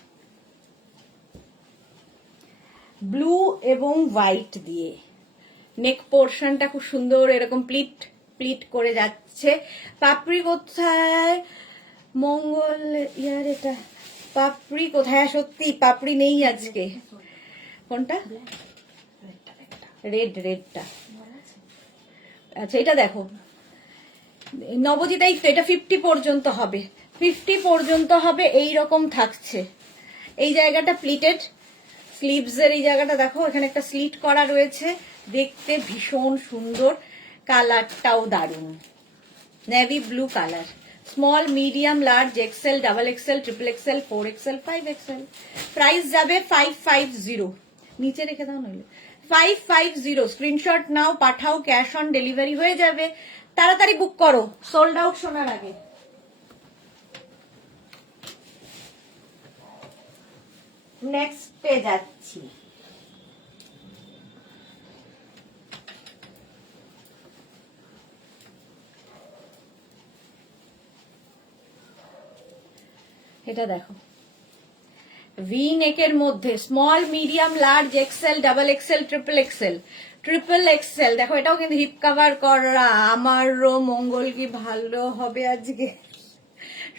ব্লু এবং হোয়াইট দিয়ে নেক পোর্শনটা খুব সুন্দর এরকম প্লিট প্লিট করে যাচ্ছে। পাপড়ি কোথায়? মঙ্গল ইয়ার এটা পাপড়ি কোথায়? সত্যি পাপড়ি নেই আজকে। কোনটা? রেডটা। আচ্ছা এটা দেখো, নবজিৎ এই তো, এটা 50 পর্যন্ত হবে, 50 পর্যন্ত হবে, এই রকম থাকছে। এই জায়গাটা প্লিটেড, স্লিভস এর এই জায়গাটা দেখো, এখানে একটা স্লিট করা রয়েছে, দেখতে ভীষণ সুন্দর, কালারটাও দারুণ, navy blue colour. Small, medium, large, XL, double XL, triple XL, 4XL, 5XL। Price যাবে 550। নিচে রেখে দাও নইলে। 550। স্ক্রিনশট নাও, পাঠাও, ক্যাশ অন ডেলিভারি হয়ে যাবে। তাড়াতাড়ি বুক করো, সোল্ড আউট শোনার আগে। নেক্সটে যাচ্ছি। এটা দেখো, ভি নেকের মধ্যে small, medium, large, XL, double XL, triple XL, triple XL. দেখো এটাও কিন্তু হিপ কাভার করা। আমারও মঙ্গল কি ভালো হবে আজকে,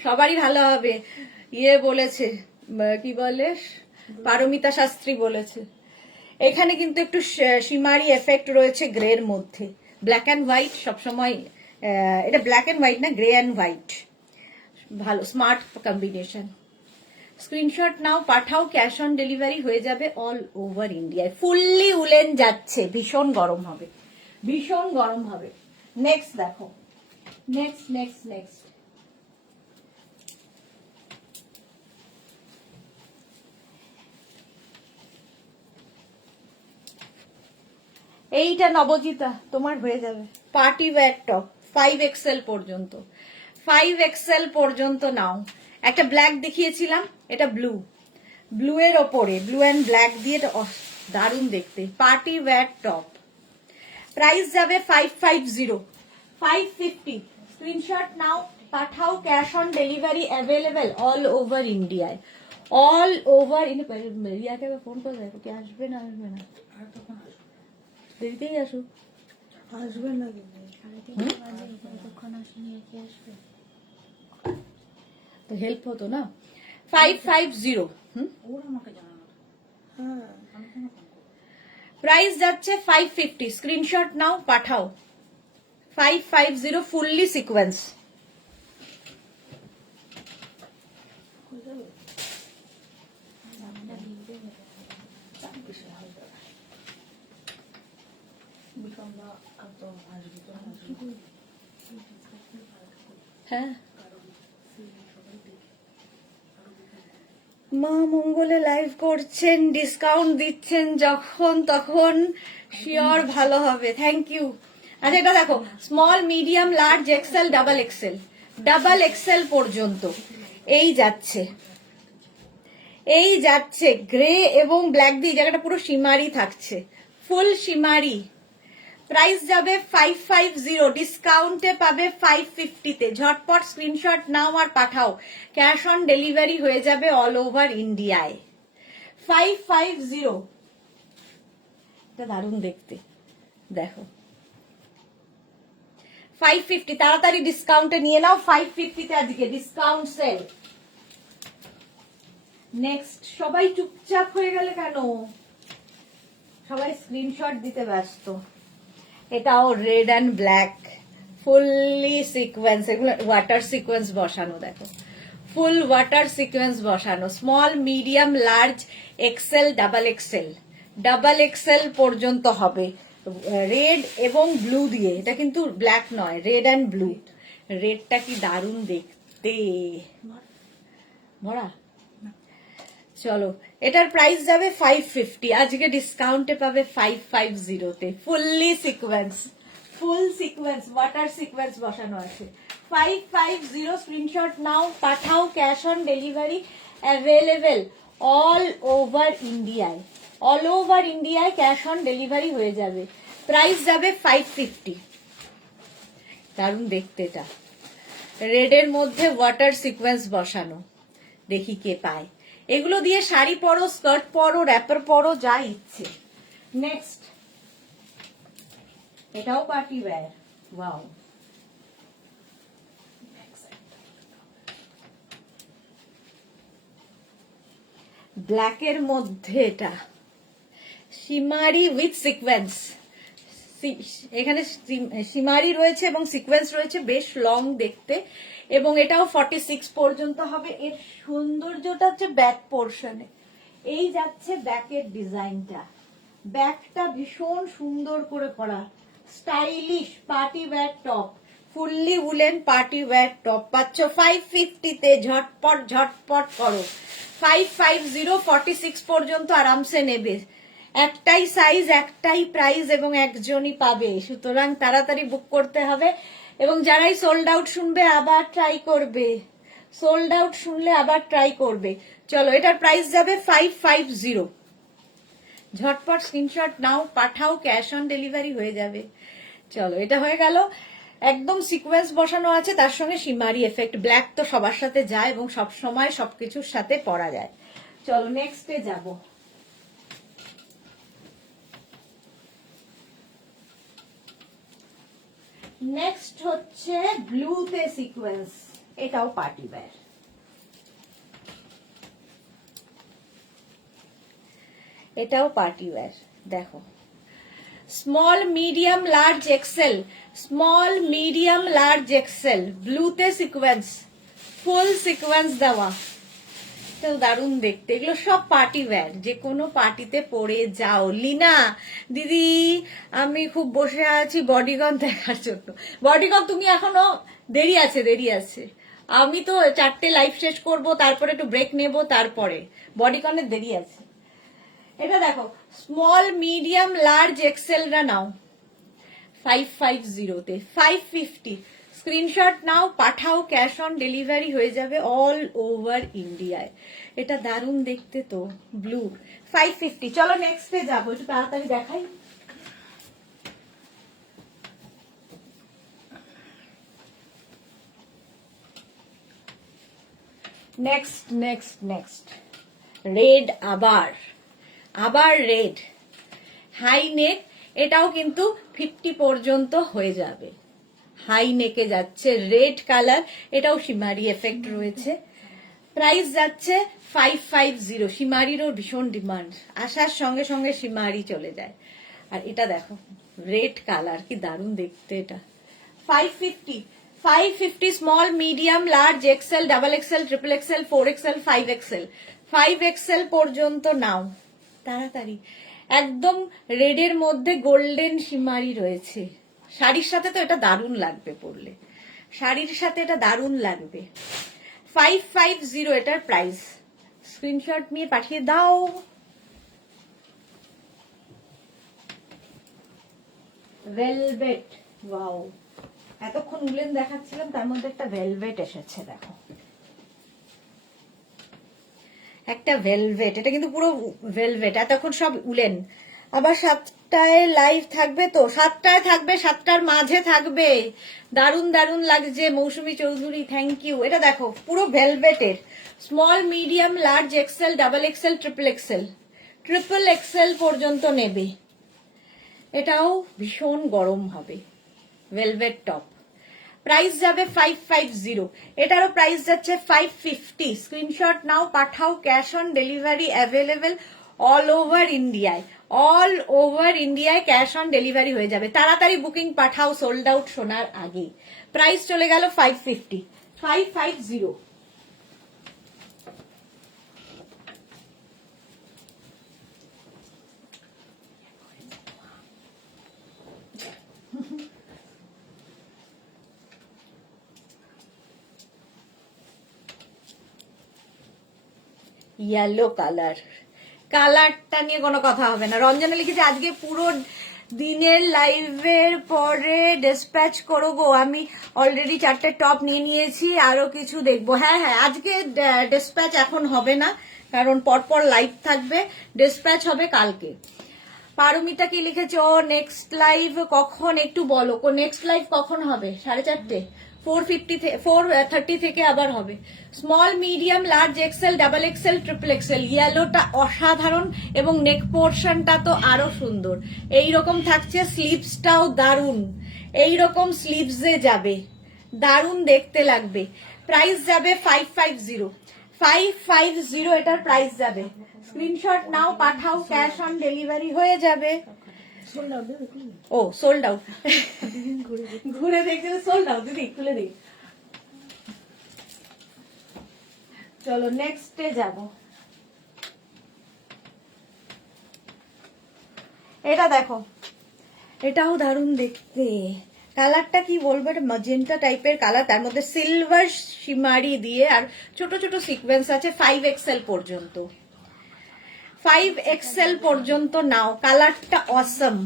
সবারই ভালো হবে। ইয়ে বলেছে, কি বলে, পারমিতা শাস্ত্রী বলেছে। এখানে কিন্তু একটু সীমারি এফেক্ট রয়েছে গ্রের মধ্যে, ব্ল্যাক অ্যান্ড হোয়াইট সবসময়, এটা ব্ল্যাক অ্যান্ড হোয়াইট না, গ্রে অ্যান্ড হোয়াইট, ভালো স্মার্ট কম্বিনেশন। স্ক্রিনশট নাও, পাঠাও, ক্যাশ অন ডেলিভারি হয়ে যাবে অল ওভার ইন্ডিয়ায়। ফুললি উলেন যাচ্ছে, ভীষণ গরম হবে, ভীষণ গরম হবে। নেক্সট দেখো, নেক্সট নেক্সট নেক্সট। এইটা নবজিতা তোমার হয়ে যাবে, পার্টি ওয়্যার টপ, 5XL পর্যন্ত, 5XL পর্যন্ত নাও। একটা ব্ল্যাক দেখিয়েছিলাম, এটা ব্লু, ব্লু এর ওপরে ব্লু অ্যান্ড ব্ল্যাক দিয়ে, দারুণ দেখতে, পার্টি ওয়্যার টপ। প্রাইস যাবে 550, 550। স্ক্রিনশট নাও, পাঠাও, cash on delivery available all over ইন্ডিয়ায়, অল ওভার। রিয়াকে ফোন করে দেখো কি আসবে না আসবে না, দেরিতেই আসুক, আসবে না তো হেল্প হতো না। 550। প্রাইস যাচ্ছে 550। স্ক্রিনশট নাও, পাঠাও, 550, ফুললি সিকোয়েন্স। হ্যাঁ, মা মঙ্গলে লাইভ করছেন, ডিসকাউন্ট দিচ্ছেন যখন তখন, শিওর ভালো হবে, থ্যাংক ইউ। আচ্ছা এটা দেখো, small, medium, large, XL, double XL, double XL পর্যন্ত এই যাচ্ছে, এই যাচ্ছে গ্রে এবং ব্ল্যাক দিয়ে, জায়গাটা পুরো সীমারি থাকছে, ফুল সীমারি। প্রাইস যাবে 550, ডিসকাউন্টে পাবে 550-তে। ঝটপট স্ক্রিনশট নাও আর পাঠাও, ক্যাশ অন ডেলিভারি হয়ে যাবে অল ওভার ইন্ডিয়ায়। 550, এটা দারুণ দেখতে, দেখো 550, তাড়াতাড়ি ডিসকাউন্টে নিয়ে নাও, 550-তে আজকে ডিসকাউন্ট সেল। নেক্সট। সবাই চুপচাপ হয়ে গেলে কেন, সবাই স্ক্রিনশট দিতে ব্যস্ত। এটাও red and black, fully sequence, এগুলো ওয়াটার সিকোয়েন্স বসানো, দেখো ফুল ওয়াটার সিকোয়েন্স বসানো। Small, medium, large, XL, double XL, double XL পর্যন্ত হবে, রেড এবং ব্লু দিয়ে। এটা কিন্তু ব্ল্যাক নয়, রেড অ্যান্ড ব্লু। রেডটা কি দারুণ দেখতে, ভরা। চলো, এটার প্রাইস যাবে 550, আজকে ডিসকাউন্টে পাবে 550-তে, fully sequins, full sequins, water sequence বসানো আছে। 550, স্ক্রিনশট নাও, পাঠাও, cash on delivery available all over ইন্ডিয়ায়, অল ওভার ইন্ডিয়ায় ক্যাশ অন ডেলিভারি হয়ে যাবে। প্রাইস যাবে 550, দারুণ দেখতে। এটা রেডের মধ্যে ওয়াটার সিকোয়েন্স বসানো, দেখি কে পায়। এগুলো দিয়ে শাড়ি পরো, স্কার্ট পরো, র্যাপার পরো, যা ইচ্ছে। নেক্সট, এটাও পার্টি ওয়্যার, ওয়াও। ব্ল্যাকের মধ্যে এটা শিমারি উইথ সিকোয়েন্স, এখানে শিমারি রয়েছে এবং সিকোয়েন্স রয়েছে, বেশ লং দেখতে, এবং এটাও 46 পর্যন্ত হবে। এর সৌন্দর্যটা হচ্ছে ব্যাক পোর্শনে, এই যাচ্ছে ব্যাকের ডিজাইনটা, ব্যাকটা ভীষণ সুন্দর করে করা, stylish party wear top, fully woollen party wear top পাচ্ছ 550-তে। ঝটপট ঝটপট করো, 550, 46 পর্যন্ত আরামসে নেবে। একটাই সাইজ, একটাই প্রাইস এবং একজনই পাবে, সুতরাং তাড়াতাড়ি বুক করতে হবে। এবং যারাই সোল্ড আউট শুনবে আবার ট্রাই করবে, সোল্ড আউট শুনলে আবার ট্রাই করবে। চলো, এটার প্রাইস যাবে 550। ঝটপট স্ক্রিনশট নাও, পাঠাও, ক্যাশ অন ডেলিভারি হয়ে যাবে। চলো, এটা হয়ে গেল। একদম সিকোয়েন্স বসানো আছে, তার সঙ্গে শিমারি এফেক্ট। ব্ল্যাক তো সবার সাথে যায় এবং সব সময় সবকিছুর সাথে পরা যায়। চলো নেক্সটে যাব। নেক্সট হচ্ছে ব্লুতে সিকোয়েন্স, এটাও পার্টি ওয়্যার। এটাও পার্টি ওয়্যার। দেখো, small medium large XL, small medium large XL, ব্লুতে সিকোয়েন্স, ফুল সিকোয়েন্স দেওয়া, দারুণ দেখতে। এগুলো সব পার্টি ওয়্যার, যে কোনো পার্টিতে পরে যাও। লিনা দিদি, আমি খুব বসে আছি বডিগন দেখার জন্য। বডিগন তুমি এখনো দেরি আছে, দেরি আছে। আমি তো 4টে লাইভ শেষ করব, তারপরে একটু ব্রেক নেব, তারপরে বডিগনের দেরি আছে। এটা দেখো, স্মল মিডিয়াম লার্জ এক্সেলরা নাও 550-তে, 550 স্ক্রিনশট নাও, পাঠাও, ক্যাশ অন ডেলিভারি হয়ে যাবে অল ওভার ইন্ডিয়ায়। এটা দারুণ দেখতে তো, ব্লু 550। চলো নেক্সটে যাবো, একটু তাড়াতাড়ি দেখাই। নেক্সট নেক্সট নেক্সট রেড, আবার রেড, হাই নেক। এটাও কিন্তু 50 পর্যন্ত হয়ে যাবে, হাই নেকে যাচ্ছে, রেড কালার, এটাও শিমারি এফেক্ট রয়েছে। প্রাইস যাচ্ছে 550। শিমারিরও ভীষণ ডিমান্ড, আসার সঙ্গে সঙ্গে শিমারি চলে যায়। আর এটা দেখো, রেড কালার, কি দারুণ দেখতে এটা। 550 small medium large XL, double XL, triple XL, 4XL, 5XL, 5XL পর্যন্ত নাও তাড়াতাড়ি। একদম রেডের মধ্যে গোল্ডেন শিমারি রয়েছে, শাড়ির সাথে তো এটা দারুণ লাগবে পরলে, শাড়ির সাথে এটা দারুণ লাগবে। 550 এটার প্রাইস, স্ক্রিনশট নিয়ে পাঠিয়ে দাও। ভেলভেট, ওয়াও, এতক্ষণ উলেন দেখাচ্ছিলাম, তার মধ্যে একটা ভেলভেট এসেছে। দেখো, একটা ভেলভেট, এটা কিন্তু পুরো ভেলভেট, এতক্ষণ সব উলেন। আবার 7টায় লাইভ থাকবে তো, 7টায় থাকবে, 7টার মাঝে থাকবে। দারুণ দারুণ লাগছে মৌসুমী চৌধুরী, থ্যাংক ইউ। এটা দেখো, পুরো ভেলভেটের, small medium large XL, double XL, triple XL পর্যন্ত নেবে। এটাও ভীষণ গরম হবে, ভেলভেট টপ। প্রাইস যাবে 550, এটারও প্রাইস যাচ্ছে 550। স্ক্রিনশট নাও, পাঠাও, cash on delivery available all over ইন্ডিয়ায়, অল ওভার ইন্ডিয়ায় ক্যাশ অন ডেলিভারি হয়ে যাবে। তাড়াতাড়ি বুকিং পাঠাও সোল্ড আউট শোনার আগে। প্রাইস চলে গেল 550, 550। ইয়েলো কালার, কালারটা নিয়ে কোনো কথা হবে না। রঞ্জনা লিখেছে আজকে পুরো দিনের লাইভের পরে ডিসপ্যাচ করো গো, আমি অলরেডি 4টে টপ নিয়ে নিয়েছি, আরো কিছু দেখবো। হ্যাঁ হ্যাঁ, আজকে ডিসপ্যাচ এখন হবে না, কারণ পরপর লাইভ থাকবে, ডিসপ্যাচ হবে কালকে। পারমিতা কি লিখেছে, ও নেক্সট লাইভ কখন একটু বলো, নেক্সট লাইভ কখন হবে? 4:30, 4:30 থেকে আবার হবে। Small medium large XL, double XL, triple XL, ইয়েলোটা অসাধারণ এবং নেক পোর্শনটা তো আরো সুন্দর। এইরকম থাকছে, স্লিভসটাও দারুণ, এইরকম স্লিভসে যাবে, দারুণ দেখতে লাগবে। প্রাইস যাবে 550, 550 এটার প্রাইস যাবে। স্ক্রিনশট নাও, পাঠাও, ক্যাশ অন ডেলিভারি হয়ে যাবে। ও সোল্ড আউট, ঘুরে দেখতে সোল্ড আউট। দিদি খুলে দিই, চলো নেক্সটে যাব। এটা দেখো, এটাও দারুণ দেখতে। কালারটা কি বলবো, এটা ম্যাজেন্টা টাইপের কালার, তার মধ্যে সিলভার শিমারি দিয়ে আর ছোট ছোট সিকোয়েন্স আছে। 5XL পর্যন্ত, 5XL পর্যন্ত নাও। কালারটা অসম।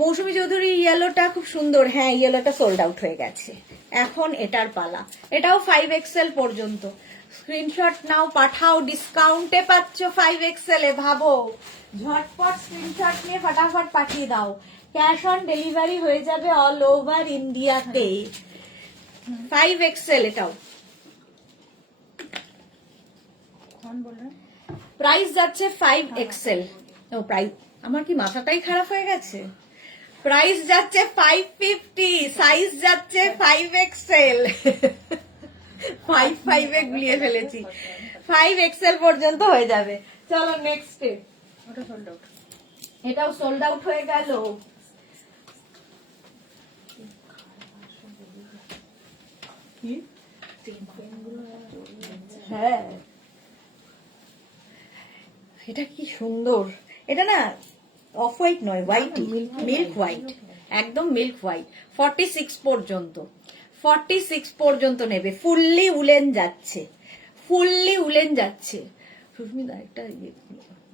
মৌসুমী চৌধুরী ইয়েলোটা খুব সুন্দর। হ্যাঁ, ইয়েলোটা সোল্ড আউট হয়ে গেছে, এখন এটার পালা। এটাও 5XL পর্যন্ত। স্ক্রিনশট নাও, পাঠাও, ডিসকাউন্টে পাচ্ছ 5XL এ। ভাবো, ঝটপট স্ক্রিনশট নিয়ে ফটাফট পাঠিয়ে দাও। ক্যাশ অন ডেলিভারি হয়ে যাবে অল ওভার ইন্ডিয়াতে। 5XL এটাও। প্রাইস যাচ্ছে 5XL। ও প্রাইস, আমার কি মাথাটাই খারাপ হয়ে গেছে। প্রাইস যাচ্ছে 550, সাইজ যাচ্ছে 5XL। 5 এ গুলিয়ে ফেলেছি। 5XL পর্যন্ত হয়ে যাবে। চলো নেক্সট। এটাও সোল্ড আউট হয়ে গেল। হ্যাঁ, এটা কি সুন্দর। এটা না অফ হোয়াইট নয়, হোয়াইট, মিল্ক হোয়াইট, একদম মিল্ক হোয়াইট। 46 পর্যন্ত, 46 পর্যন্ত নেবে। ফুললি উলেন যাচ্ছে, ফুললি উলেন যাচ্ছে। সুস্মিতা একটা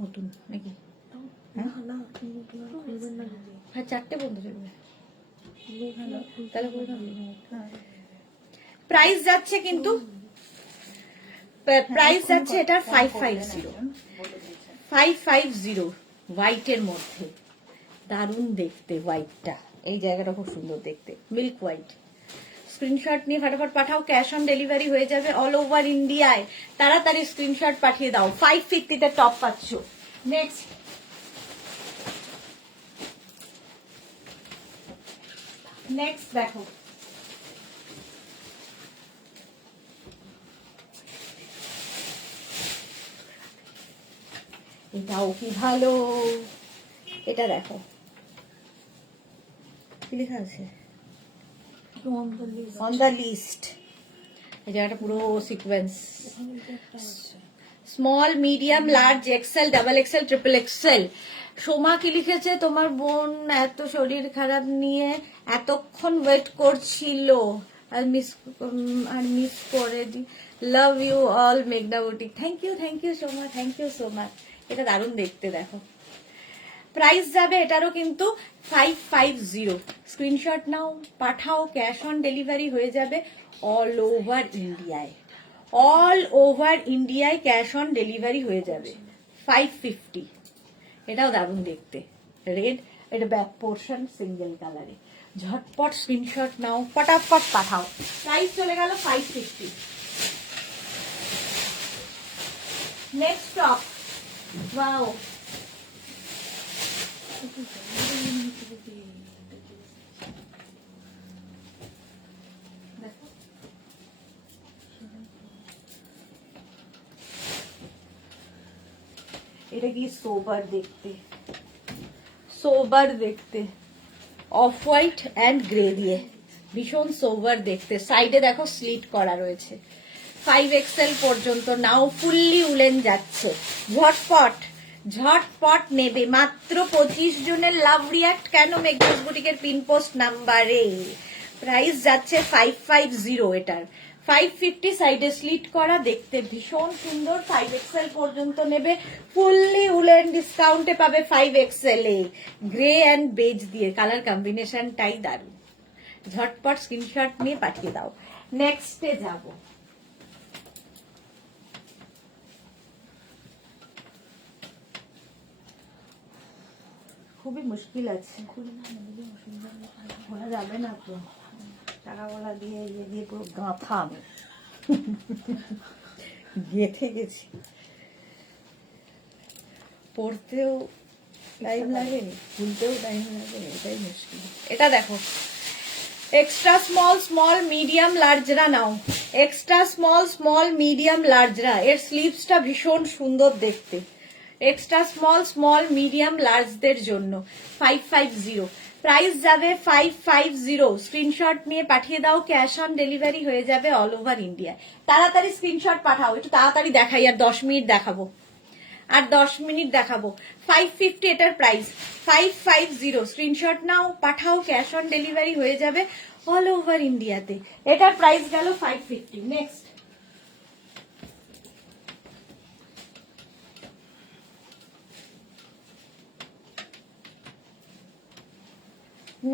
নতুন নাকি? হ্যাঁ, 4টে বন্ধ চলবে। প্রাইস যাচ্ছে কিন্তু, প্রাইস যাচ্ছে এটার 550 হোয়াইটের মধ্যে। দারুণ দেখতে হোয়াইটটা, এই জায়গাটা খুব সুন্দর দেখতে, মিল্ক হোয়াইট। স্ক্রিনশট নিয়ে ফটাফট পাঠাও, ক্যাশ অন ডেলিভারি হয়ে যাবে অল ওভার ইন্ডিয়ায়। তাড়াতাড়ি স্ক্রিনশট পাঠিয়ে দাও। 550 টপ পাচ্ছ। নেক্সট, নেক্সট দেখো। এটাও কি ভালো। এটা দেখো, কি লেখা আছে, অন দ্য লিস্ট। এই জায়গাটা পুরো sequence. Small, medium, large, XL, double XL, triple XL. Soma কি লিখেছে, তোমার বোন এত শরীর খারাপ নিয়ে এতক্ষণ ওয়েট করছিল, আর মিস করে দি। লাভ ইউ অল মেঘনা boutique. Thank you Soma, thank you so much. এটা দারুণ দেখতে, দেখো। প্রাইস যাবে এটারও কিন্তু 550। স্ক্রিনশট নাও, পাঠাও, ক্যাশ অন ডেলিভারি হয়ে যাবে অল ওভার ইন্ডিয়ায়। অল ওভার ইন্ডিয়ায় ক্যাশ অন ডেলিভারি হয়ে যাবে। 550। এটাও দারুণ দেখতে, রেড। এটা ব্যাক পোর্শন সিঙ্গেল কালারে। ঝটপট স্ক্রিনশট নাও, ফটাফট পাঠাও। প্রাইস চলে গেল 550। Next top. ওয়াও, এটা কি সোবার দেখতে, সোবার দেখতে। অফ হোয়াইট অ্যান্ড গ্রে দিয়ে ভীষণ সোবার দেখতে। সাইডে দেখো স্লিট করা রয়েছে। 5XL পর্যন্ত নাও, ফুললি উলেন যাচ্ছে। ঝটপট ঝটপট নেবে। মাত্র 25 জনের লাভ রিয়াক্ট কেন মেঘনাস বুটিকের পিন পোস্ট নাম্বারে। প্রাইস যাচ্ছে 550 এটার। 550 সাইডে স্লিট করা, দেখতে ভীষণ সুন্দর। 5XL পর্যন্ত নেবে। ফুললি উলেন ডিসকাউন্টে পাবে 5XL এ। গ্রে অ্যান্ড বেজ দিয়ে কালার কম্বিনেশনটাই দারুণ। ঝটপট স্ক্রিনশট নিয়ে পাঠিয়ে দাও। নেক্সটে যাব। খুবই মুশকিল আছে, বলা যাবে না তো। টাকাওয়ালা দিয়ে ইয়ে দিয়ে পুরো গাঁথা আমি গেঁথে গেছি। পড়তেও টাইম লাগে, খুলতেও টাইম লাগে, এটাই মুশকিল। এটা দেখো, এক্সট্রা স্মল স্মল মিডিয়াম লার্জরা নাও, এক্সট্রা স্মল স্মল মিডিয়াম লার্জরা। এর স্লিভসটা ভীষণ সুন্দর দেখতে। এক্সট্রা স্মল স্মল মিডিয়াম লার্জদের জন্য 550, প্রাইস যাবে 550। স্ক্রিনশট নিয়ে পাঠিয়ে দাও, ক্যাশ অন ডেলিভারি হয়ে যাবে অল ওভার ইন্ডিয়া। তাড়াতাড়ি স্ক্রিনশট পাঠাও, একটু তাড়াতাড়ি দেখাই, আর 10 মিনিট দেখাবো, আর 10 মিনিট দেখাবো। 550 এটার প্রাইস, 550। স্ক্রিনশট নাও, পাঠাও, ক্যাশ অন ডেলিভারি হয়ে যাবে অল ওভার ইন্ডিয়াতে। এটার প্রাইস গেল 550। Next,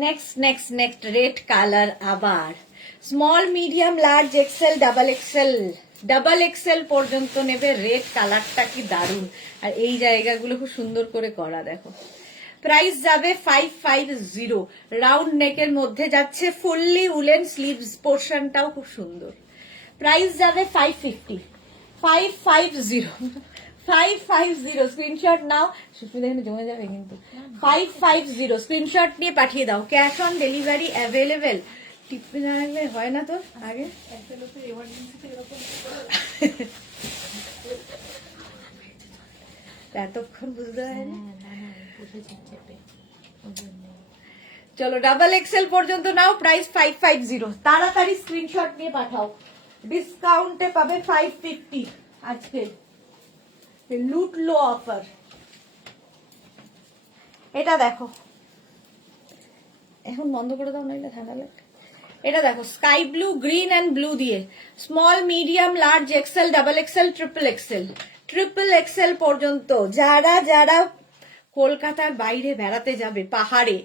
next next next red colour. আবার small medium large XL double XL, double XL পর্যন্ত নেবে। রেড কালারটা কি দারুণ, আর এই জায়গাগুলো খুব সুন্দর করে করা, দেখো। প্রাইস যাবে 550। রাউন্ড নেকের মধ্যে যাচ্ছে, ফুললি উলেন স্লিভস পোর্শনটাও খুব সুন্দর। প্রাইস যাবে 550, 550, 550। স্ক্রিনশট নাও, সুস্মিতা এখানে জমে যাবে কিন্তু। 550 স্ক্রিনশট নিয়ে পাঠিয়ে দাও, ক্যাশ অন ডেলিভারি অ্যাভেলেবেল। টিপে জানাবে হয় না তোর আগে? এতক্ষণ বুঝতে হয় না। চলো ডাবল এক্সেল পর্যন্ত নাও, প্রাইস 550। তাড়াতাড়ি স্ক্রিনশট নিয়ে পাঠাও, ডিসকাউন্টে পাবে 550 আজকে। লুটলো অফার। এটা দেখো, এখন বন্ধ করে দাও, নইলে ঠান্ডা লাগে। এটা দেখো, sky blue, green and blue দিয়ে small medium large XL double XL triple XL, triple XL পর্যন্ত। যারা যারা কলকাতার বাইরে বেড়াতে যাবে, পাহাড়ে,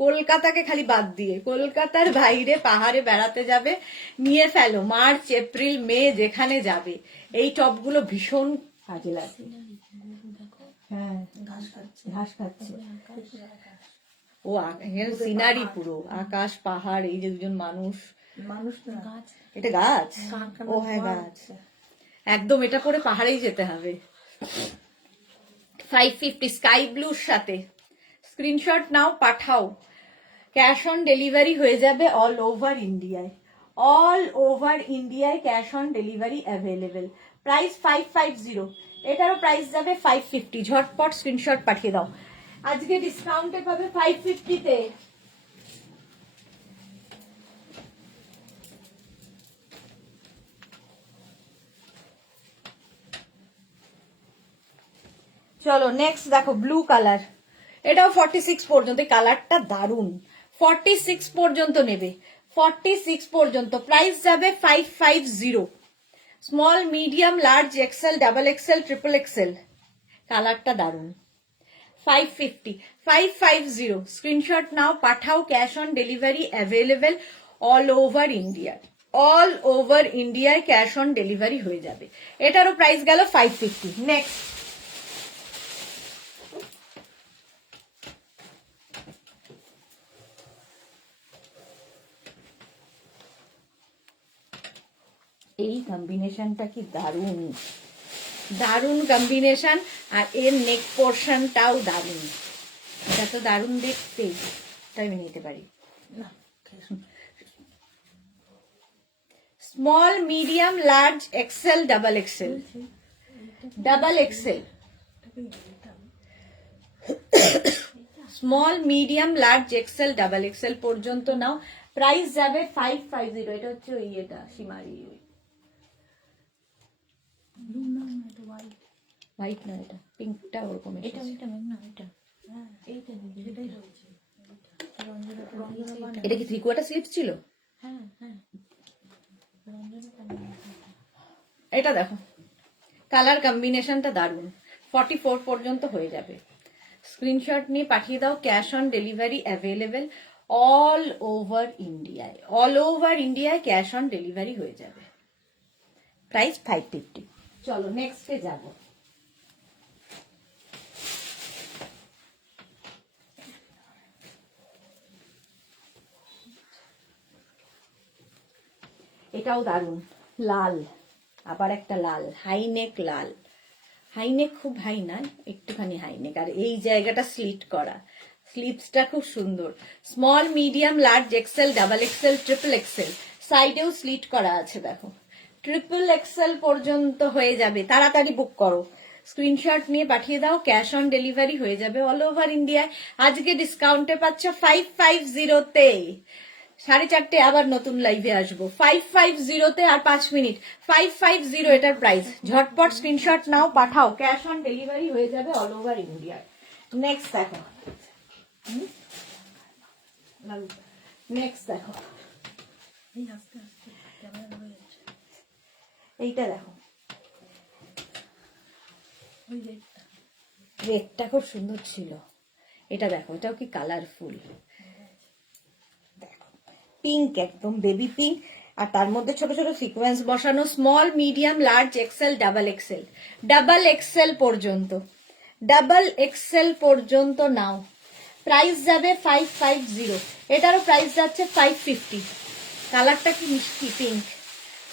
কলকাতাকে খালি বাদ দিয়ে কলকাতার বাইরে পাহাড়ে বেড়াতে যাবে, নিয়ে ফেলো। মার্চ এপ্রিল মে যেখানে যাবে, এই টপগুলো ভীষণ কাজে লাগে। হ্যাঁ, ঘাস খাচ্ছে। ও সিনারি পুরো আকাশ পাহাড়, এই যে দুজন মানুষ, এটা গাছ। ও হ্যাঁ গাছ, একদম এটা পরে পাহাড়েই যেতে হবে। 550 স্কাই ব্লুর সাথে। স্ক্রিনশট নাও, পাঠাও, ক্যাশ অন ডেলিভারি হয়ে যাবে অল ওভার ইন্ডিয়ায়। অল ওভার ইন্ডিয়ায় cash on delivery available. Price 550। এটারও প্রাইস যাবে 550। ঝটপট স্ক্রিনশট পাঠিয়ে দাও, আজকে ডিসকাউন্টে পাবে 550-তে। চলো নেক্সট দেখো, ব্লু কালার। এটাও 46 পর্যন্ত, কালারটা দারুন। 46 পর্যন্ত নেবে, 46 পর্যন্ত। প্রাইস যাবে 550। Small medium large XL double XL triple Excel, কালারটা দারুন। 550, 550। স্ক্রিনশট নাও, পাঠাও, cash on delivery available all over India. All over ইন্ডিয়ায় ক্যাশ অন ডেলিভারি হয়ে যাবে। এটারও প্রাইস গেল 550। নেক্সট, এই কম্বিনেশনটা কি দারুন, দারুন কম্বিনেশন। আর এর নেক পোর্শনটাও দারুন, এটা তো দারুন দেখতে। তাই আমি নিতে পারি। Small medium large XL double XL, double Excel, small medium large XL double XL পর্যন্ত নাও। প্রাইস যাবে 550। এটা হচ্ছে ওই এটা সীমারি, হোয়াইট না, এটা পিঙ্কটা ওরকম। এটা এটা কি 3/4 স্লিপ ছিল? এটা দেখো, কালার কম্বিনেশনটা দারুন। 44 পর্যন্ত হয়ে যাবে। স্ক্রিনশট নিয়ে পাঠিয়ে দাও, cash on delivery available all over ইন্ডিয়ায়। অল ওভার ইন্ডিয়ায় ক্যাশ অন ডেলিভারি হয়ে যাবে। প্রাইস 550। চলো নেক্সটে যাব। এটাও দারুন, লাল, আবার একটা লাল, হাইনেক লাল। হাইনেক খুব হাই না, একটুখানি হাইনেক, আর এই জায়গাটা স্লিট করা। স্লিভসটা খুব সুন্দর। Small, medium, large, XL, double XL, triple XL, সাইডেও স্লিট করা আছে দেখো। ট্রিপল এক্সেল পর্যন্ত হয়ে যাবে, তাড়াতাড়ি বুক করো, স্ক্রিনশট নিয়ে পাঠিয়ে দাও, ক্যাশ অন ডেলিভারি হয়ে যাবে অল ওভার ইন্ডিয়ায়। আজকে ডিসকাউন্টে পাচ্ছ 550-তে। 4:30 আবার নতুন লাইভে আসবো 550-তে, আর 5 মিনিট। 550 এটার প্রাইস। ঝটপট স্ক্রিনশট নাও, পাঠাও, ক্যাশ অন ডেলিভারি হয়ে যাবে অল ওভার ইন্ডিয়ায়। নেক্সট দেখো, নেক্সট দেখো, এই আস্তে আস্তে ক্যামেরা ধরে যাচ্ছে। এইটা দেখো, ওই যে রেডটা খুব সুন্দর ছিল। এটা দেখো, এটাও কি কালারফুল, দেখো পিঙ্ক, একদম বেবি পিঙ্ক, আর তার মধ্যে ছোট ছোট সিকোয়েন্স বসানো। Small, medium, large, XL, double XL, double XL পর্যন্ত, ডাবল এক্সেল পর্যন্ত নাও। প্রাইস যাবে 550, এটারও প্রাইস যাচ্ছে 550। কালারটা কি মিষ্টি পিঙ্ক।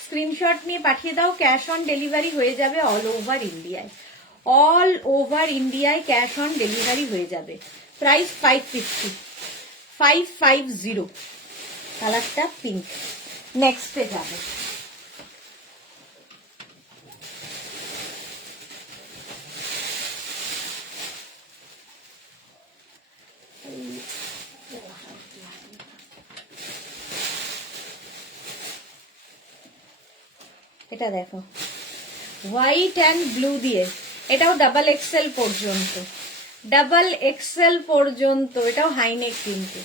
স্ক্রিনশট নিয়ে পাঠিয়ে দাও, ক্যাশ অন ডেলিভারি হয়ে যাবে অল ওভার ইন্ডিয়ায়। অল ওভার ইন্ডিয়ায় ক্যাশ অন ডেলিভারি হয়ে যাবে। প্রাইস 550, 550। কালারটা পিঙ্ক। নেক্সটে যাবে, এটা দেখো, হোয়াইট অ্যান্ড ব্লু দিয়ে, এটাও ডাবল এক্সেল পর্যন্ত, ডাবল এক্সেল পর্যন্ত, এটাও হাইনেক কিন্তু।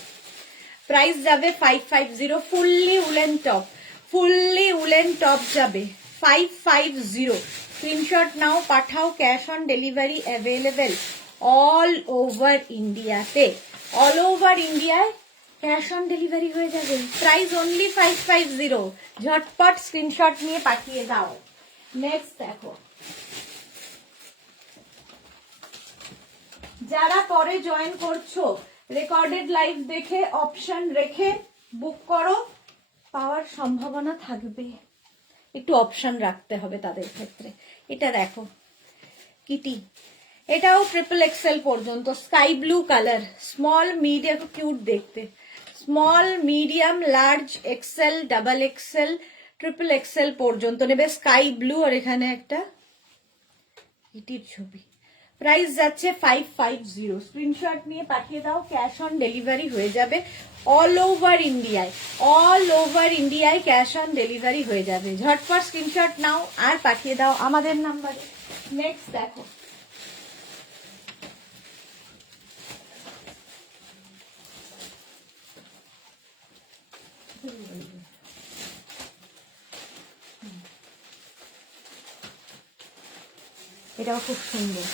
প্রাইস যাবে 550। Fully woollen top, fully woollen top যাবে 550। স্ক্রিনশট নাও, পাঠাও, cash on delivery available all over ইন্ডিয়াতে। অল ওভার ইন্ডিয়ায় ক্যাশ অন ডেলিভারি হয়ে যাবে। Price only 550। ঝটপট স্ক্রিনশট নিয়ে পাঠিয়ে দাও। নেক্সট দেখো, যারা পরে জয়েন করছো রেকর্ডেড লাইভ দেখে অপশন রেখে বুক করো, পাওয়ার সম্ভাবনা থাকবে, একটু অপশন রাখতে হবে তাদের ক্ষেত্রে। এটা দেখো কিটি, এটাও ট্রিপল এক্সেল পর্যন্ত, sky blue colour, small, medium, cute দেখতে। Small, medium, large, XL, double XL, triple XL পর্যন্ত নেবে। স্কাই ব্লু, আর এখানে একটা কিটির ছবি। প্রাইস যাচ্ছে 550। স্ক্রিনশট নিয়ে পাঠিয়ে দাও, ক্যাশ অন ডেলিভারি হয়ে যাবে অল ওভার ইন্ডিয়ায়। অল ওভার ইন্ডিয়ায় ক্যাশ অন ডেলিভারি হয়ে যাবে। ঝটপট স্ক্রিনশট নাও আর পাঠিয়ে দাও আমাদের নাম্বারে। নেক্সট দেখো, এটাও খুব সুন্দর,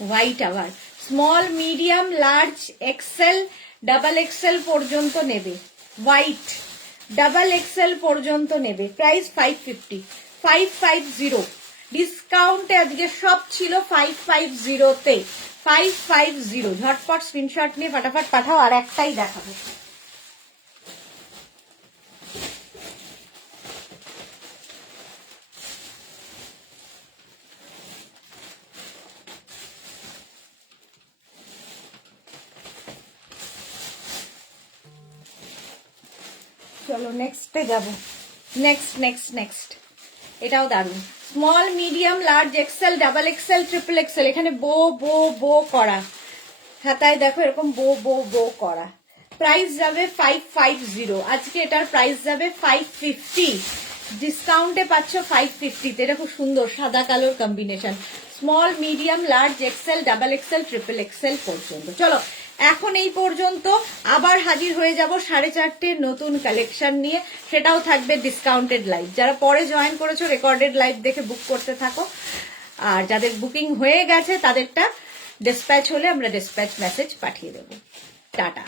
হোয়াইট। আবার small, medium, large, XL, double XL পর্যন্ত নেবে। হোয়াইট, ডাবল এক্সেল পর্যন্ত নেবে। প্রাইস 550, 550। ডিসকাউন্টে আজকে সব ছিল 550-তে, 550। ঝটপট স্ক্রিনশট নিয়ে ফটাফট পাঠাও, আর একটাই দেখাবো। চলো নেক্সটে যাব। নেক্সট নেক্সট নেক্সট, এটাও দারুণ। Small, medium, large, XL, double XL, triple XL, এখানে বো বো বো করা, হাতায় দেখো এরকম বো বো বো করা। প্রাইস যাবে 550। আজকে এটার প্রাইস যাবে 550। ডিসকাউন্টে পাচ্ছ 550-তে। এটা খুব সুন্দর সাদা কালোর combination. Small, medium, large, XL, double XL, triple XL পর্যন্ত। চলো এখন এই পর্যন্ত, আবার হাজির হয়ে যাব 4:30 নতুন কালেকশন নিয়ে, সেটাও থাকবে ডিসকাউন্টেড লাইভ। যারা পরে জয়েন করেছো রেকর্ডেড লাইভ দেখে বুক করতে থাকো, আর যাদের বুকিং হয়ে গেছে তাদেরটা ডিসপ্যাচ হলে আমরা ডিসপ্যাচ মেসেজ পাঠিয়ে দেবো। টাটা।